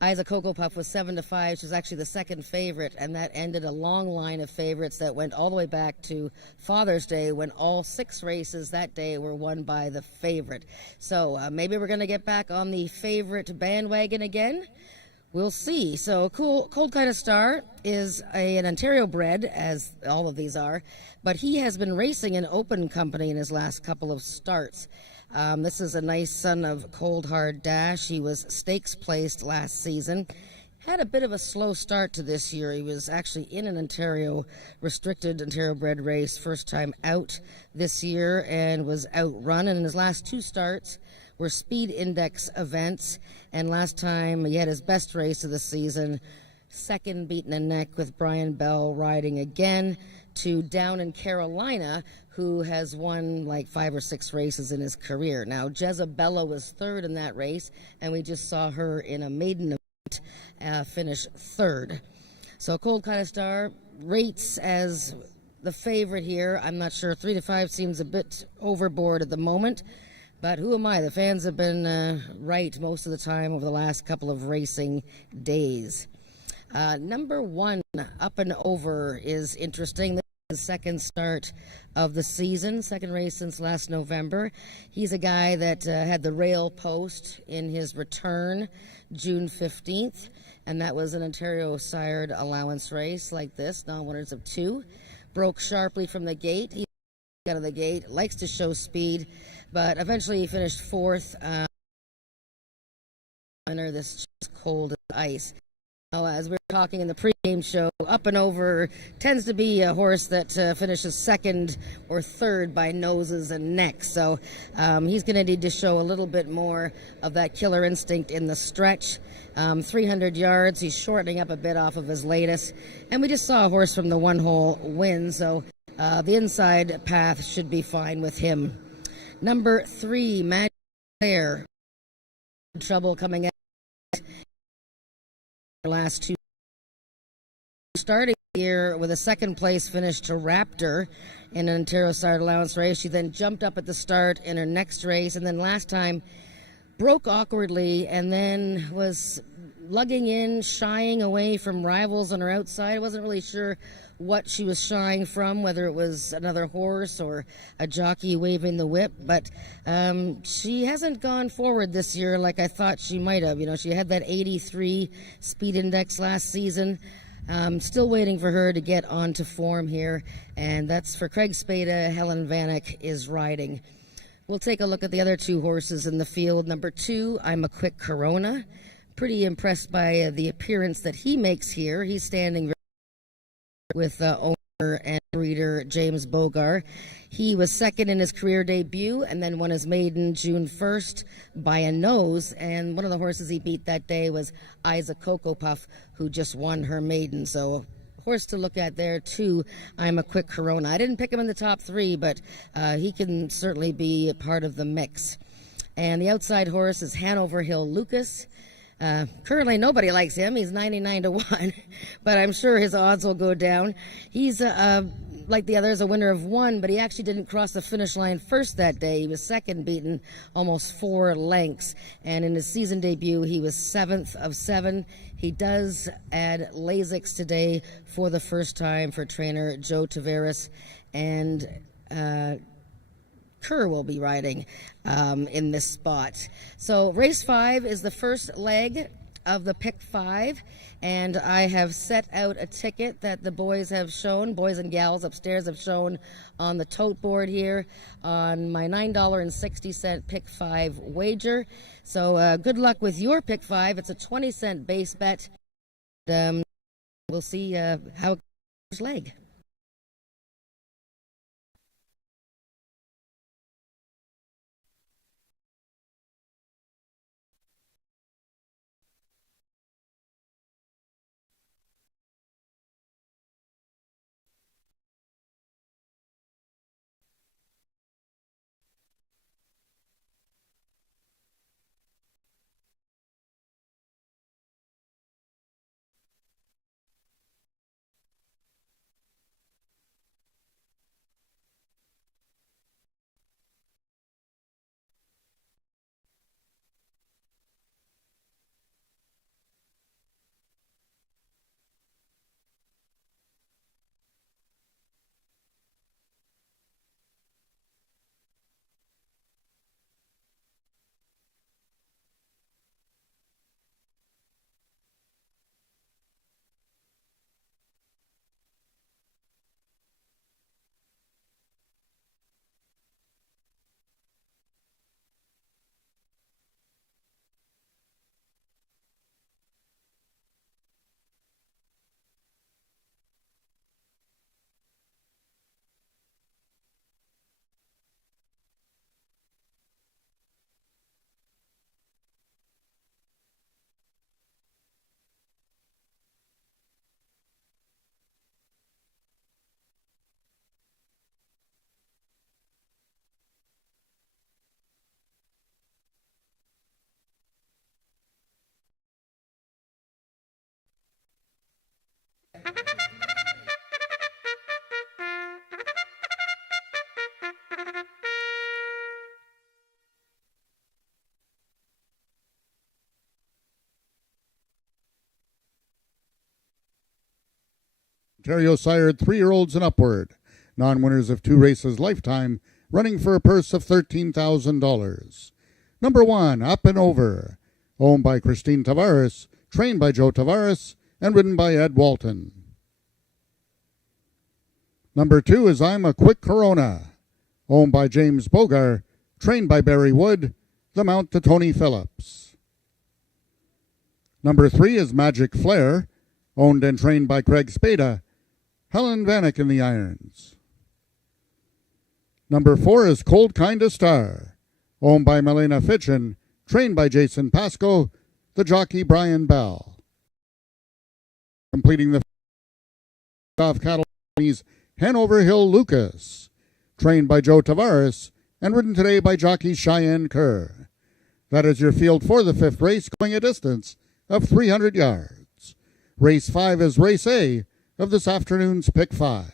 Isa Cocoa Puff was 7-5. She was actually the second favorite, and that ended a long line of favorites that went all the way back to Father's Day, when all 6 races that day were won by the favorite. So maybe we're going to get back on the favorite bandwagon again. We'll see. So Cold Kind of Star is an Ontario bred, as all of these are, but he has been racing in open company in his last couple of starts. This is a nice son of Cold Hard Dash. He was stakes placed last season. Had a bit of a slow start to this year. He was actually in an restricted Ontario bred race first time out this year and was outrun. And in his last 2 starts were speed index events. And last time he had his best race of the season, second beaten a neck with Brian Bell riding again to Down in Carolina, who has won like 5 or 6 races in his career. Now, Jezabella was 3rd in that race, and we just saw her in a maiden event finish 3rd. So Cold Kind of Star rates as the favorite here. I'm not sure. 3-5 seems a bit overboard at the moment, but who am I? The fans have been right most of the time over the last couple of racing days. Number 1, Up and Over, is interesting. This is the second start of the season, second race since last November. He's a guy that had the rail post in his return June 15th, and that was an Ontario sired allowance race like this, non-winners of 2. Broke sharply from the gate. He out of the gate, likes to show speed, but eventually he finished 4th. This cold as ice. Oh, as we were talking in the pregame show, Up and Over tends to be a horse that finishes 2nd or 3rd by noses and necks. So he's going to need to show a little bit more of that killer instinct in the stretch. 300 yards, he's shortening up a bit off of his latest. And we just saw a horse from the 1-hole win, so the inside path should be fine with him. Number 3, Magic Claire. Trouble coming out. Last 2 starting here with a 2nd place finish to Raptor in an Ontario sired allowance race. She then jumped up at the start in her next race, and then last time broke awkwardly and then was lugging in, shying away from rivals on her outside. I wasn't really sure what she was shying from, whether it was another horse or a jockey waving the whip, but she hasn't gone forward this year like I thought she might have. You know, she had that 83 speed index last season. Still waiting for her to get onto form here, and that's for Craig Spada. Helen Vanek is riding. We'll take a look at the other 2 horses in the field. Number 2, I'm a Quick Corona. Pretty impressed by the appearance that he makes here. He's standing with owner and breeder James Bogar. He was 2nd in his career debut and then won his maiden June 1st by a nose. And one of the horses he beat that day was Isa Cocoa Puff, who just won her maiden. So horse to look at there too. I'm a Quick Corona. I didn't pick him in the top 3, but he can certainly be a part of the mix. And the outside horse is Hanover Hill Lucas. Currently, nobody likes him. He's 99-1, but I'm sure his odds will go down. He's, like the others, a winner of 1, but he actually didn't cross the finish line first that day. He was 2nd, beaten almost 4 lengths, and in his season debut, he was 7th of 7. He does add Lasix today for the first time for trainer Joe Tavares, and Kerr will be riding in this spot. So race 5 is the first leg of the pick 5, and I have set out a ticket that the boys and gals upstairs have shown on the tote board here on my $9.60 pick 5 wager. So good luck with your pick 5. It's a 20-cent base bet. We'll see how it goes leg. Ontario sired 3-year-olds and upward, non-winners of 2 races lifetime, running for a purse of $13,000. Number 1, Up and Over, owned by Christine Tavares, trained by Joe Tavares, and ridden by Ed Walton. Number 2 is I'm a Quick Corona, owned by James Bogar, trained by Barry Wood, the mount to Tony Phillips. Number 3 is Magic Flare, owned and trained by Craig Spada, Helen Vanek in the irons. Number 4 is Cold Kinda Star, owned by Milena Fitchin, trained by Jason Pasco, the jockey Brian Bell. Completing the off cattle is Hanover Hill Lucas, trained by Joe Tavares and ridden today by jockey Cheyenne Kerr. That is your field for the 5th race, going a distance of 300 yards. Race 5 is Race A of this afternoon's Pick 5.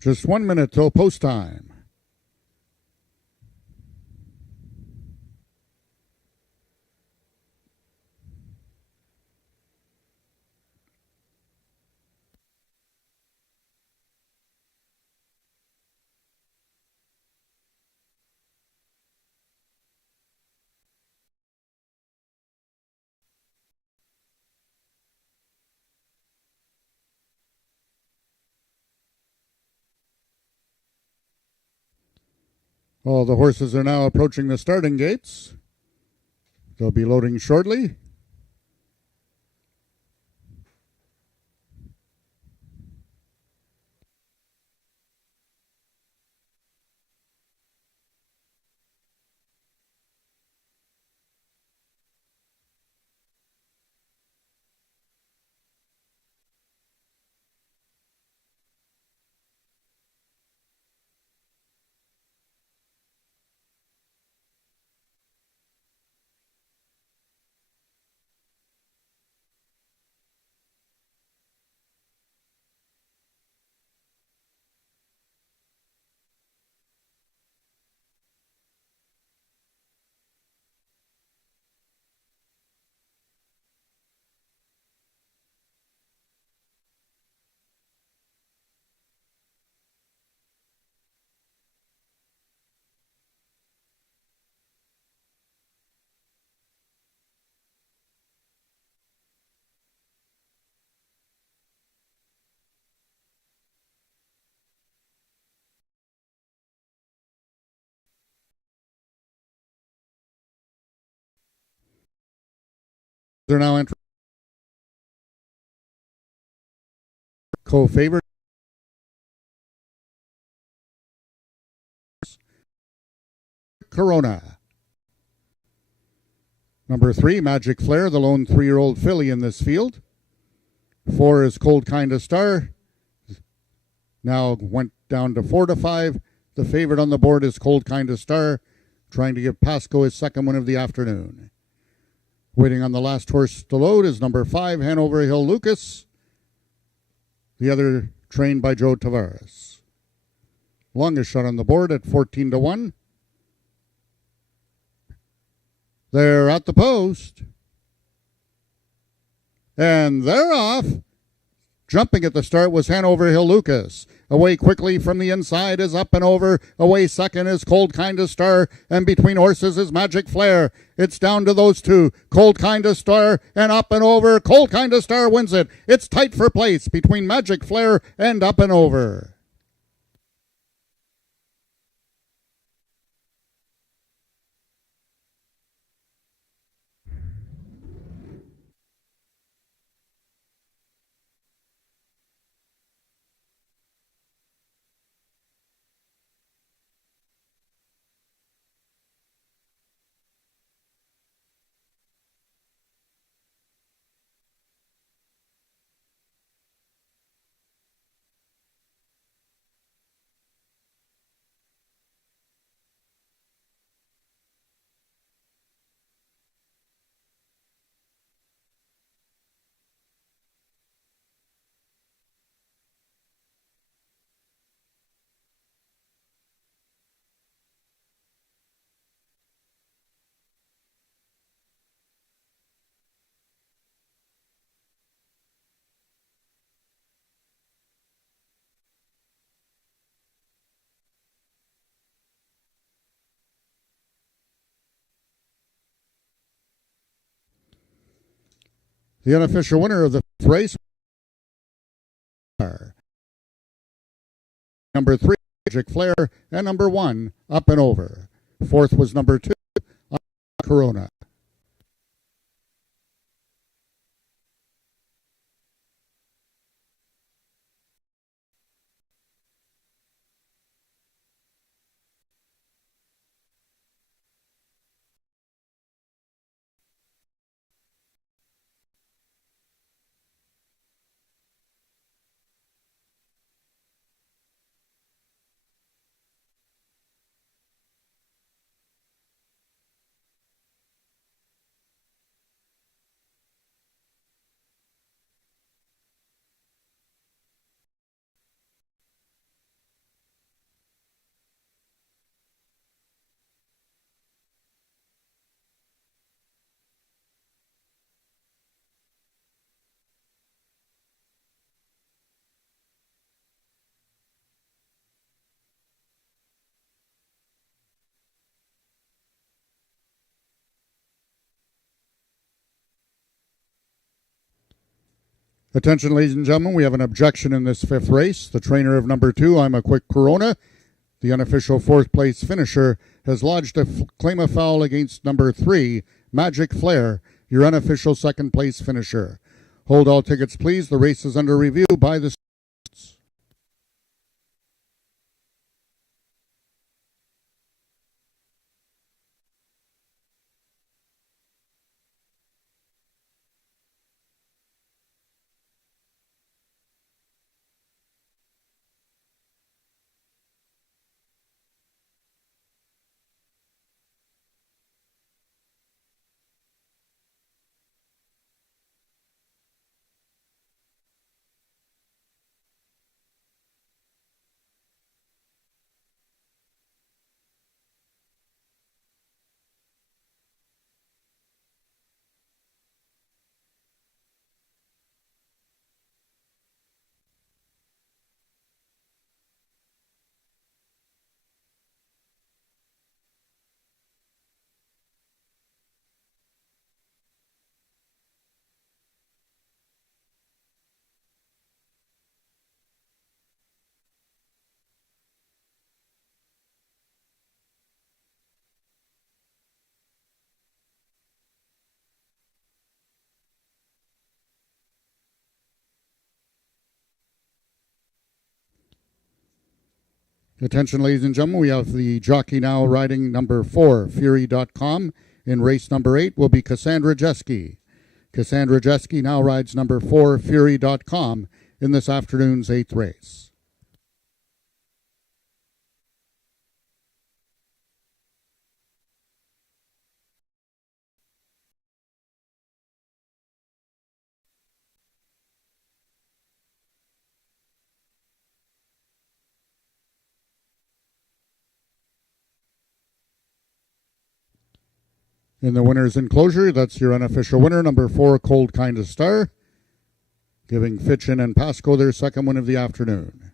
Just 1 minute till post time. All the horses are now approaching the starting gates. They'll be loading shortly. They're now entering co-favorite Corona. Number 3, Magic Flare, the lone 3-year-old filly in this field. 4 is Cold Kinda Star. Now went down to 4 to 5. The favorite on the board is Cold Kinda Star, trying to give Pasco his second win of the afternoon. Waiting on the last horse to load is number 5, Hanover Hill Lucas. The other trained by Joe Tavares. Longest shot on the board at 14 to 1. They're at the post. And they're off. Jumping at the start was Hanover Hill Lucas. Away quickly from the inside is Up and Over. Away second is Cold Kinda Star. And between horses is Magic Flare. It's down to those two. Cold Kinda Star and Up and Over. Cold Kinda Star wins it. It's tight for place between Magic Flare and Up and Over. The unofficial winner of the race, number 3, Magic Flare, and number 1, Up and Over. Fourth was number 2, Corona. Attention, ladies and gentlemen, we have an objection in this 5th race. The trainer of number 2, I'm a Quick Corona, the unofficial 4th place finisher, has lodged a claim of foul against number 3, Magic Flare, your unofficial 2nd place finisher. Hold all tickets, please. The race is under review by the Attention, ladies and gentlemen, we have the jockey now riding number 4, Fury.com. In race number 8 will be Cassandra Jeske. Cassandra Jeske now rides number 4, Fury.com, in this afternoon's 8th race. In the winner's enclosure, that's your unofficial winner, number 4, Cold Kinda Star, giving Fitchin and Pasco their second win of the afternoon.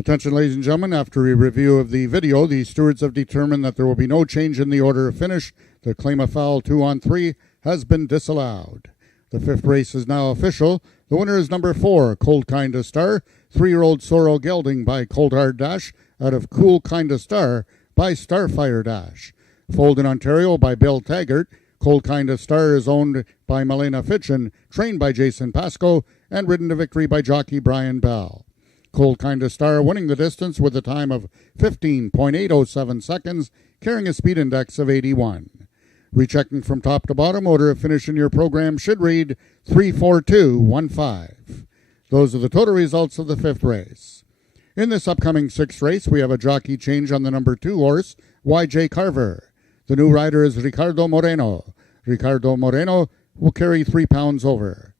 Attention, ladies and gentlemen, after a review of the video, the stewards have determined that there will be no change in the order of finish. The claim of foul 2 on 3 has been disallowed. The 5th race is now official. The winner is number 4, Cold Kinda Star, 3-year-old Sorrel Gelding by Cold Hard Dash, out of Cool Kinda Star by Starfire Dash. Foaled in Ontario by Bill Taggart, Cold Kinda Star is owned by Milena Fitchin, trained by Jason Pasco, and ridden to victory by jockey Brian Bell. Cold Kinda Star winning the distance with a time of 15.807 seconds, carrying a speed index of 81. Rechecking from top to bottom, order of finish in your program should read 34215. Those are the total results of the 5th race. In this upcoming 6th race, we have a jockey change on the number 2 horse, YJ Carver. The new rider is Ricardo Moreno. Ricardo Moreno will carry 3 pounds over.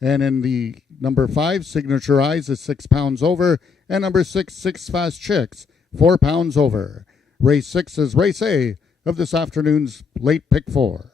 And in the number 5, Signature Eyes is 6 pounds over. And number 6, Six Fast Chicks, 4 pounds over. Race 6 is race A of this afternoon's late pick 4.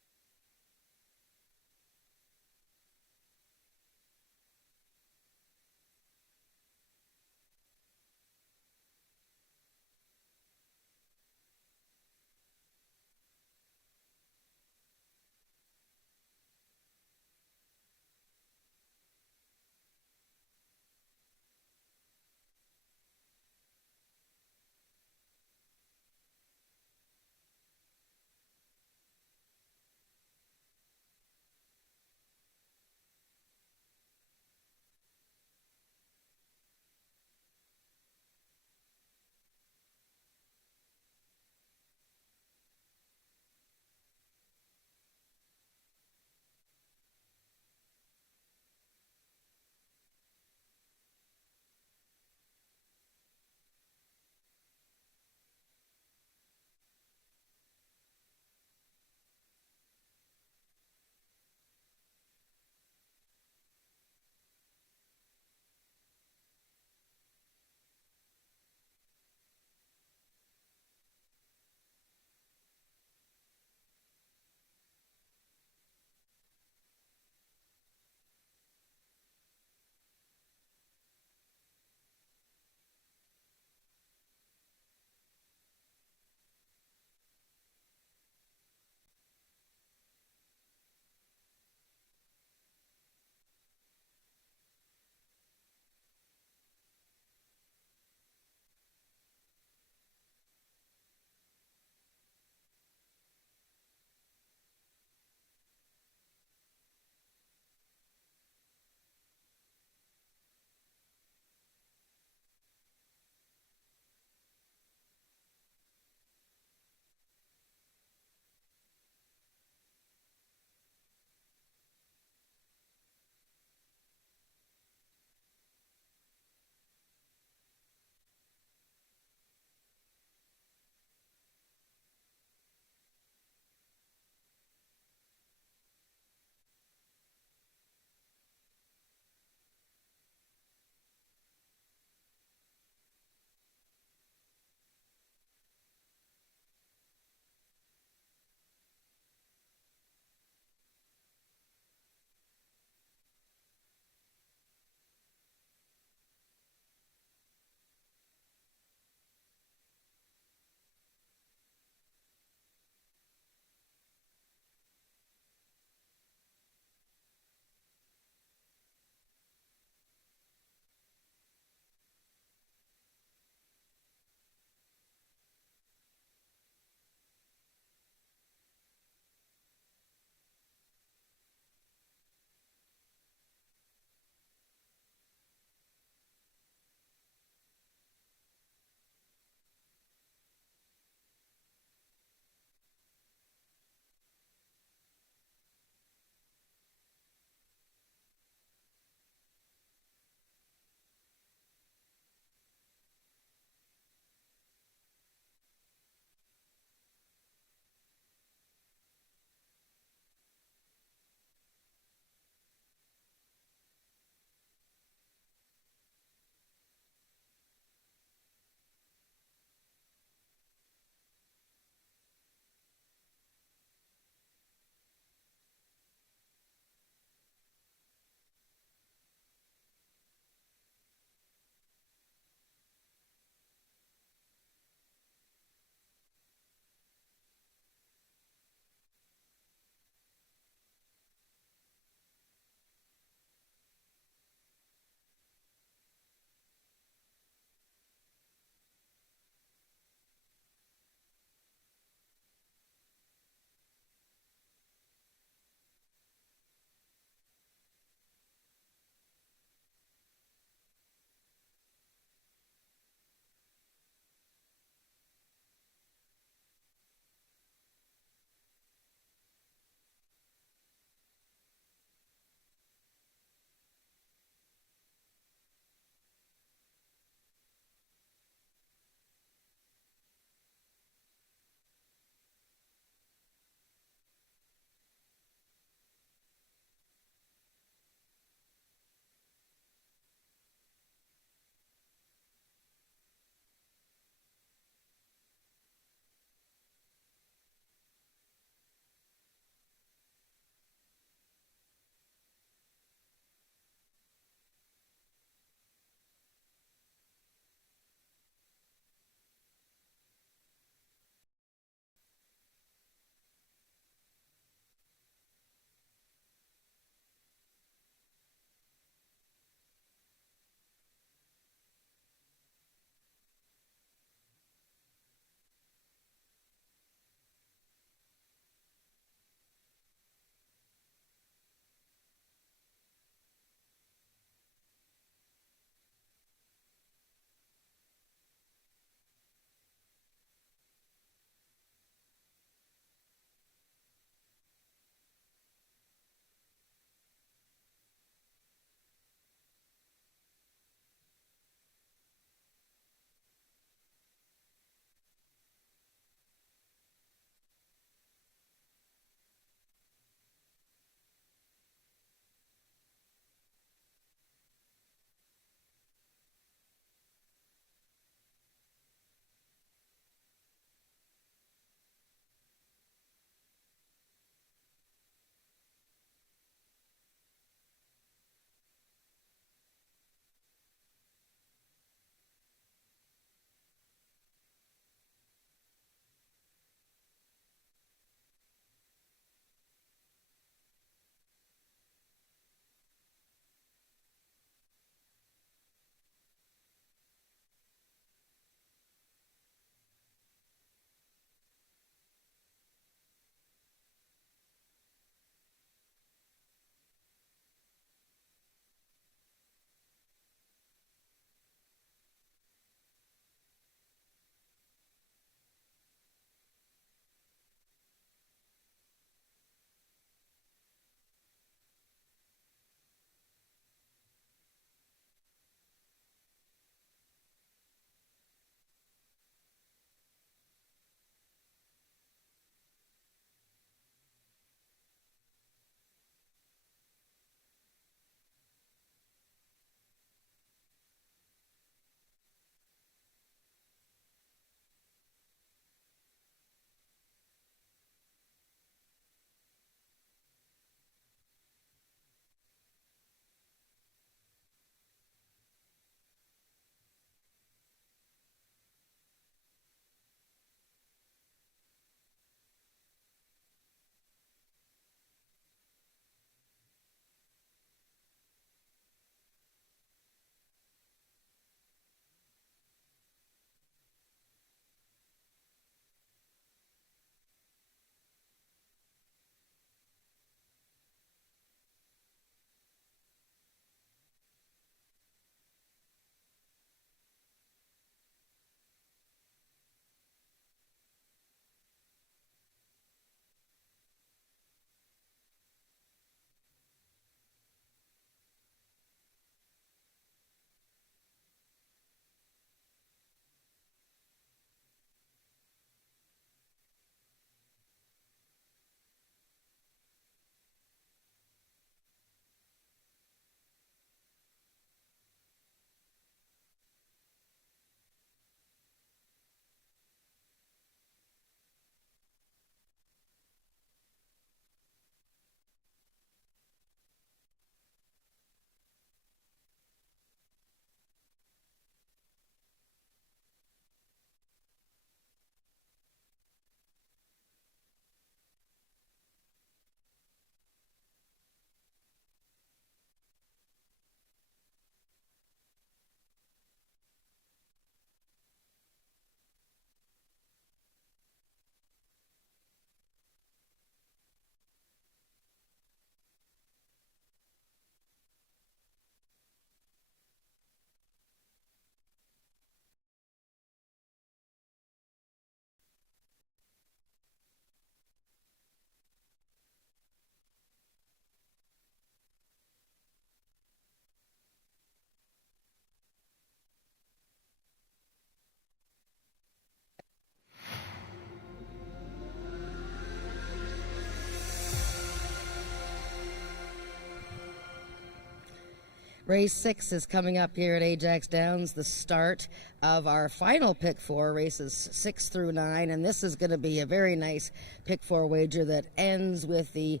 Race 6 is coming up here at Ajax Downs, the start of our final pick 4, races 6 through 9, and this is going to be a very nice pick 4 wager that ends with the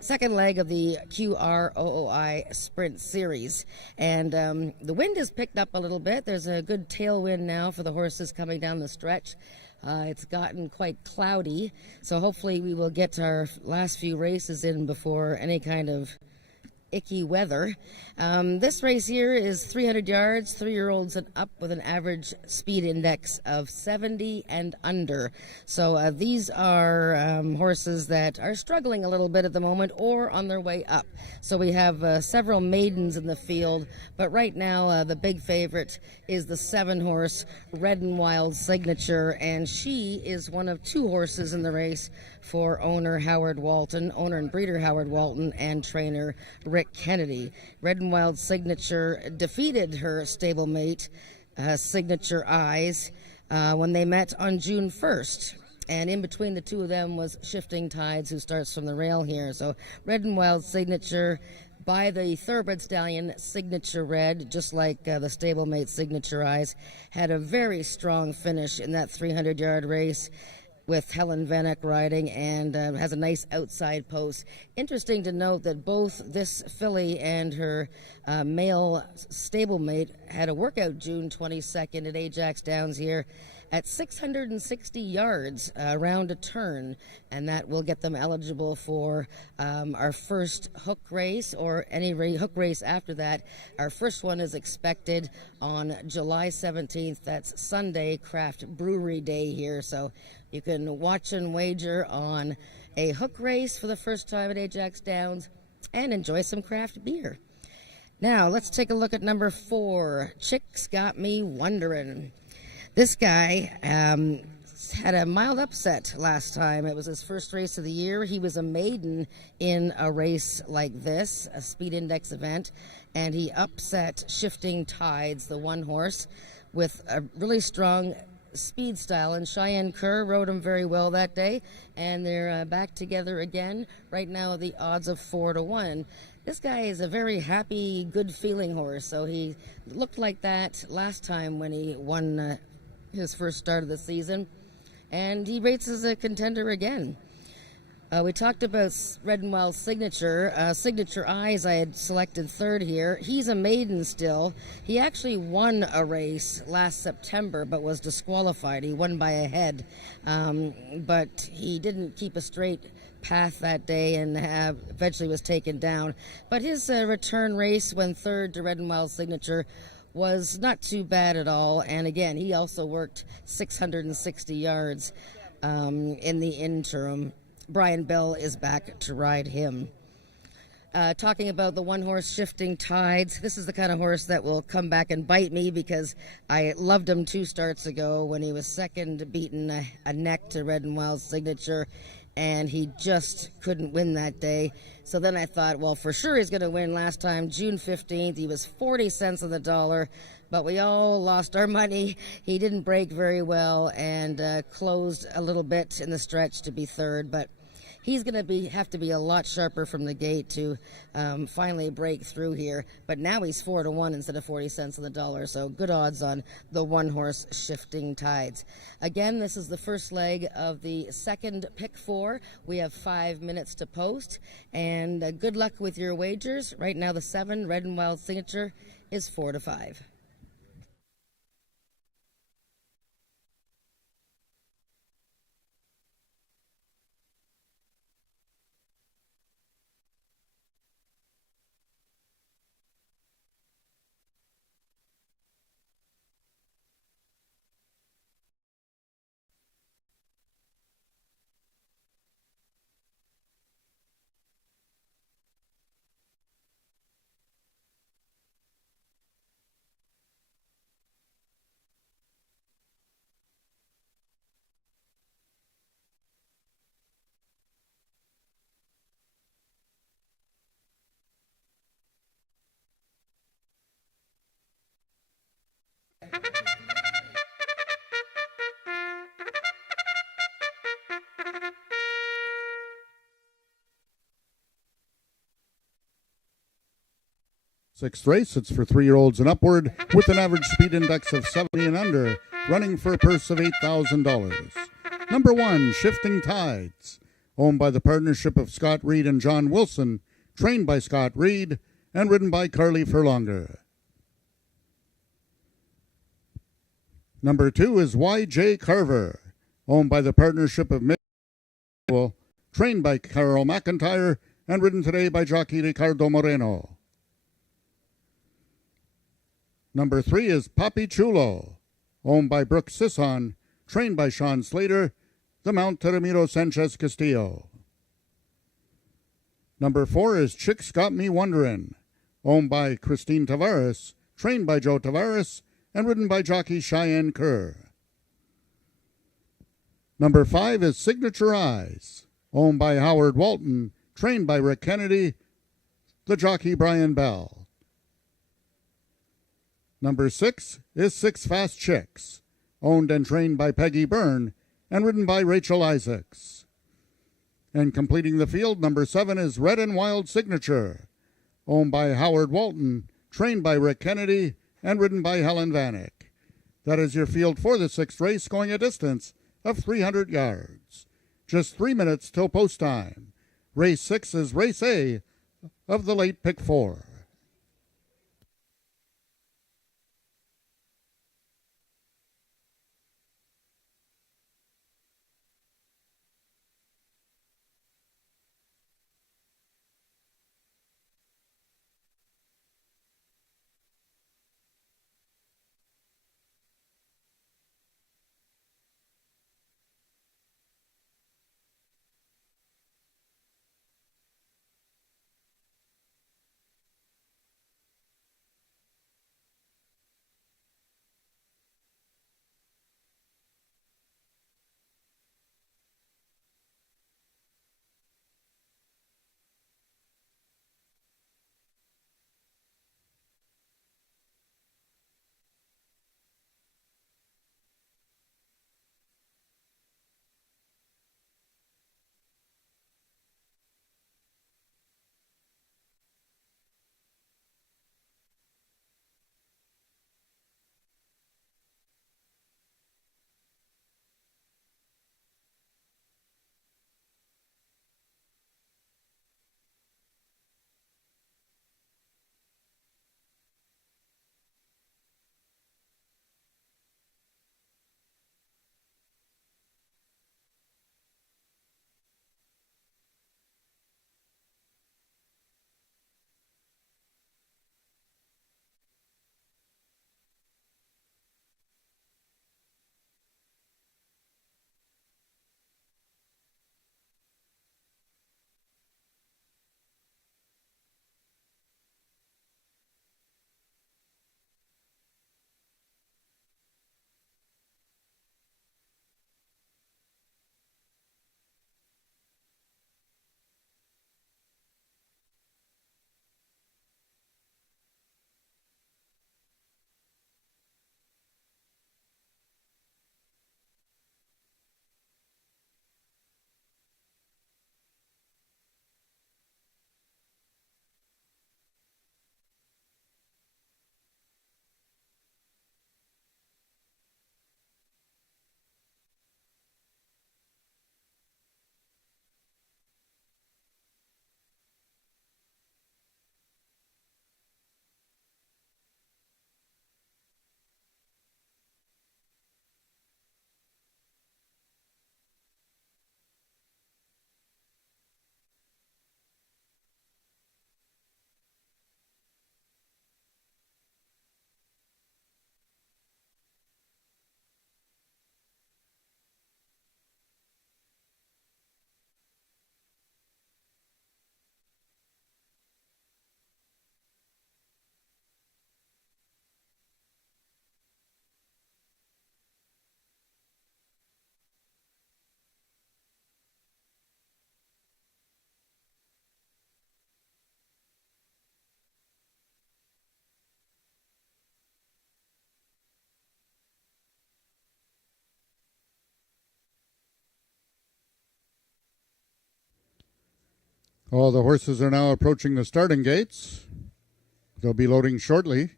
second leg of the QROOI Sprint Series. And the wind has picked up a little bit. There's a good tailwind now for the horses coming down the stretch. It's gotten quite cloudy, so hopefully we will get our last few races in before any kind of icky weather. This race here is 300 yards, 3-year-olds and up, with an average speed index of 70 and under. So these are horses that are struggling a little bit at the moment or on their way up. So we have several maidens in the field, but right now the big favorite is the 7-horse Red and Wild Signature, and she is one of 2 horses in the race for owner and breeder Howard Walton, and trainer Rick Kennedy. Red and Wild Signature defeated her stablemate, Signature Eyes, when they met on June 1st. And in between the two of them was Shifting Tides, who starts from the rail here. So Red and Wild Signature by the thoroughbred stallion Signature Red, just like the stablemate Signature Eyes, had a very strong finish in that 300-yard race with Helen Vanek riding, and has a nice outside post. Interesting to note that both this filly and her male stablemate had a workout June 22nd at Ajax Downs here at 660 yards around a turn, and that will get them eligible for our first hook race, or any hook race after that. Our first one is expected on July 17th. That's Sunday, Craft Brewery Day here, so you can watch and wager on a hook race for the first time at Ajax Downs and enjoy some craft beer. Now, let's take a look at number 4, Chicks Got Me Wonderin'. This guy had a mild upset last time. It was his first race of the year. He was a maiden in a race like this, a speed index event, and he upset Shifting Tides, the 1-horse, with a really strong speed style, and Cheyenne Kerr rode him very well that day, and they're back together again. Right now the odds of 4-1. This guy is a very happy, good feeling horse, so he looked like that last time when he won his first start of the season, and he rates as a contender again. We talked about Red and Wild Signature. Signature Eyes I had selected 3rd here. He's a maiden still. He actually won a race last September but was disqualified. He won by a head, but he didn't keep a straight path that day and eventually was taken down. But his return race, when 3rd to Red and Wild Signature, was not too bad at all. And again, he also worked 660 yards in the interim. Brian Bell is back to ride him. Talking about the 1-horse Shifting Tides, this is the kind of horse that will come back and bite me, because I loved him 2 starts ago when he was second, beaten a neck to Red and Wild Signature, and he just couldn't win that day. So then I thought, well, for sure he's going to win. Last time, June 15th, he was 40 cents on the dollar, but we all lost our money. He didn't break very well and closed a little bit in the stretch to be 3rd, but he's going to have to be a lot sharper from the gate to finally break through here. But now he's 4-1 instead of 40 cents on the dollar, so good odds on the 1-horse Shifting Tides. Again, this is the first leg of the second pick 4. We have 5 minutes to post, and good luck with your wagers. Right now, the 7, Red and Wild Signature, is 4-5. Sixth race, it's for 3-year-olds and upward, with an average speed index of 70 and under, running for a purse of $8,000. Number 1, Shifting Tides, owned by the partnership of Scott Reed and John Wilson, trained by Scott Reed, and ridden by Carly Furlonger. Number 2 is Y.J. Carver, owned by the partnership of Mick, trained by Carol McIntyre, and ridden today by jockey Ricardo Moreno. Number 3 is Papi Chulo, owned by Brooke Sisson, trained by Sean Slater, the Mount Ramiro Sanchez Castillo. Number 4 is Chicks Got Me Wonderin', owned by Christine Tavares, trained by Joe Tavares, and ridden by jockey Cheyenne Kerr. Number 5 is Signature Eyes, owned by Howard Walton, trained by Rick Kennedy, the jockey Brian Bell. Number 6 is Six Fast Chicks, owned and trained by Peggy Byrne, and ridden by Rachel Isaacs. And completing the field, number 7 is Red and Wild Signature, owned by Howard Walton, trained by Rick Kennedy, and ridden by Helen Vanek. That is your field for the 6th race, going a distance of 300 yards. Just 3 minutes till post time. Race 6 is Race A of the late pick 4. All the horses are now approaching the starting gates. They'll be loading shortly.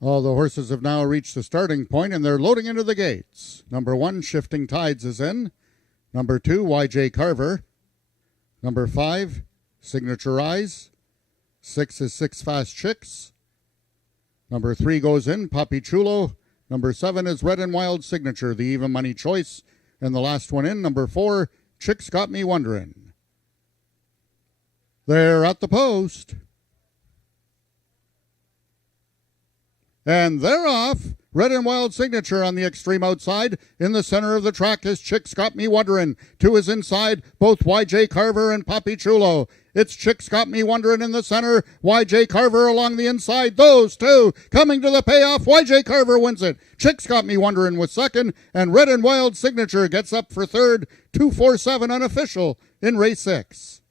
All the horses have now reached the starting point and they're loading into the gates. Number 1, Shifting Tides is in. Number 2, YJ Carver. Number 5, Signature Eyes. 6 is Six Fast Chicks. Number 3 goes in, Papi Chulo. Number 7 is Red and Wild Signature, the even money choice. And the last one in, number 4, Chicks Got Me Wondering. They're at the post. And they're off. Red and Wild Signature on the extreme outside. In the center of the track is Chicks Got Me Wondering. 2 is inside, both YJ Carver and Papi Chulo. It's Chicks Got Me Wondering in the center. YJ Carver along the inside. Those two coming to the payoff. YJ Carver wins it. Chicks Got Me Wondering was second. And Red and Wild Signature gets up for third. 247 unofficial in race 6.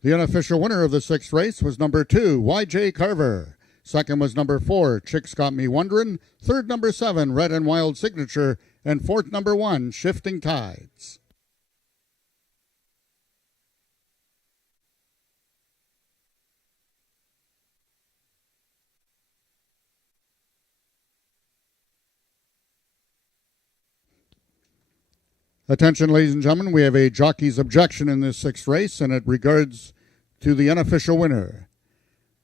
The unofficial winner of the 6th race was number 2, YJ Carver. Second was number 4, Chicks Got Me Wondering. Third, number 7, Red and Wild Signature. And fourth, number 1, Shifting Tides. Attention, ladies and gentlemen, we have a jockey's objection in this 6th race, and it regards to the unofficial winner.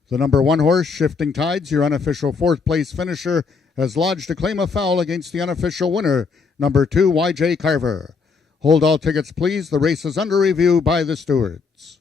The number 1 horse, Shifting Tides, your unofficial 4th place finisher, has lodged a claim of foul against the unofficial winner, number 2, YJ Carver. Hold all tickets, please. The race is under review by the stewards.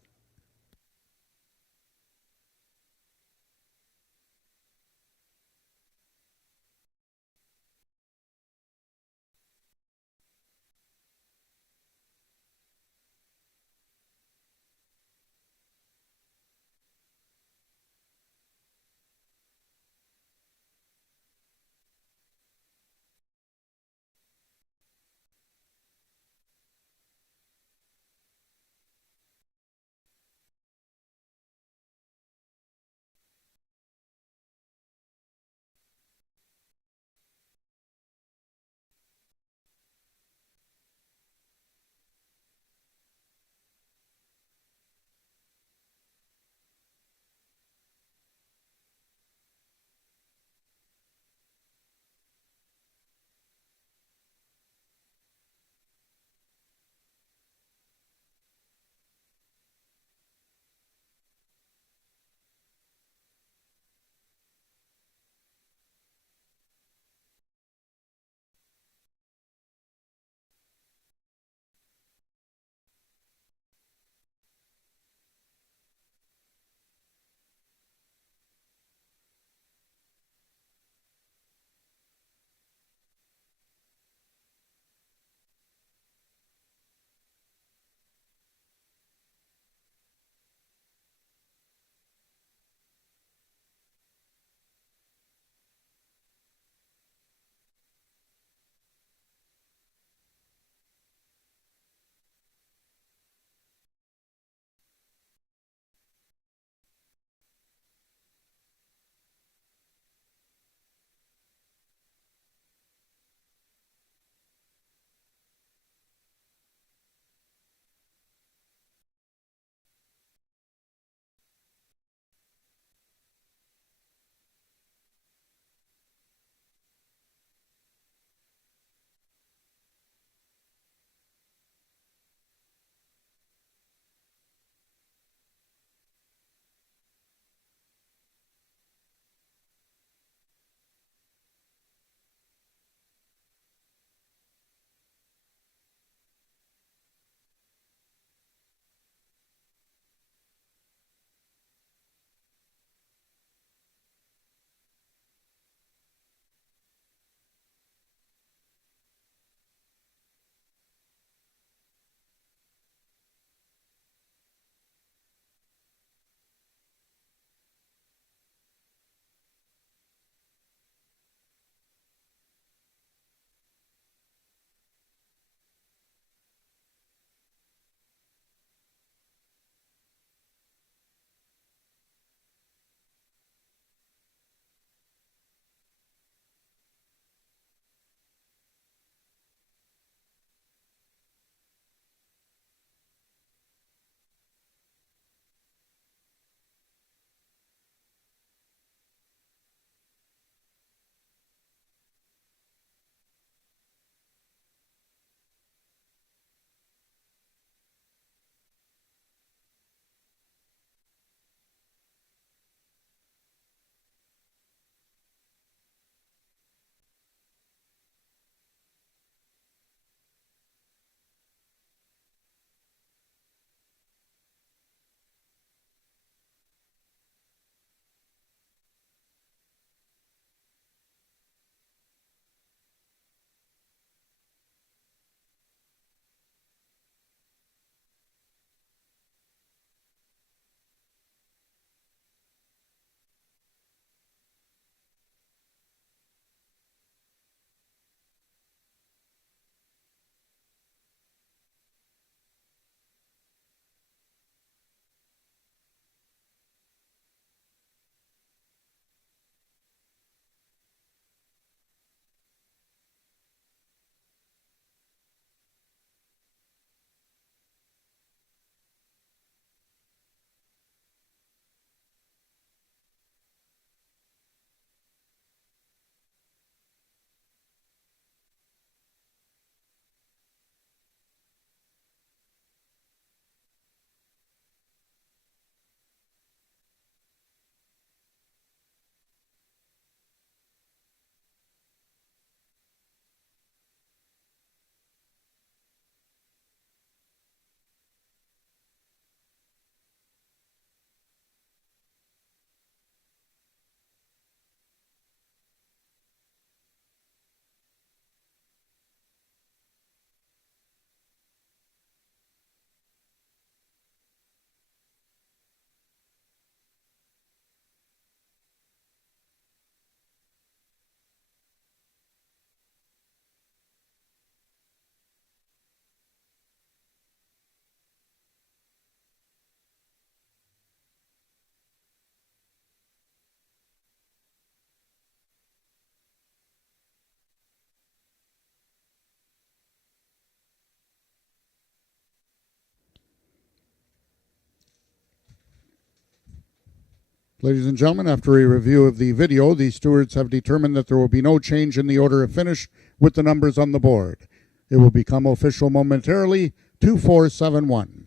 Ladies and gentlemen, after a review of the video, the stewards have determined that there will be no change in the order of finish with the numbers on the board. It will become official momentarily. 2-4-7-1.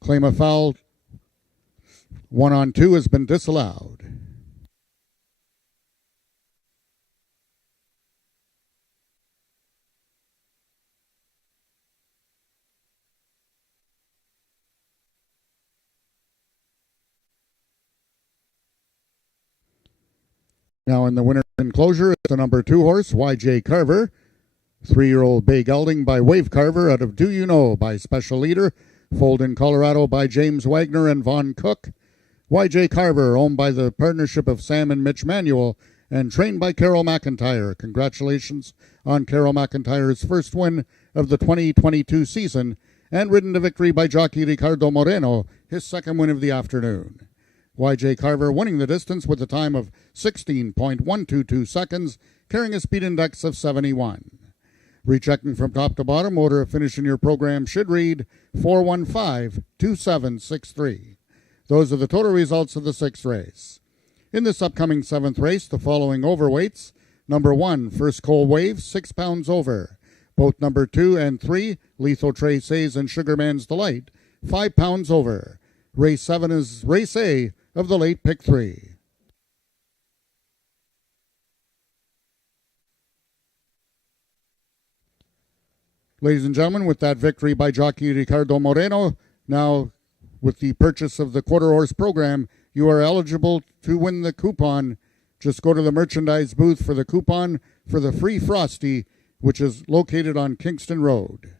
Claim of foul 1-on-2 has been disallowed. Now in the winner enclosure is the number 2 horse, YJ Carver. 3-year-old Bay Gelding by Wave Carver out of Do You Know by Special Leader. Foaled in Colorado by James Wagner and Vaughn Cook. YJ Carver, owned by the partnership of Sam and Mitch Manuel and trained by Carol McIntyre. Congratulations on Carol McIntyre's first win of the 2022 season, and ridden to victory by jockey Ricardo Moreno, his second win of the afternoon. YJ Carver winning the distance with a time of 16.122 seconds, carrying a speed index of 71. Rechecking from top to bottom, order of finish in your program should read 415-2763. Those are the total results of the 6th race. In this upcoming 7th race, the following overweights. Number 1, First Coal Wave, 6 pounds over. Both number 2 and 3, Lethal Traces and Sugarman's Delight, 5 pounds over. Race 7 is Race A of the late pick 3. Ladies and gentlemen, with that victory by jockey Ricardo Moreno, now with the purchase of the quarter horse program, you are eligible to win the coupon. Just go to the merchandise booth for the coupon for the free Frosty, which is located on Kingston Road.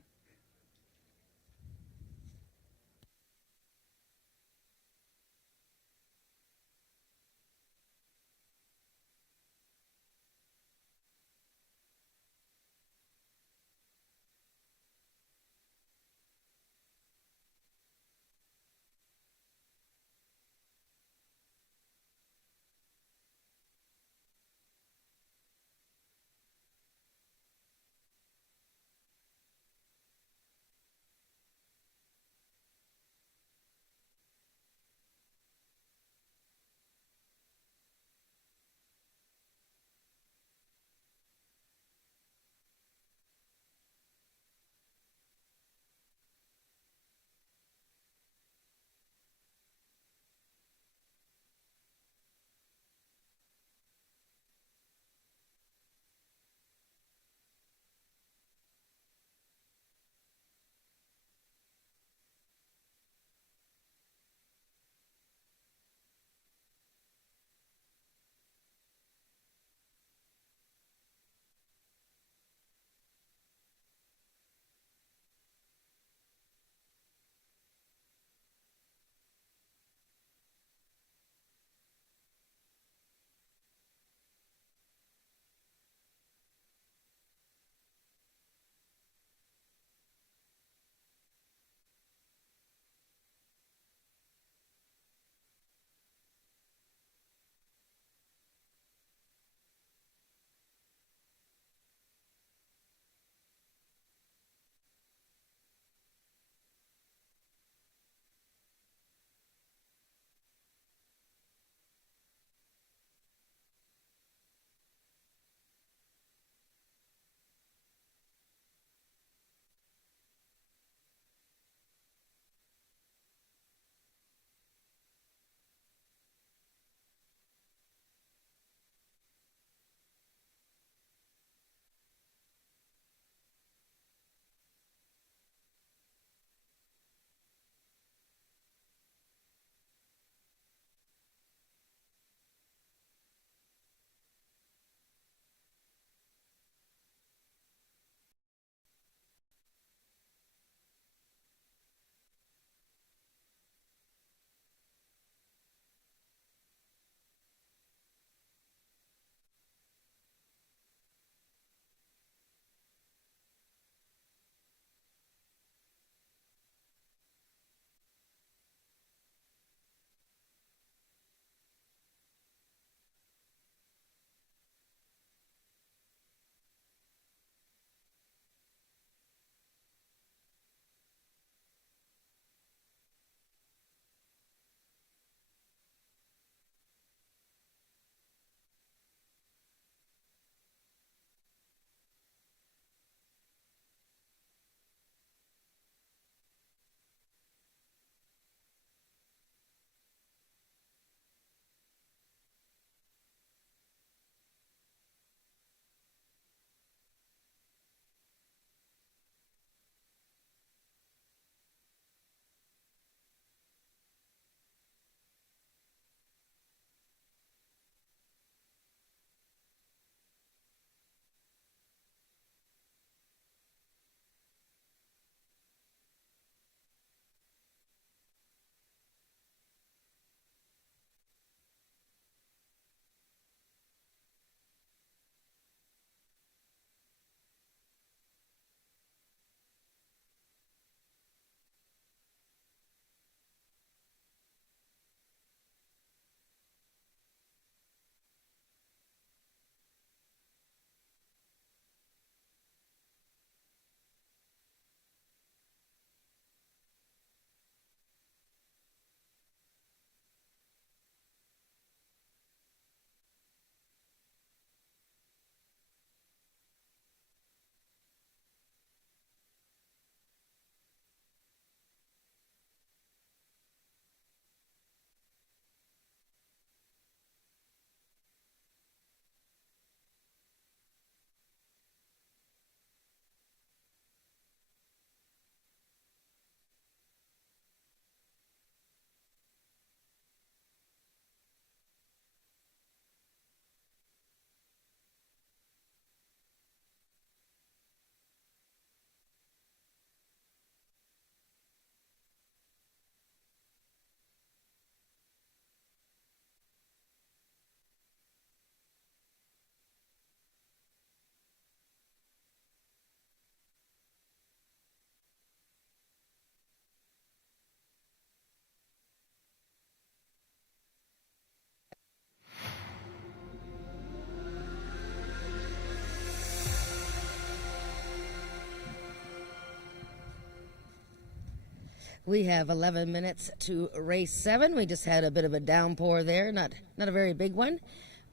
We have 11 minutes to race 7. We just had a bit of a downpour there, not a very big one,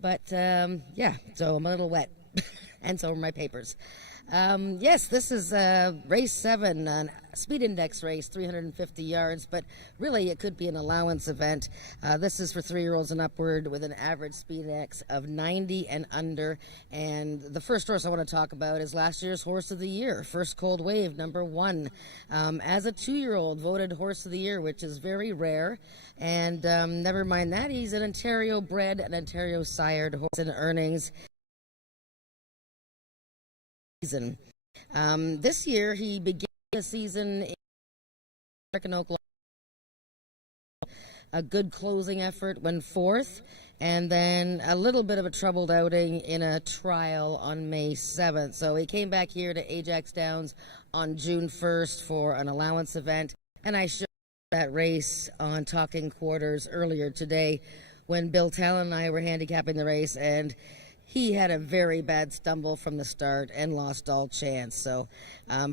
but yeah, so I'm a little wet, and so are my papers. Yes, this is race 7, a speed index race, 350 yards, but really it could be an allowance event. This is for 3-year-olds and upward with an average speed index of 90 and under. And the first horse I want to talk about is last year's Horse of the Year, First Cold Wave, number 1. As a 2-year-old, voted Horse of the Year, which is very rare. And never mind that, he's an Ontario bred and Ontario sired horse in earnings. This year he began the season in American Oklahoma. A good closing effort, went 4th, and then a little bit of a troubled outing in a trial on May 7th. So he came back here to AjaxDowns on June 1st for an allowance event, and I showed that race on Talking Quarters earlier today when Bill Talon and I were handicapping the race, and he had a very bad stumble from the start and lost all chance. So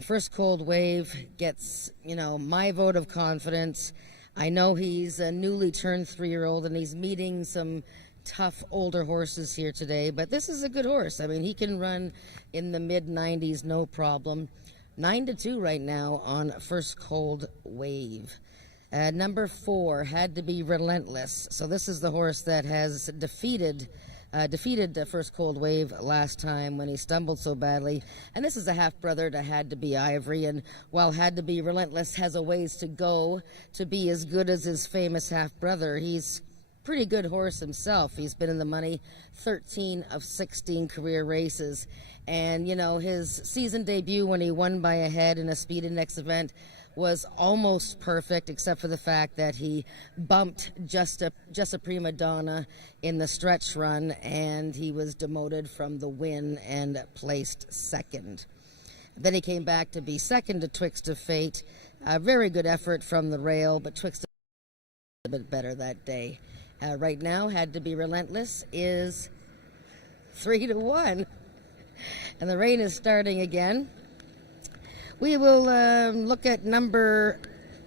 First Cold Wave gets, my vote of confidence. I know he's a newly turned 3-year-old and he's meeting some tough older horses here today, but this is a good horse. I mean, he can run in the mid-90s, no problem. 9-2 right now on First Cold Wave. Number 4 Had to Be Relentless. So this is the horse that has defeated the First Cold Wave last time when he stumbled so badly. And this is a half-brother to Had to Be Ivory. And while Had to Be Relentless has a ways to go to be as good as his famous half-brother, he's pretty good horse himself. He's been in the money 13 of 16 career races. And, his season debut when he won by a head in a speed index event was almost perfect, except for the fact that he bumped just a prima donna in the stretch run, and he was demoted from the win and placed 2nd. Then he came back to be 2nd to Twixt of Fate. A very good effort from the rail, but Twixt of Fate a bit better that day. Right now, Had to Be Relentless is 3-1, and the rain is starting again. We will look at number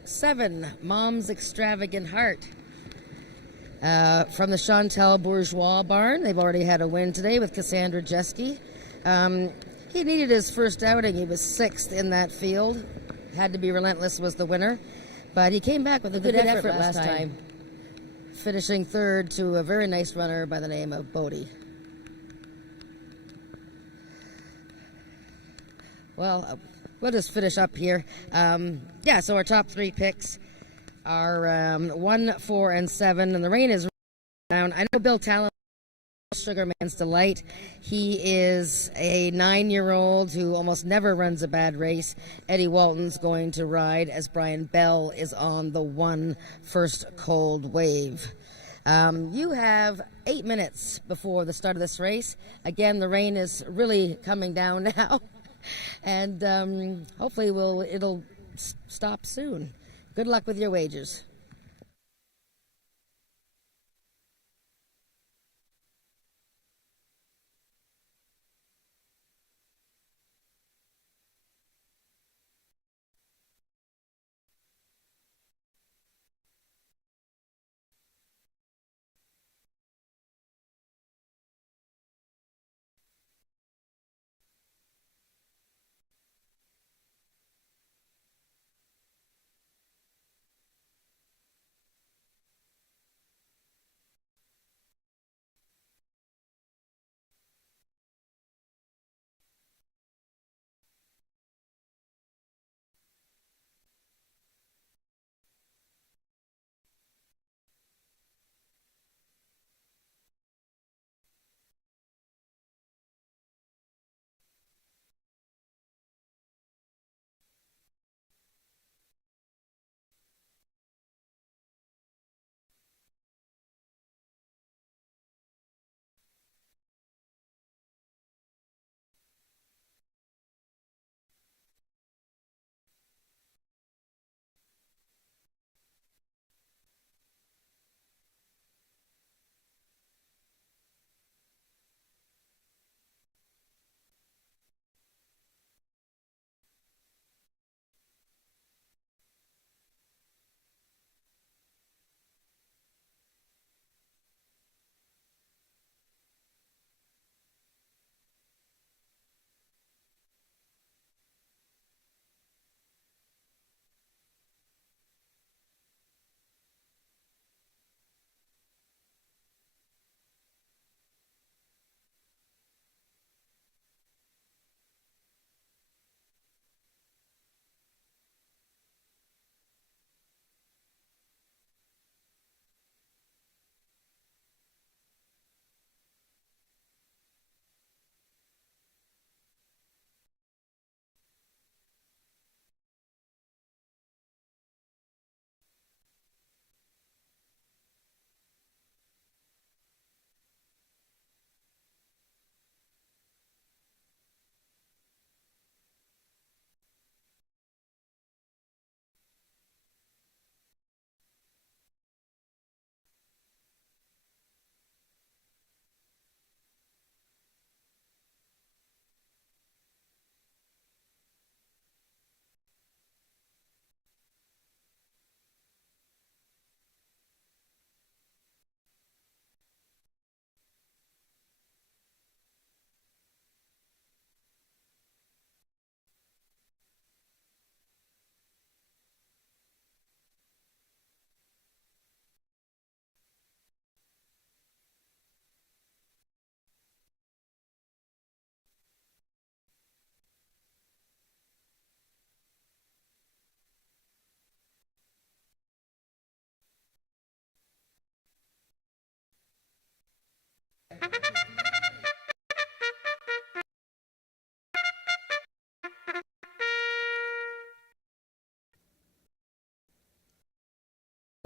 7, Mom's Extravagant Heart. From the Chantal Bourgeois barn. They've already had a win today with Cassandra Jeske. He needed his first outing. He was 6th in that field. Had to Be Relentless was the winner. But he came back with a good effort last time, finishing 3rd to a very nice runner by the name of Bodie. Well, we'll just finish up here. So our top 3 picks are 1, 4, and 7, and the rain is down. I know Bill Talon, Sugarman's Delight. He is a 9-year-old who almost never runs a bad race. Eddie Walton's going to ride as Brian Bell is on the 1 First Cold Wave. You have 8 minutes before the start of this race. Again, the rain is really coming down now. And hopefully it'll stop soon. Good luck with your wagers.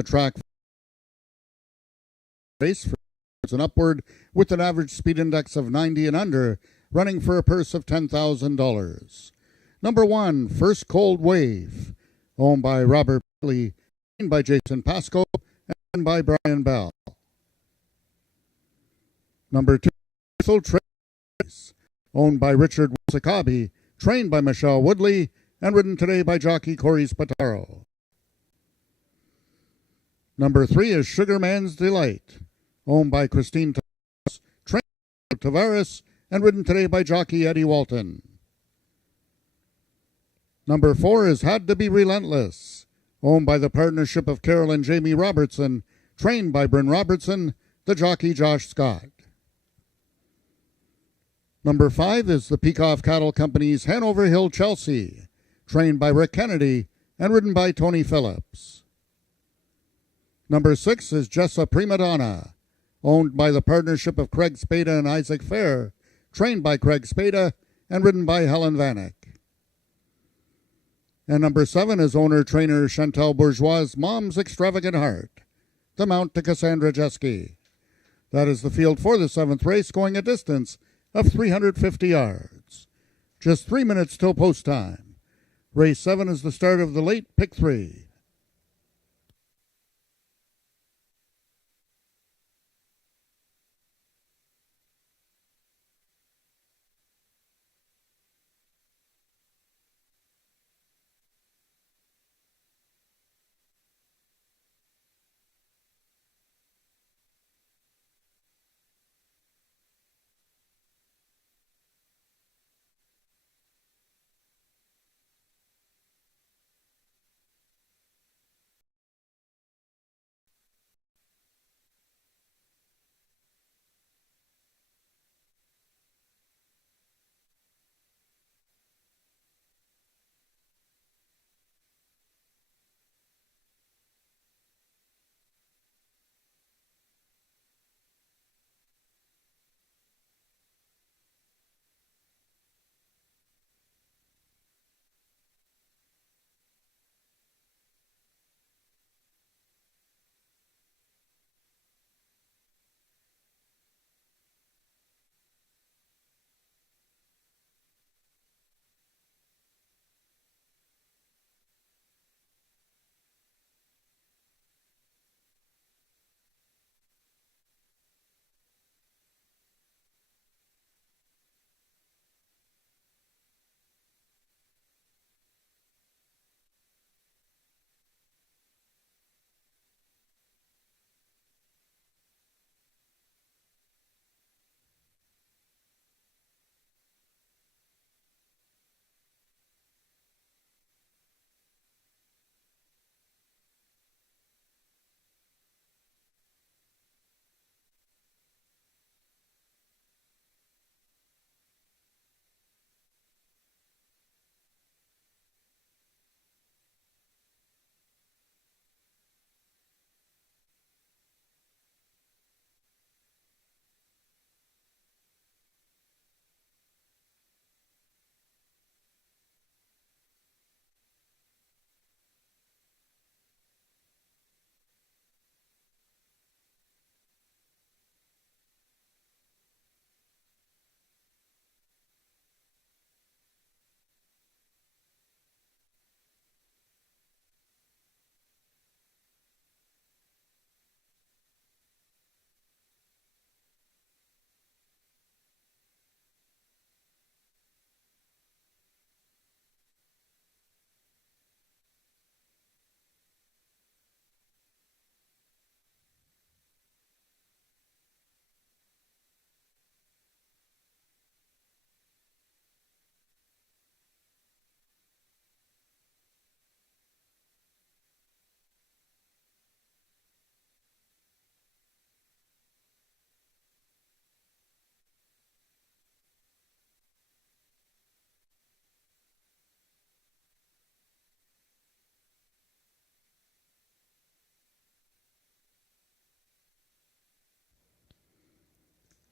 the track race for an upward with an average speed index of 90 and under, running for a purse of $10,000. Number 1, First Cold Wave, owned by Robert Lee, trained by Jason Pasco, and by Brian Bell. Number 2, Lethal Trace, owned by Richard Wasakabi, trained by Michelle Woodley, and ridden today by jockey Corey Spataro. Number 3 is Sugarman's Delight, owned by Christine Tavares, trained by Tavares, and ridden today by jockey Eddie Walton. Number 4 is Had to Be Relentless, owned by the partnership of Carol and Jamie Robertson, trained by Bryn Robertson, the jockey Josh Scott. Number 5 is the Peacock Cattle Company's Hanover Hill Chelsea, trained by Rick Kennedy and ridden by Tony Phillips. Number 6 is Jessa Prima Donna, owned by the partnership of Craig Spada and Isaac Fair, trained by Craig Spada and ridden by Helen Vanek. And number 7 is owner-trainer Chantal Bourgeois' Mom's Extravagant Heart, the mount to Cassandra Jeske. That is the field for the 7th race, going a distance of 350 yards. Just 3 minutes till post time. Race 7 is the start of the late pick 3.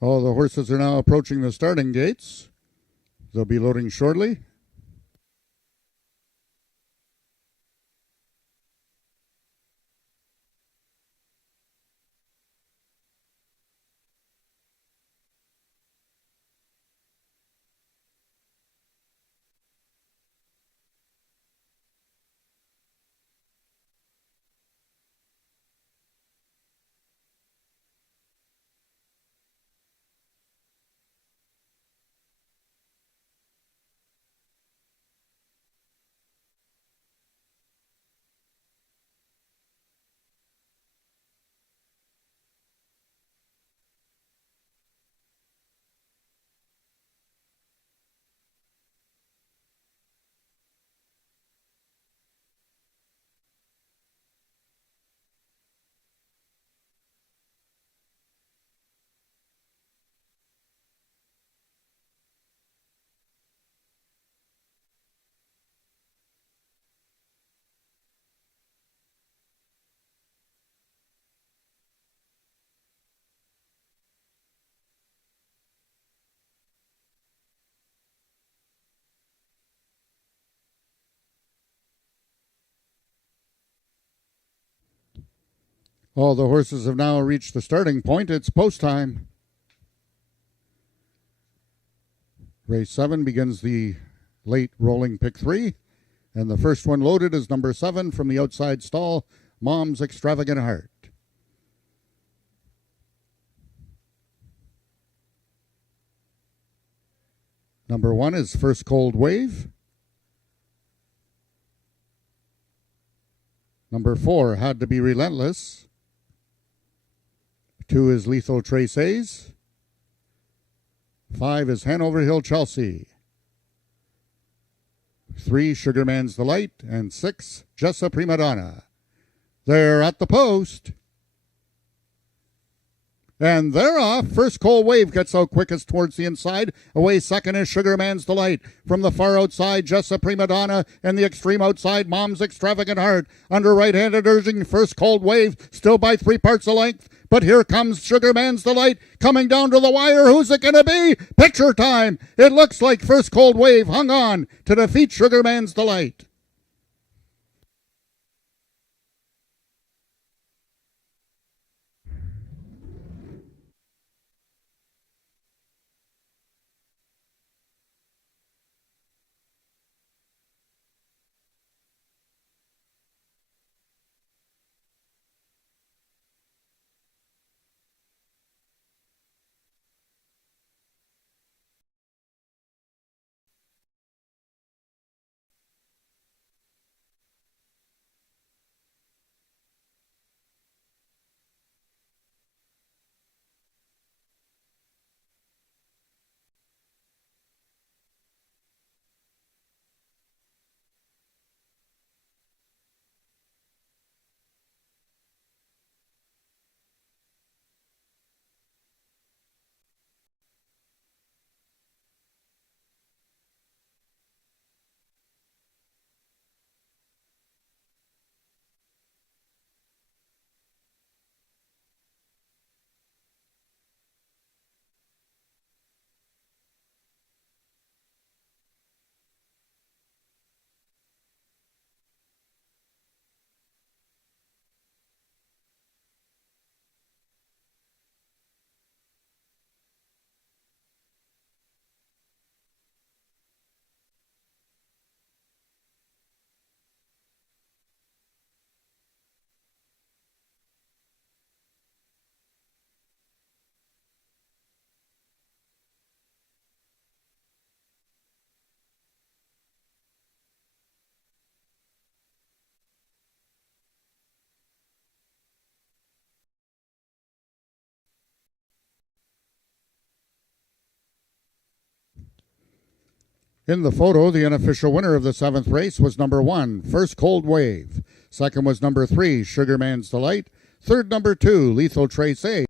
All the horses are now approaching the starting gates. They'll be loading shortly. All the horses have now reached the starting point. It's post time. Race 7 begins the late rolling pick 3. And the first one loaded is number 7 from the outside stall, Mom's Extravagant Heart. Number 1 is First Cold Wave. Number 4, Had to Be Relentless. 2 is Lethal Traces. 5 is Hanover Hill Chelsea. 3, Sugarman's Delight. And 6, Just a Prima Donna. They're at the post. And they're off. First Cold Wave gets out quickest towards the inside. Away second is Sugarman's Delight. From the far outside, Just a Prima Donna. And the extreme outside, Mom's Extravagant Heart. Under right-handed urging, First Cold Wave. Still by 3 parts of length. But here comes Sugarman's Delight. Coming down to the wire. Who's it going to be? Picture time. It looks like First Cold Wave hung on to defeat Sugarman's Delight. In the photo, the unofficial winner of the 7th race was number 1, First Cold Wave. Second was number 3, Sugarman's Delight. Third, number 2, Lethal Trace.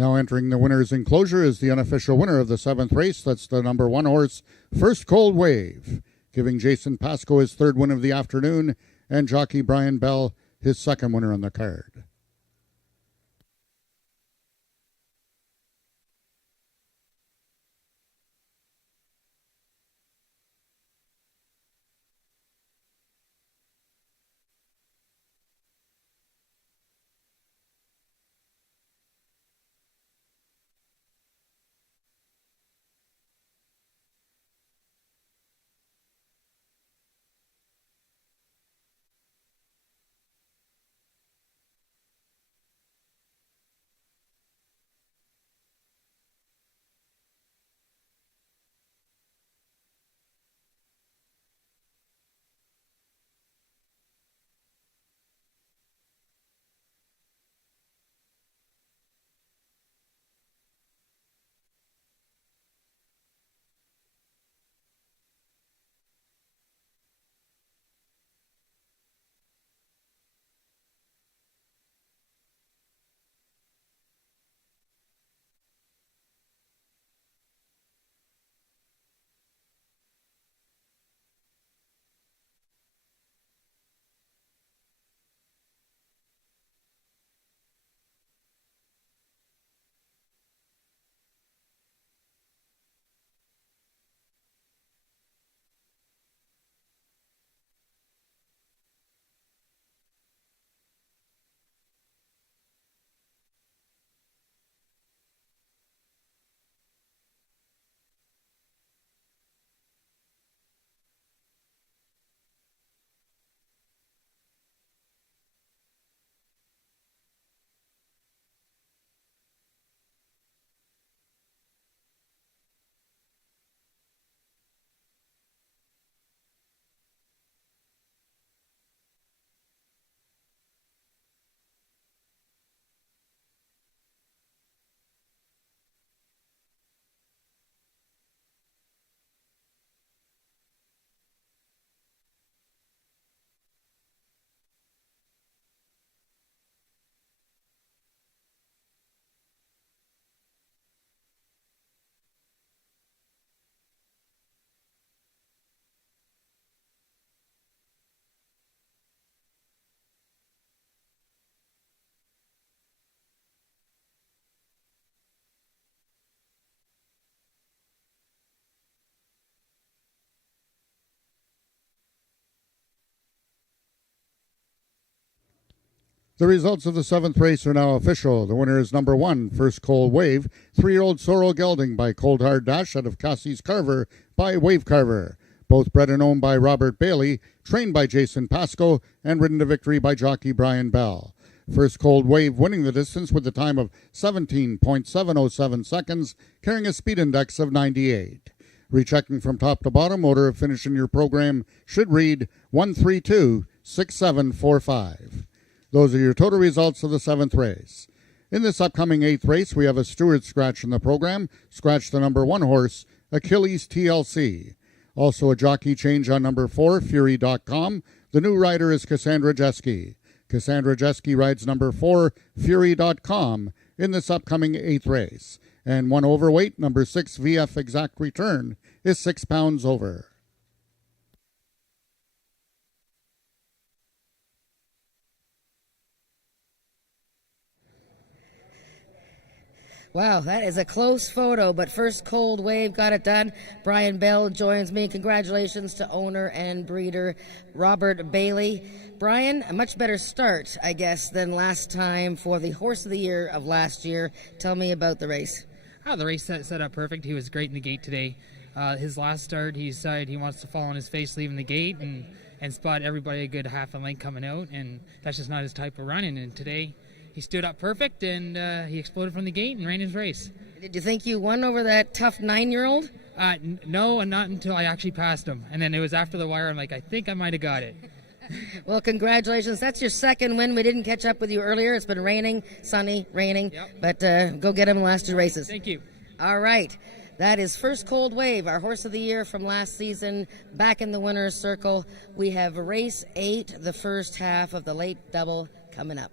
Now entering the winner's enclosure is the unofficial winner of the 7th race. That's the number 1 horse, First Cold Wave, giving Jason Pasco his 3rd win of the afternoon and jockey Brian Bell his 2nd winner on the card. The results of the 7th race are now official. The winner is number 1, First Cold Wave, 3-year-old Sorrel Gelding by Cold Hard Dash out of Cassie's Carver by Wave Carver. Both bred and owned by Robert Bailey, trained by Jason Pasco, and ridden to victory by jockey Brian Bell. First Cold Wave winning the distance with a time of 17.707 seconds, carrying a speed index of 98. Rechecking from top to bottom, order of finish in your program should read 132-6745. Those are your total results of the 7th race. In this upcoming 8th race, we have a steward scratch in the program. Scratch the number 1 horse, Achilles TLC. Also a jockey change on number 4, Fury.com. The new rider is Cassandra Jeske. Cassandra Jeske rides number 4, Fury.com, in this upcoming 8th race. And one overweight, number 6, VF Exact Return, is 6 pounds over. Wow, that is a close photo, but First Cold Wave got it done. Brian Bell joins me. Congratulations to owner and breeder Robert Bailey. Brian, a much better start, I guess, than last time for the Horse of the Year of last year. Tell me about the race. The race set up perfect. He was great in the gate today. His last start, he decided he wants to fall on his face leaving the gate and spot everybody a good half a length coming out, and that's just not his type of running. And today, he stood up perfect, and he exploded from the gate and ran his race. Did you think you won over that tough 9-year-old? No, and not until I actually passed him. And then it was after the wire, I'm like, I think I might have got it. Well, congratulations. That's your 2nd win. We didn't catch up with you earlier. It's been raining, sunny, raining. Yep. But go get him the last 2 races. Thank you. All right. That is First Cold Wave, our Horse of the Year from last season, back in the winner's circle. We have race 8, the first half of the late double, coming up.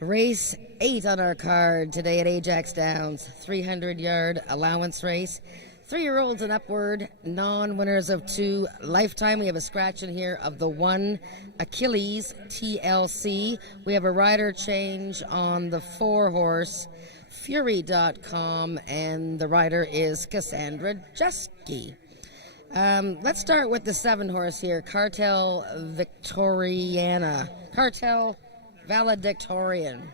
Race 8 on our card today at Ajax Downs, 300-yard allowance race. 3-year-olds and upward, non-winners of 2 lifetime. We have a scratch in here of the 1 Achilles TLC. We have a rider change on the 4-horse Fury.com, and the rider is Cassandra Jusky. Let's start with the 7-horse here, Cartel Valedictorian.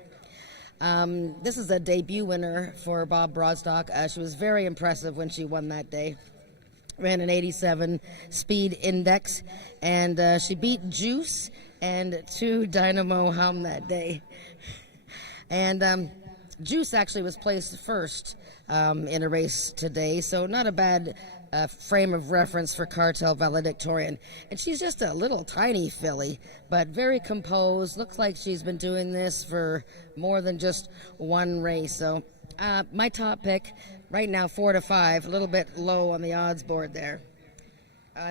This is a debut winner for Bob Broadstock. She was very impressive when she won that day. Ran an 87 speed index, and she beat Juice and 2 Dynamo Hum that day. And Juice actually was placed first in a race today, so not a bad frame of reference for Cartel Valedictorian. And she's just a little tiny filly, but very composed. Looks like she's been doing this for more than just one race. So my top pick right now, 4 to 5, a little bit low on the odds board there.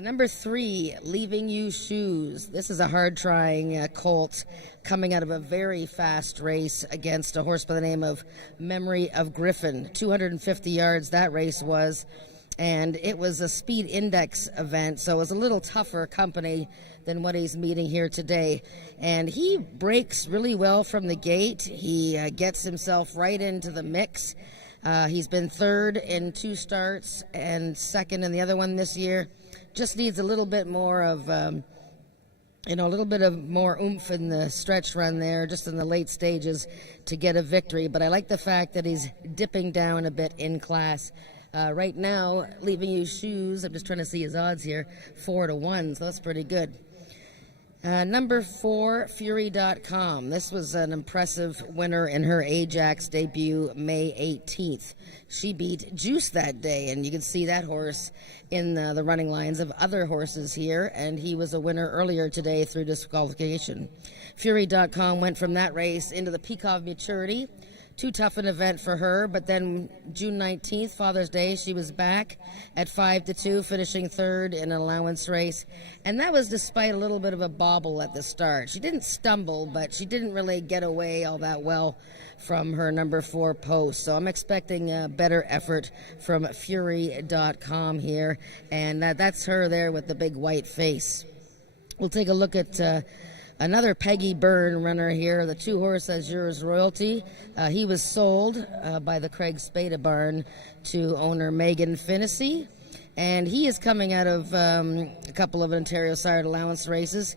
Number 3, Leaving You Shoes. This is a hard-trying colt coming out of a very fast race against a horse by the name of Memory of Griffin. 250 yards that race was, and it was a speed index event, so it was a little tougher company than what he's meeting here today. And he breaks really well from the gate. He gets himself right into the mix. He's been 3rd in 2 starts and 2nd in the other one this year. Just needs a little bit more of, a little bit of more oomph in the stretch run there, just in the late stages to get a victory. But I like the fact that he's dipping down a bit in class. Right now, Leaving You Shoes, I'm just trying to see his odds here, 4 to 1, so that's pretty good. Number 4, Fury.com. This was an impressive winner in her Ajax debut May 18th. She beat Juice that day, and you can see that horse in the running lines of other horses here, and he was a winner earlier today through disqualification. Fury.com went from that race into the Peak of Maturity. Too tough an event for her, but then June 19th, Father's Day, she was back at 5 to 2, finishing 3rd in an allowance race. And that was despite a little bit of a bobble at the start. She didn't stumble, but she didn't really get away all that well from her number 4 post. So I'm expecting a better effort from Fury.com here. And that's her there with the big white face. We'll take a look at another Peggy Byrne runner here, the 2-horse Azure's Royalty. He was sold by the Craig Spada barn to owner Megan Finnessy, and he is coming out of a couple of Ontario Sired allowance races.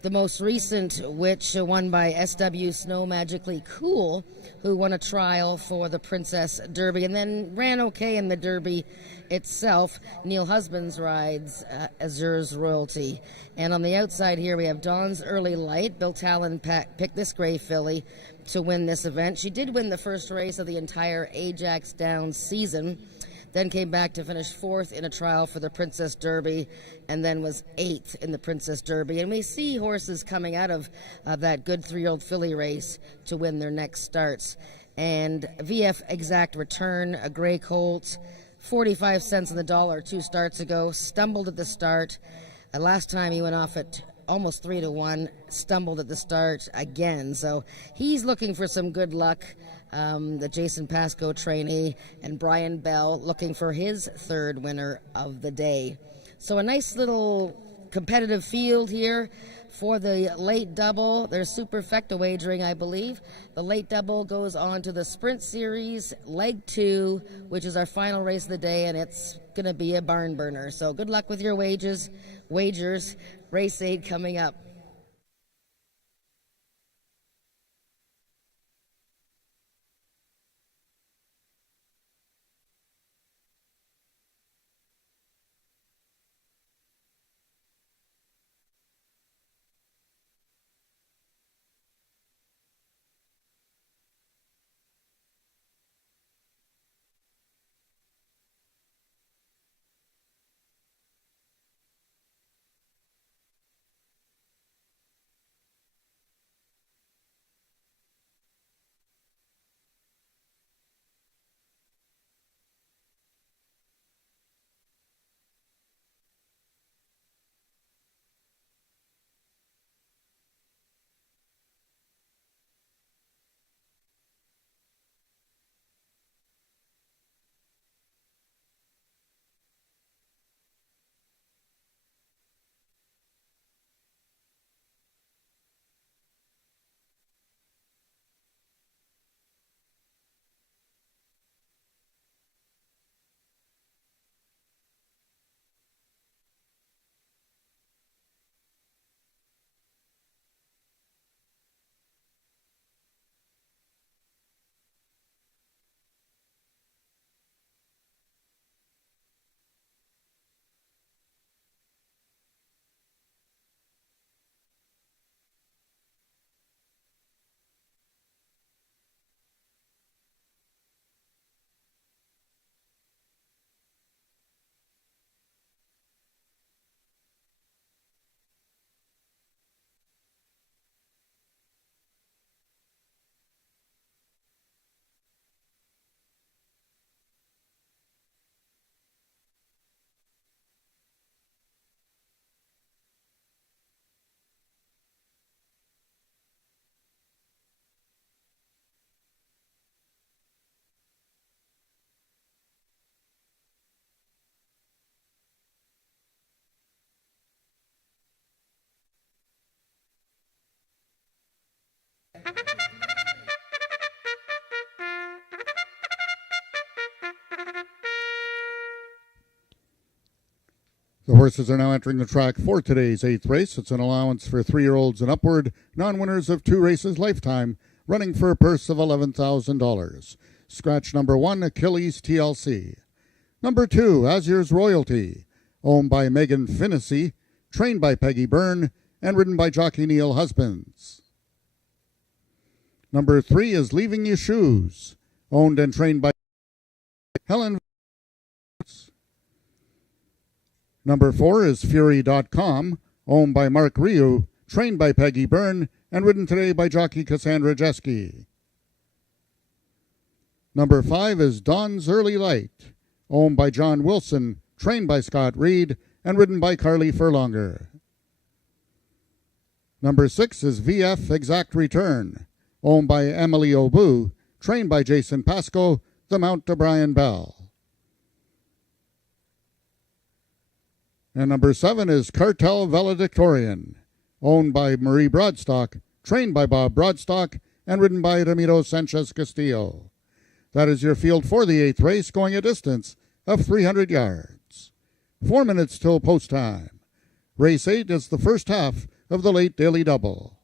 The most recent, which won by SW Snow Magically Cool, who won a trial for the Princess Derby and then ran okay in the Derby itself. Neil Husbands rides Azure's Royalty. And on the outside here we have Dawn's Early Light. Bill Talon picked this gray filly to win this event. She did win the first race of the entire Ajax Downs season, then came back to finish 4th in a trial for the Princess Derby, and then was 8th in the Princess Derby. And we see horses coming out of that good 3-year-old filly race to win their next starts. And VF Exact Return, a gray colt, 45 cents on the dollar 2 starts ago, stumbled at the start. Last time he went off at almost 3 to 1, stumbled at the start again. So he's looking for some good luck. The Jason Pascoe trainee, and Brian Bell looking for his 3rd winner of the day. So a nice little competitive field here for the late double. There's superfecta wagering, I believe. The late double goes on to the Sprint Series, leg 2, which is our final race of the day, and it's going to be a barn burner. So good luck with your wagers. Race 8 coming up. The horses are now entering the track for today's 8th race. It's an allowance for 3-year-olds and upward, non-winners of 2 races lifetime, running for a purse of $11,000. Scratch number 1, Achilles TLC. Number 2, Azur's Royalty, owned by Megan Finnessy, trained by Peggy Byrne, and ridden by jockey Neil Husbands. Number 3 is Leaving You Shoes, owned and trained by Helen. Number 4 is Fury.com, owned by Mark Ryu, trained by Peggy Byrne, and ridden today by jockey Cassandra Jeske. Number 5 is Dawn's Early Light, owned by John Wilson, trained by Scott Reed, and ridden by Carly Furlonger. Number 6 is VF Exact Return, owned by Emily Obu, trained by Jason Pasco, the mount to Brian Bell. And number 7 is Cartel Valedictorian, owned by Marie Broadstock, trained by Bob Broadstock, and ridden by Ramiro Sanchez Castillo. That is your field for the 8th race, going a distance of 300 yards. 4 minutes till post time. Race 8 is the first half of the late daily double.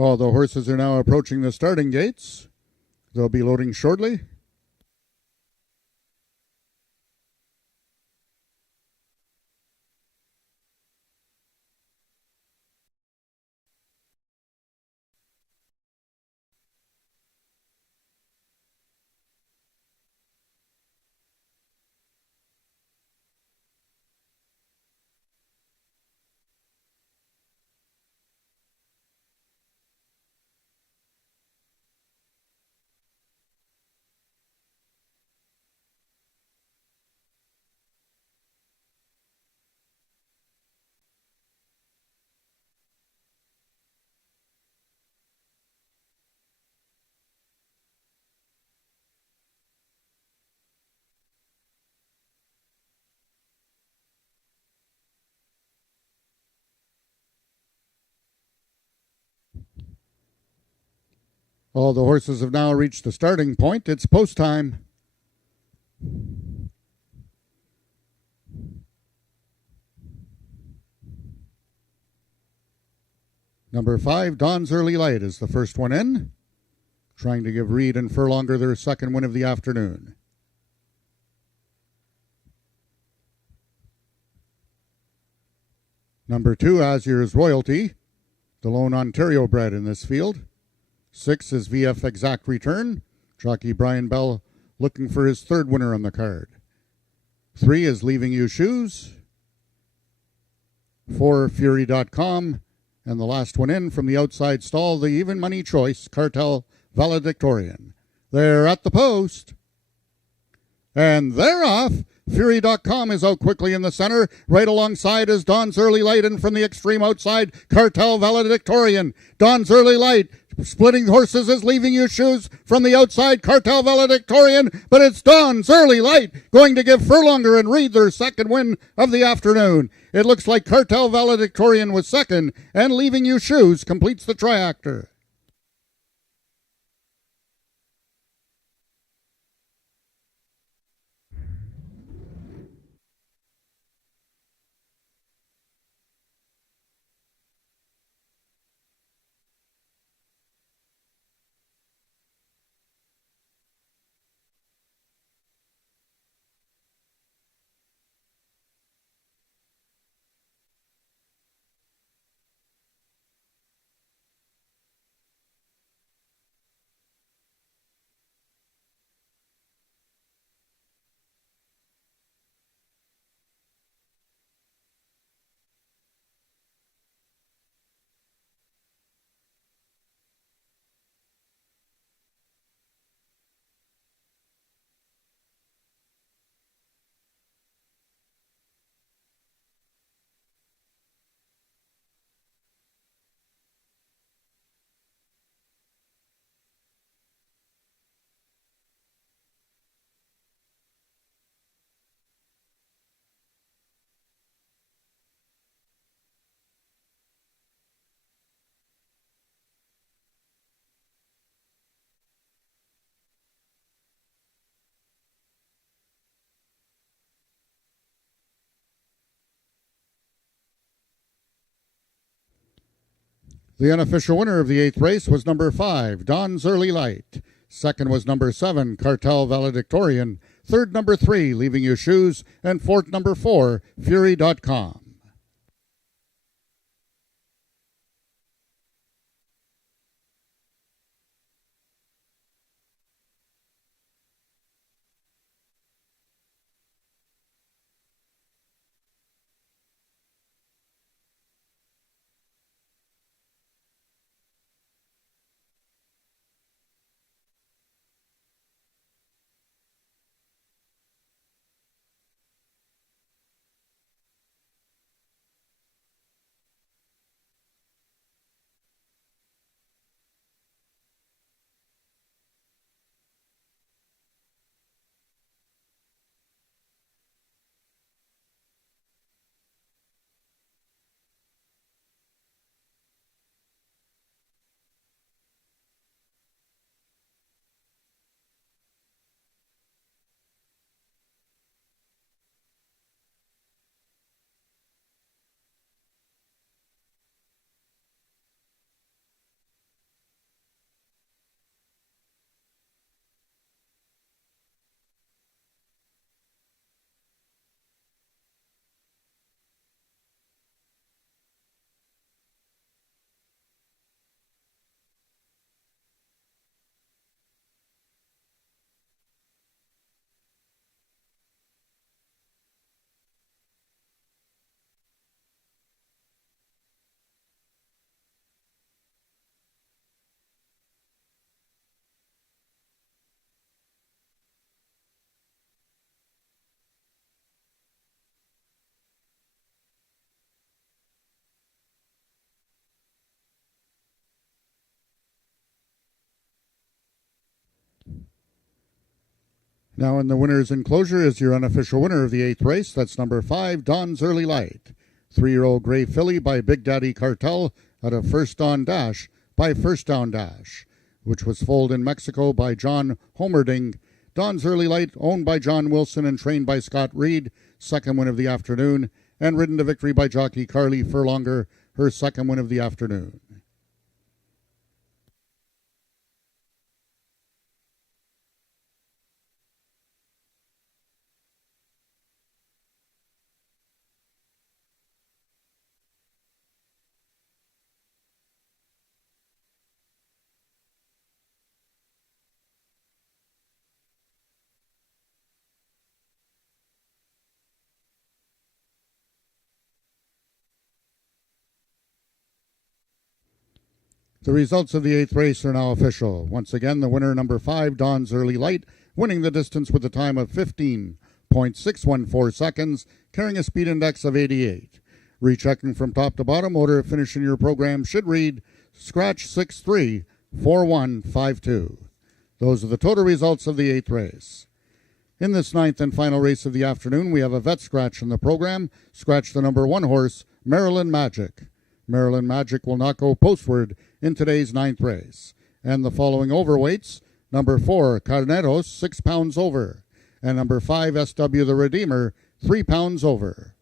All the horses are now approaching the starting gates. They'll be loading shortly. All the horses have now reached the starting point. It's post time. Number 5, Dawn's Early Light, is the first one in, trying to give Reed and Furlonger their second win of the afternoon. Number 2, Azur's Royalty, the lone Ontario bred in this field. 6 is VF Exact Return, jockey Brian Bell looking for his third winner on the card. 3 is Leaving You Shoes. 4, Fury.com. And the last one in from the outside stall, the even money choice, Cartel Valedictorian. They're at the post. And they're off. Fury.com is out quickly in the center. Right alongside is Dawn's Early Light, and from the extreme outside, Cartel Valedictorian. Dawn's Early Light splitting horses is Leaving You Shoes from the outside, Cartel Valedictorian, but it's Dawn's Early Light going to give Furlonger and Reed their second win of the afternoon. It looks like Cartel Valedictorian was second, and Leaving You Shoes completes the triactor. The unofficial winner of the 8th race was number 5, Dawn's Early Light. Second was number 7, Cartel Valedictorian. Third, number 3, Leaving You Shoes. And fourth, number 4, Fury.com. Now in the winner's enclosure is your unofficial winner of the 8th race. That's number 5, Dawn's Early Light. 3-year-old Gray Filly by Big Daddy Cartel out of First Dawn Dash by First Down Dash, which was foaled in Mexico by John Homerding. Dawn's Early Light, owned by John Wilson and trained by Scott Reed, second win of the afternoon, and ridden to victory by jockey Carly Furlonger, her second win of the afternoon. The results of the 8th race are now official. Once again, the winner, number 5, Dawn's Early Light, winning the distance with a time of 15.614 seconds, carrying a speed index of 88. Rechecking from top to bottom, order of finish in your program should read scratch 634152. Those are the total results of the 8th race. In this 9th and final race of the afternoon, we have a vet scratch in the program. Scratch the number 1 horse, Maryland Magic. Maryland Magic will not go postward in today's 9th race. And the following overweights, number 4, Carneros, 6 pounds over, and number 5, SW the Redeemer, 3 pounds over.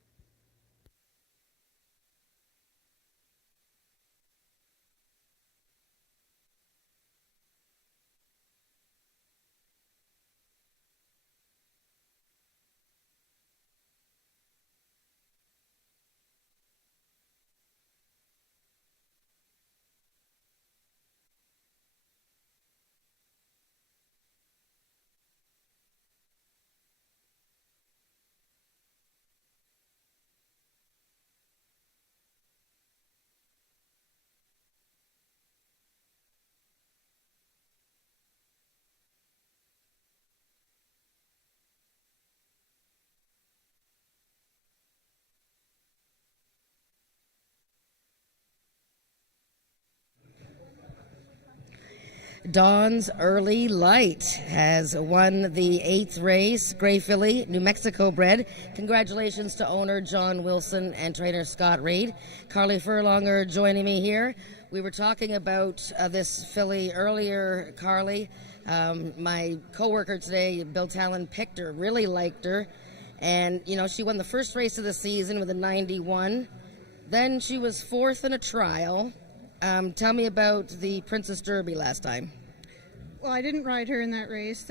Dawn's Early Light has won the 8th race. Gray Filly, New Mexico bred. Congratulations to owner John Wilson and trainer Scott Reed. Carly Furlonger joining me here. We were talking about this filly earlier, Carly. My coworker today, Bill Talon, picked her, really liked her. And, you know, she won the first race of the season with a 91. Then she was 4th in a trial. Tell me about the Princess Derby last time. Well, I didn't ride her in that race.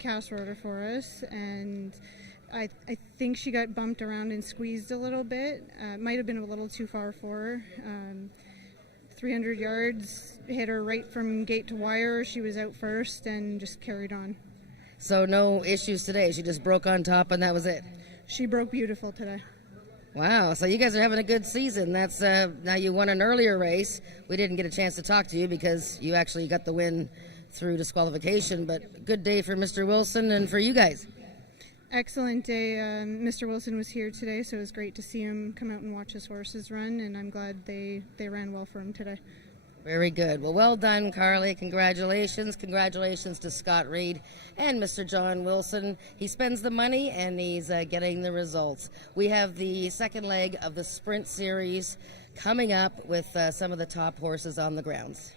Cass rode her for us, and I think she got bumped around and squeezed a little bit. Might have been a little too far for her. 300 yards, hit her right from gate to wire. She was out first and just carried on. So no issues today. She just broke on top and that was it. She broke beautiful today. Wow, so you guys are having a good season. That's now you won an earlier race. We didn't get a chance to talk to you because you actually got the win through disqualification, but good day for Mr. Wilson and for you guys. Excellent day. Mr. Wilson was here today, so it was great to see him come out and watch his horses run, and I'm glad they ran well for him today. Very good. Well done, Carly. Congratulations. Congratulations to Scott Reed and Mr. John Wilson. He spends the money and he's getting the results. We have the second leg of the Sprint Series coming up with some of the top horses on the grounds.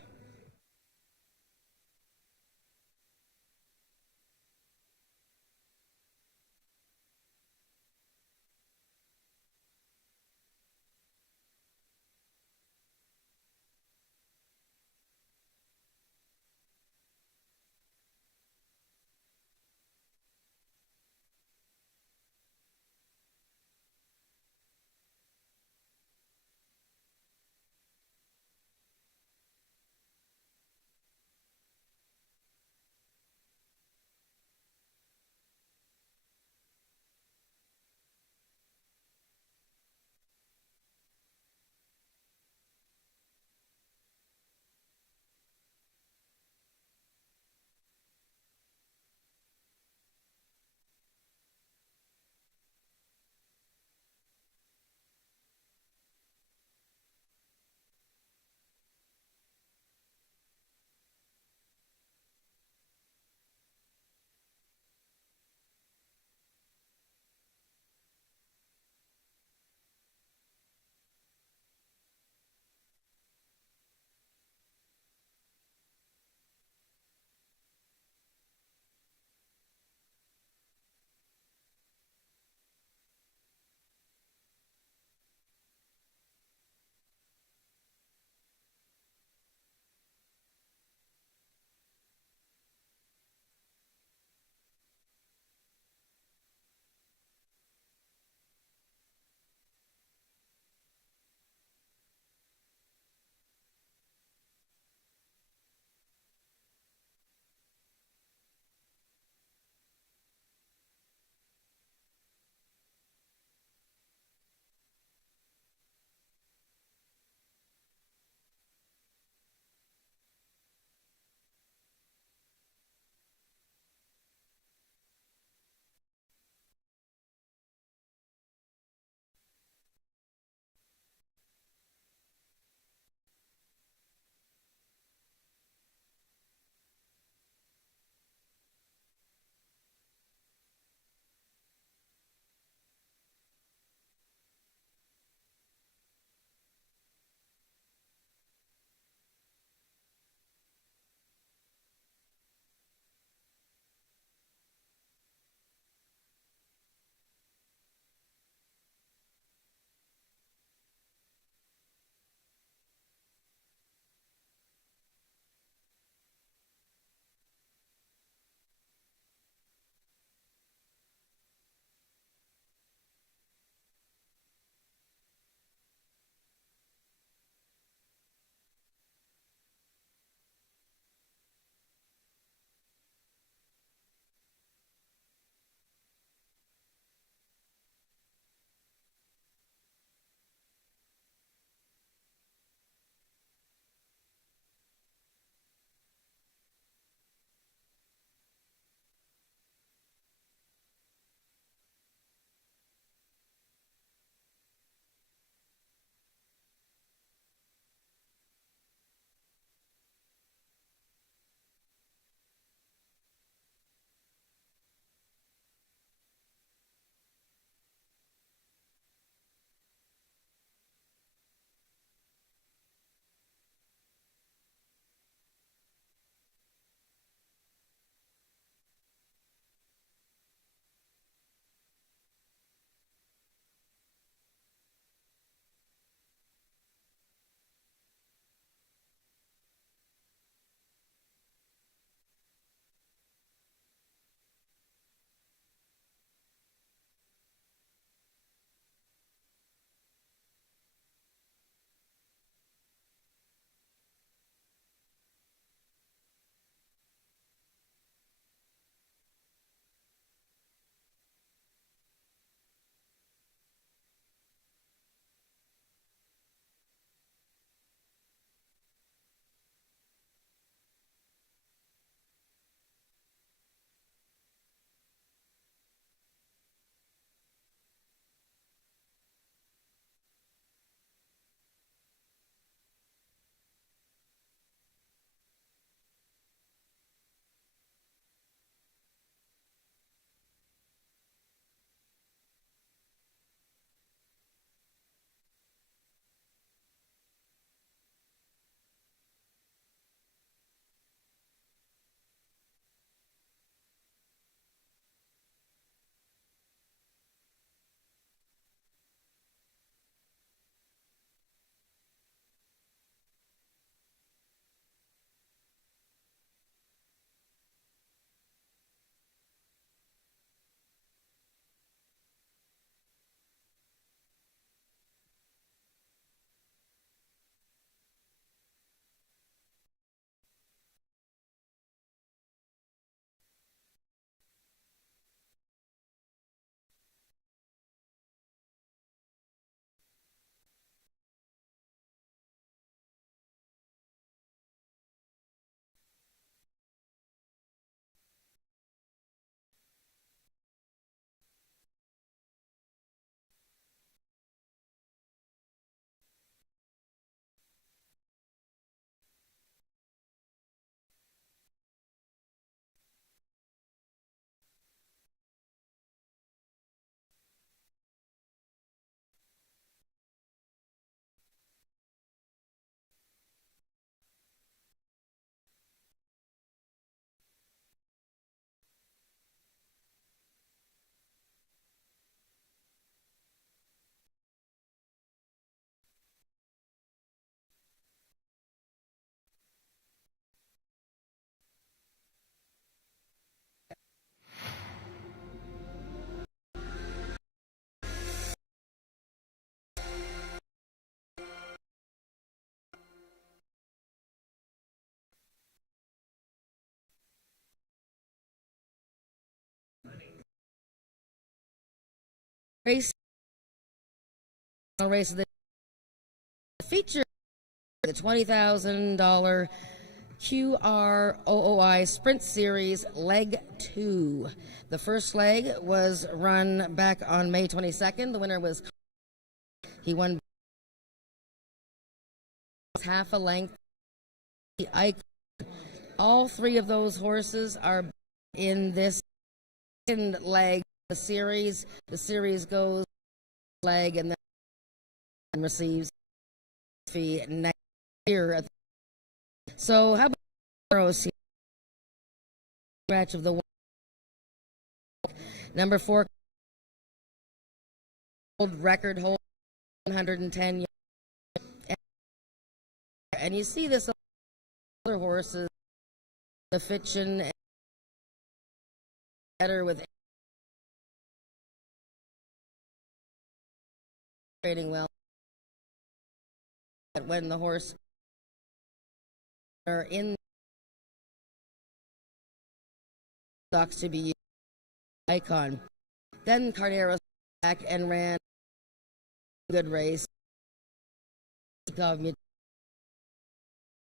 race of the feature the $20,000 QROOI Sprint Series Leg 2. The first leg was run back on May 22nd. The winner was he won half a length. The Icon. All three of those horses are in this second leg of the series. The series goes leg and then receives fee next year. So how about Rose? Scratch of the number 4 record hold 110 yards. And you see this other horses, the Fitchin better with trading well. But when the horse are in stocks to be used, Icon. Then Carneros back and ran a good race.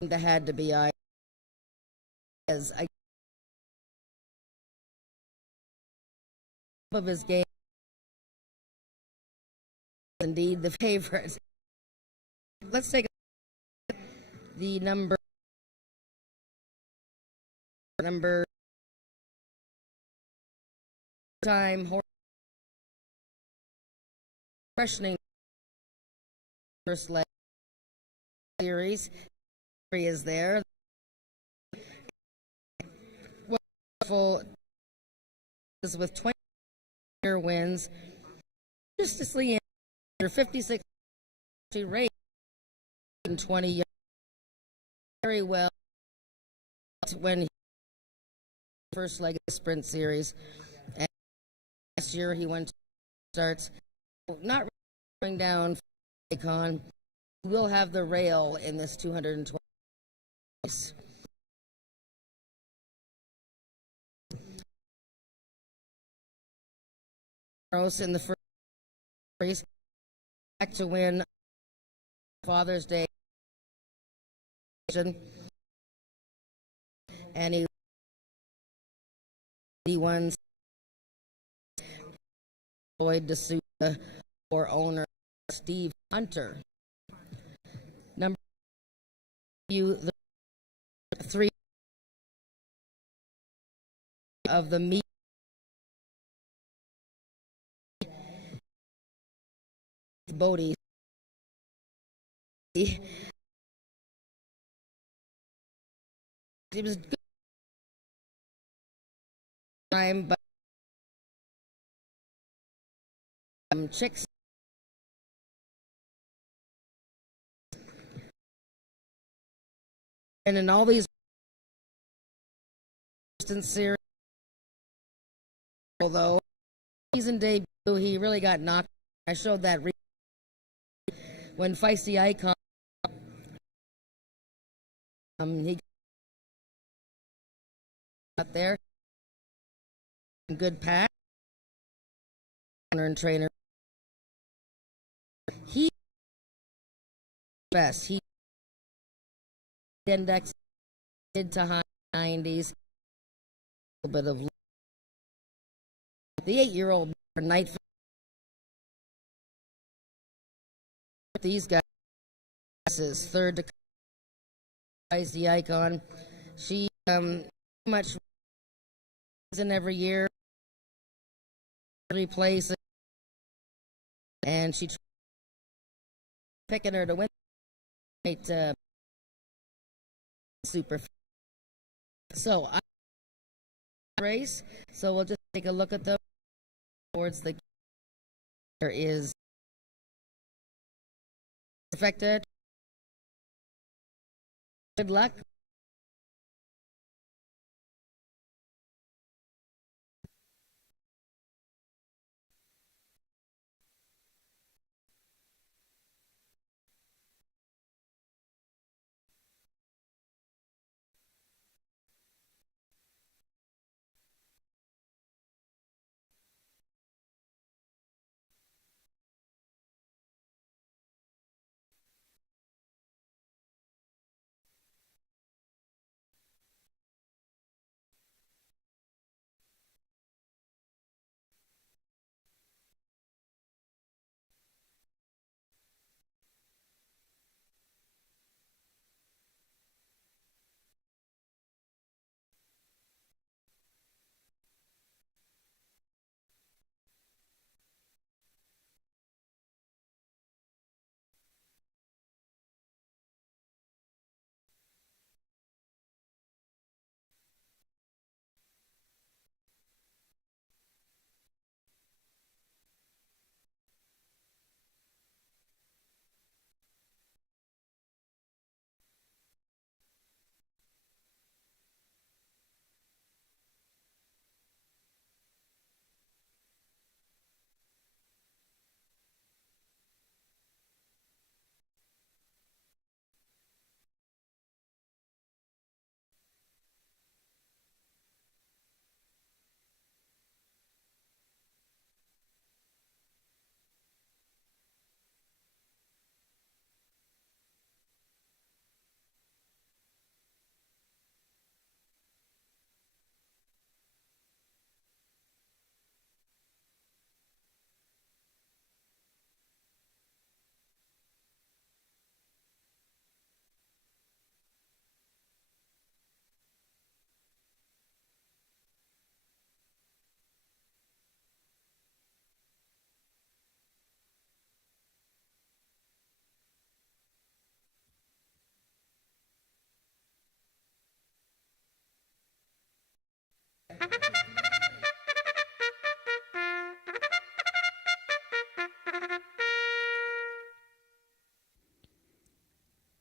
That had to be I as I of his game. Indeed, the favorite. Let's take the number time horse freshening first leg series is there. Wonderful is with 20 year wins. Justly under 56 rate in 20 years. Very well when he first leg of the sprint series. And last year he went to starts not going down Icon. We'll have the rail in this 220 race. In the first race, back to win Father's Day, and he won Lloyd D'Souza for owner Steve Hunter. Number the 3 of the meet. Bodie. It was good time, but chicks and in all these series, although season debut he really got knocked. I showed that when Feisty Icon he got there. Good pack. Owner and trainer. He best. He index mid to high 90s. A little bit of the 8-year-old night. These guys is third to the Icon. She much in every year, replace it, and she picking her to win. Super. So I race. So we'll just take a look at them towards the. There is. Affected. Good luck.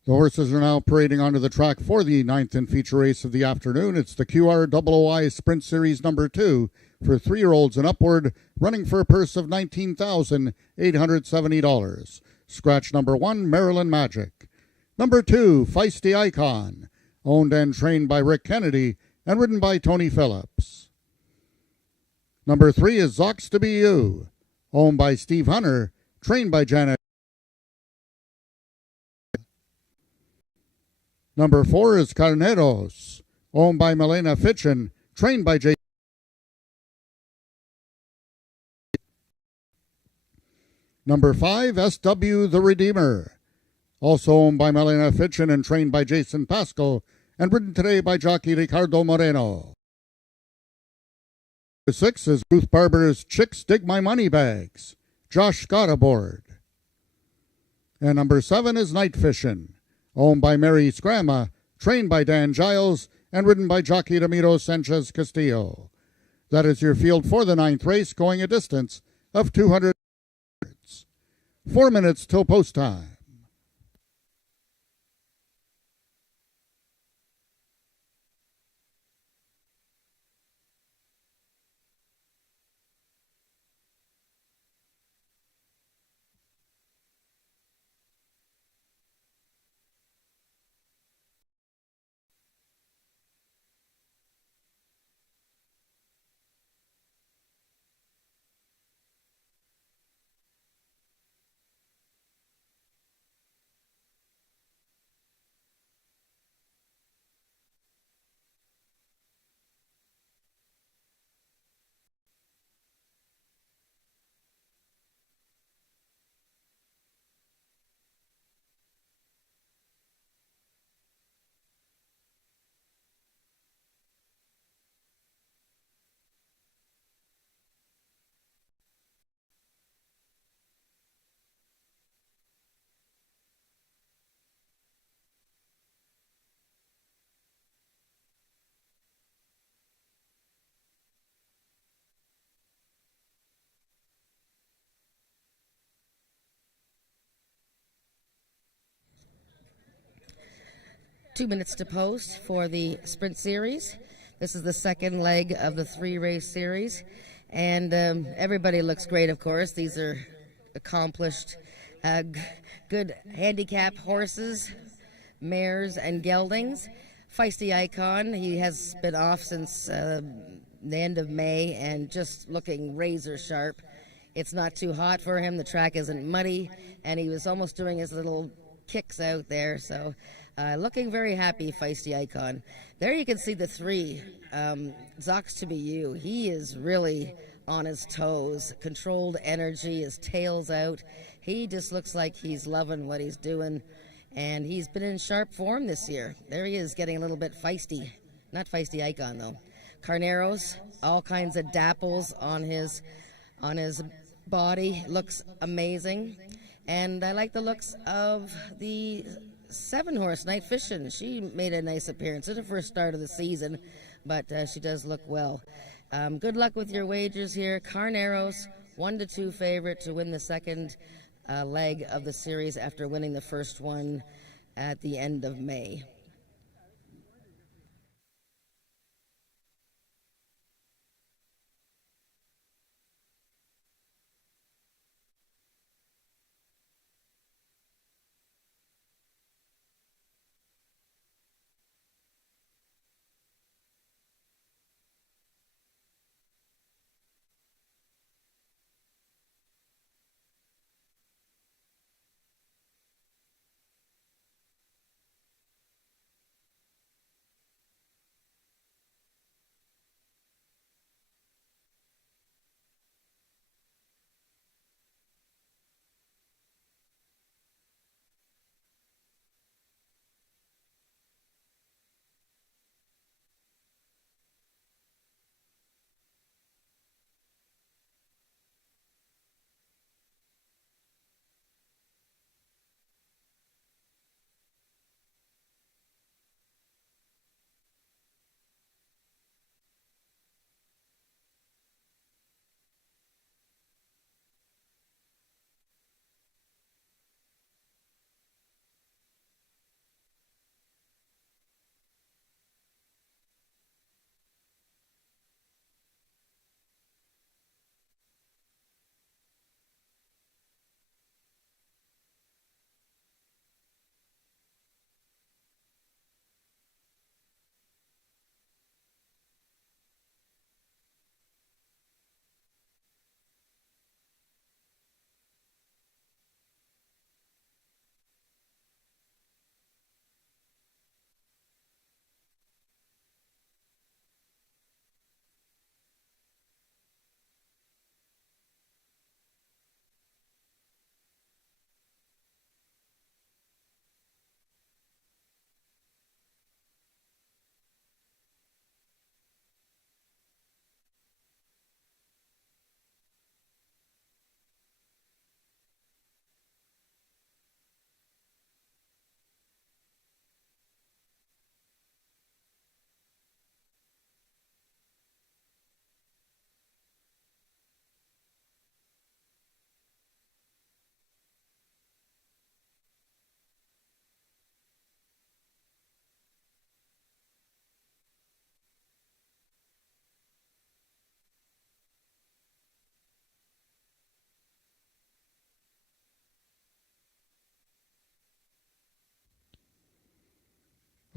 The horses are now parading onto the track for the ninth and feature race of the afternoon. It's the QROOI Sprint Series number 2 for 3-year-olds and upward, running for a purse of $19,870. Scratch number 1, Maryland Magic. Number 2, Feisty Icon, owned and trained by Rick Kennedy and ridden by Tony Phillips. Number 3 is Zox to Be You, owned by Steve Hunter, trained by Janet. Number 4 is Carneros, owned by Milena Fitchin, trained by Jason. Number 5, SW The Redeemer, also owned by Milena Fitchin and trained by Jason Pasco, and ridden today by jockey Ricardo Moreno. Number 6 is Ruth Barber's Chicks Dig My Money Bags, Josh Scott aboard. And number 7 is Night Fishin', owned by Mary Scramma, trained by Dan Giles, and ridden by jockey Ramiro Sanchez Castillo. That is your field for the 9th race, going a distance of 200 yards. 4 minutes till post time. Two minutes to post for the Sprint Series. This is the second leg of the 3-race series. And everybody looks great, of course. These are accomplished, good handicap horses, mares, and geldings. Feisty Icon, he has been off since the end of May and just looking razor sharp. It's not too hot for him. The track isn't muddy, and he was almost doing his little kicks out there. So looking very happy, Feisty Icon. There you can see the 3. Zox to Be You. He is really on his toes. Controlled energy. His tail's out. He just looks like he's loving what he's doing. And he's been in sharp form this year. There he is, getting a little bit feisty. Not Feisty Icon, though. Carneros, all kinds of dapples on his body. Looks amazing. And I like the looks of the 7-horse, Night Fishin'. She made a nice appearance. It's her first start of the season, but she does look well. Good luck with your wagers here. Carneros, 1-2 favorite to win the second leg of the series after winning the first one at the end of May.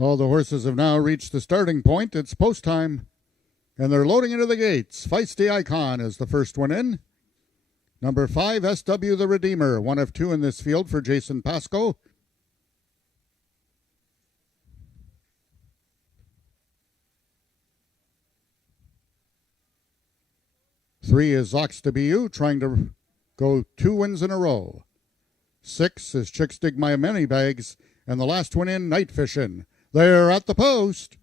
All the horses have now reached the starting point. It's post time, and they're loading into the gates. Feisty Icon is the first one in. Number 5, SW the Redeemer, one of 2 in this field for Jason Pasco. Three is Zox to BU, trying to go 2 wins in a row. 6 is Chicks Dig My Money Bags, and the last one in, Night Fishin'. They're at the post.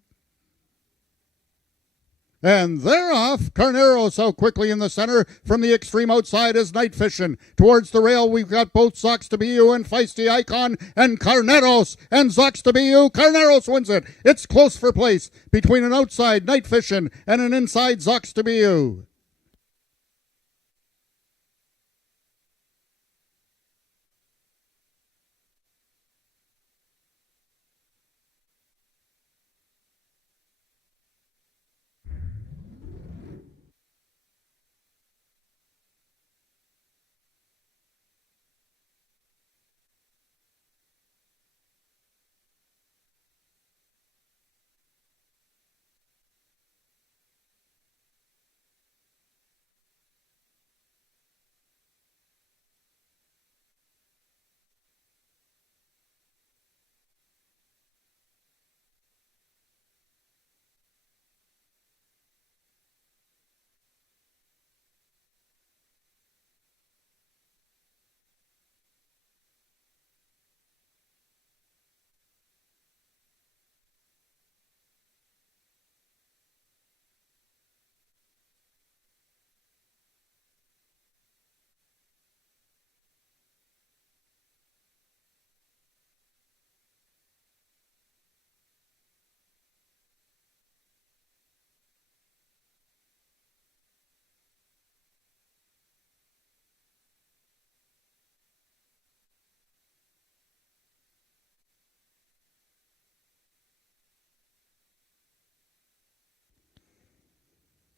And they're off. Carneros out quickly in the center. From the extreme outside is Night Fishin'. Towards the rail, we've got both Zox to BU and Feisty Icon and Carneros and Zox to BU. Carneros wins it. It's close for place between an outside Night Fishin' and an inside Zox to BU.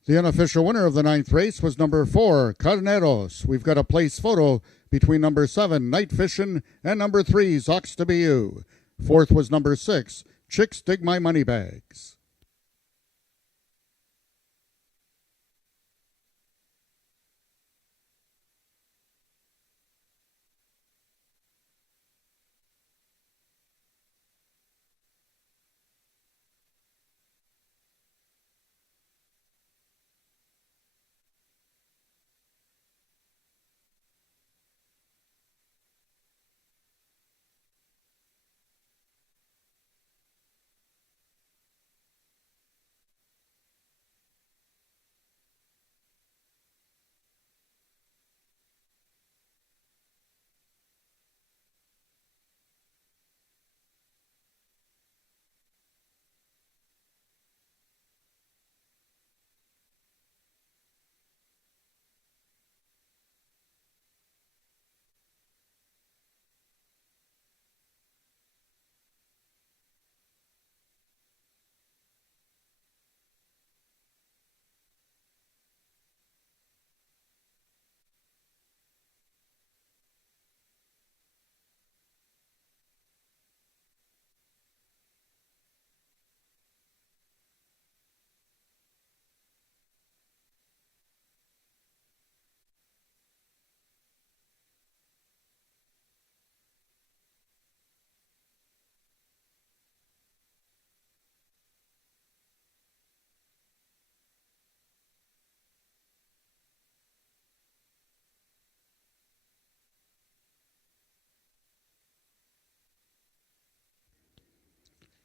The unofficial winner of the 9th race was number 4, Carneros. We've got a place photo between number 7, Night Fishin', and number 3, Zox to BU. 4th was number 6, Chicks Dig My Money Bags.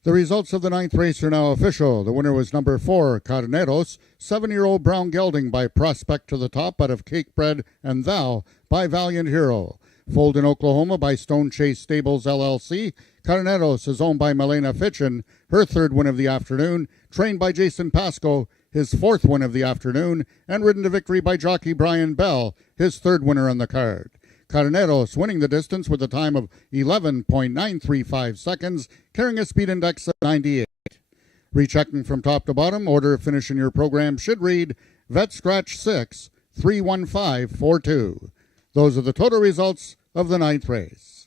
The results of the 9th race are now official. The winner was number 4, Carneros, 7-year-old brown gelding by Prospect to the Top out of Cakebread and Thou by Valiant Hero. Foaled in Oklahoma by Stone Chase Stables LLC, Carneros is owned by Milena Fitchin, her 3rd win of the afternoon, trained by Jason Pasco, his 4th win of the afternoon, and ridden to victory by jockey Brian Bell, his 3rd winner on the card. Carneros winning the distance with a time of 11.935 seconds, carrying a speed index of 98. Rechecking from top to bottom, order of finish in your program should read Vet Scratch 6, 31542. Those are the total results of the 9th race.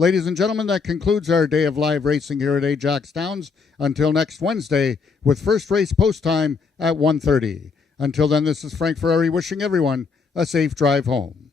Ladies and gentlemen, that concludes our day of live racing here at Ajax Downs. Until next Wednesday, with first race post time at 1:30. Until then, this is Frank Ferrari wishing everyone a safe drive home.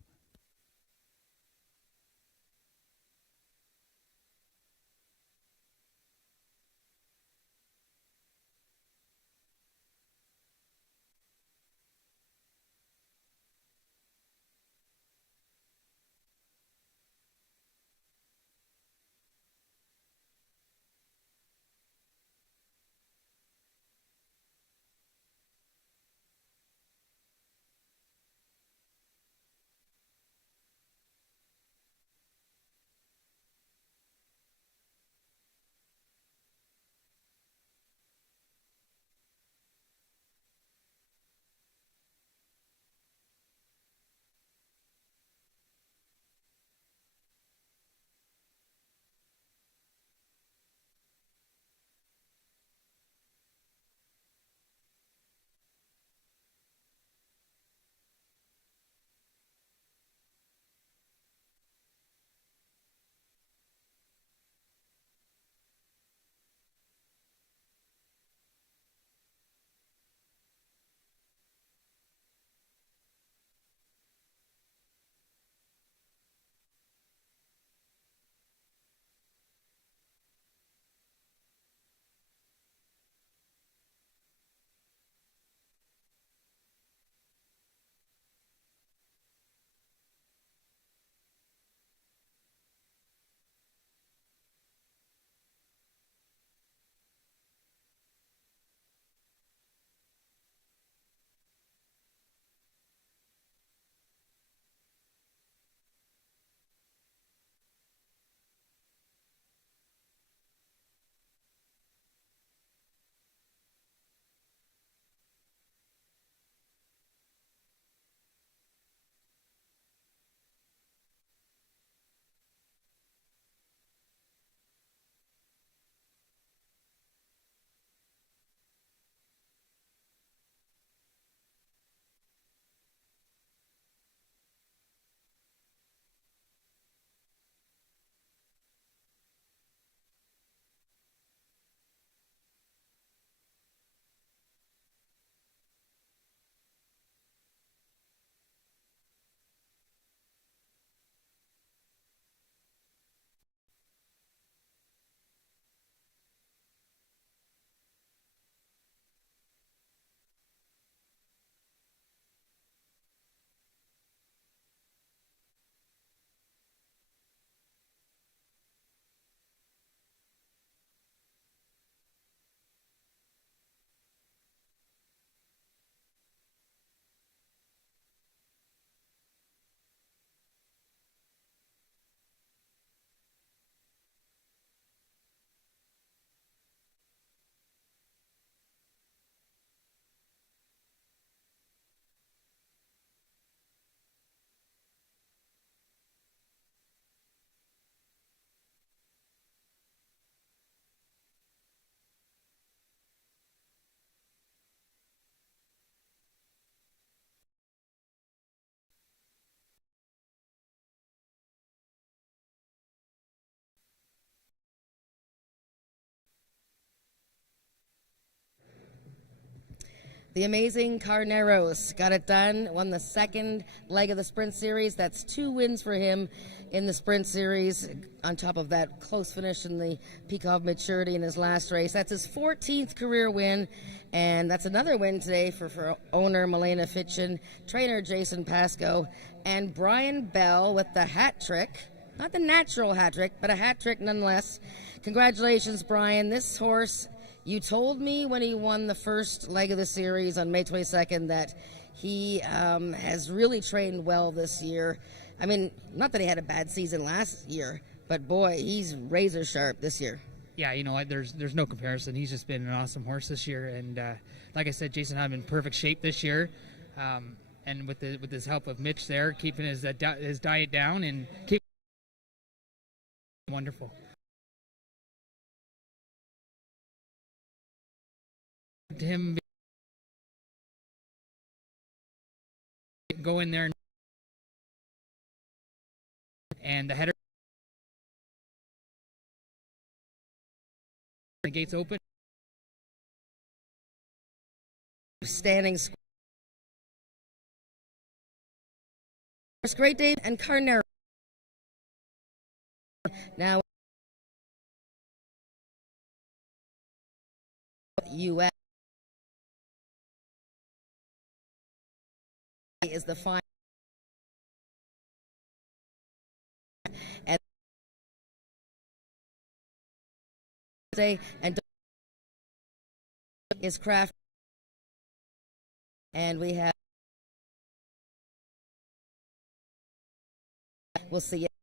The amazing Carneros got it done, won the second leg of the Sprint Series. That's 2 wins for him in the Sprint Series, on top of that close finish in the peak of maturity in his last race. That's his 14th career win, and that's another win today for owner Milena Fitchin, trainer Jason Pascoe, and Brian Bell with the hat trick. Not the natural hat trick, but a hat trick nonetheless. Congratulations, Brian. This horse, you told me when he won the first leg of the series on May 22nd that he has really trained well this year. I mean, not that he had a bad season last year, but boy, he's razor sharp this year. Yeah, you know what? There's no comparison. He's just been an awesome horse this year, and like I said, Jason had him in perfect shape this year, and with his help of Mitch there, keeping his diet down and keep wonderful. To him go in there and the header The gates open. Standing square. Great Dane and Carnero. Now, U.S. is the final. And is craft. And we have. We'll see you.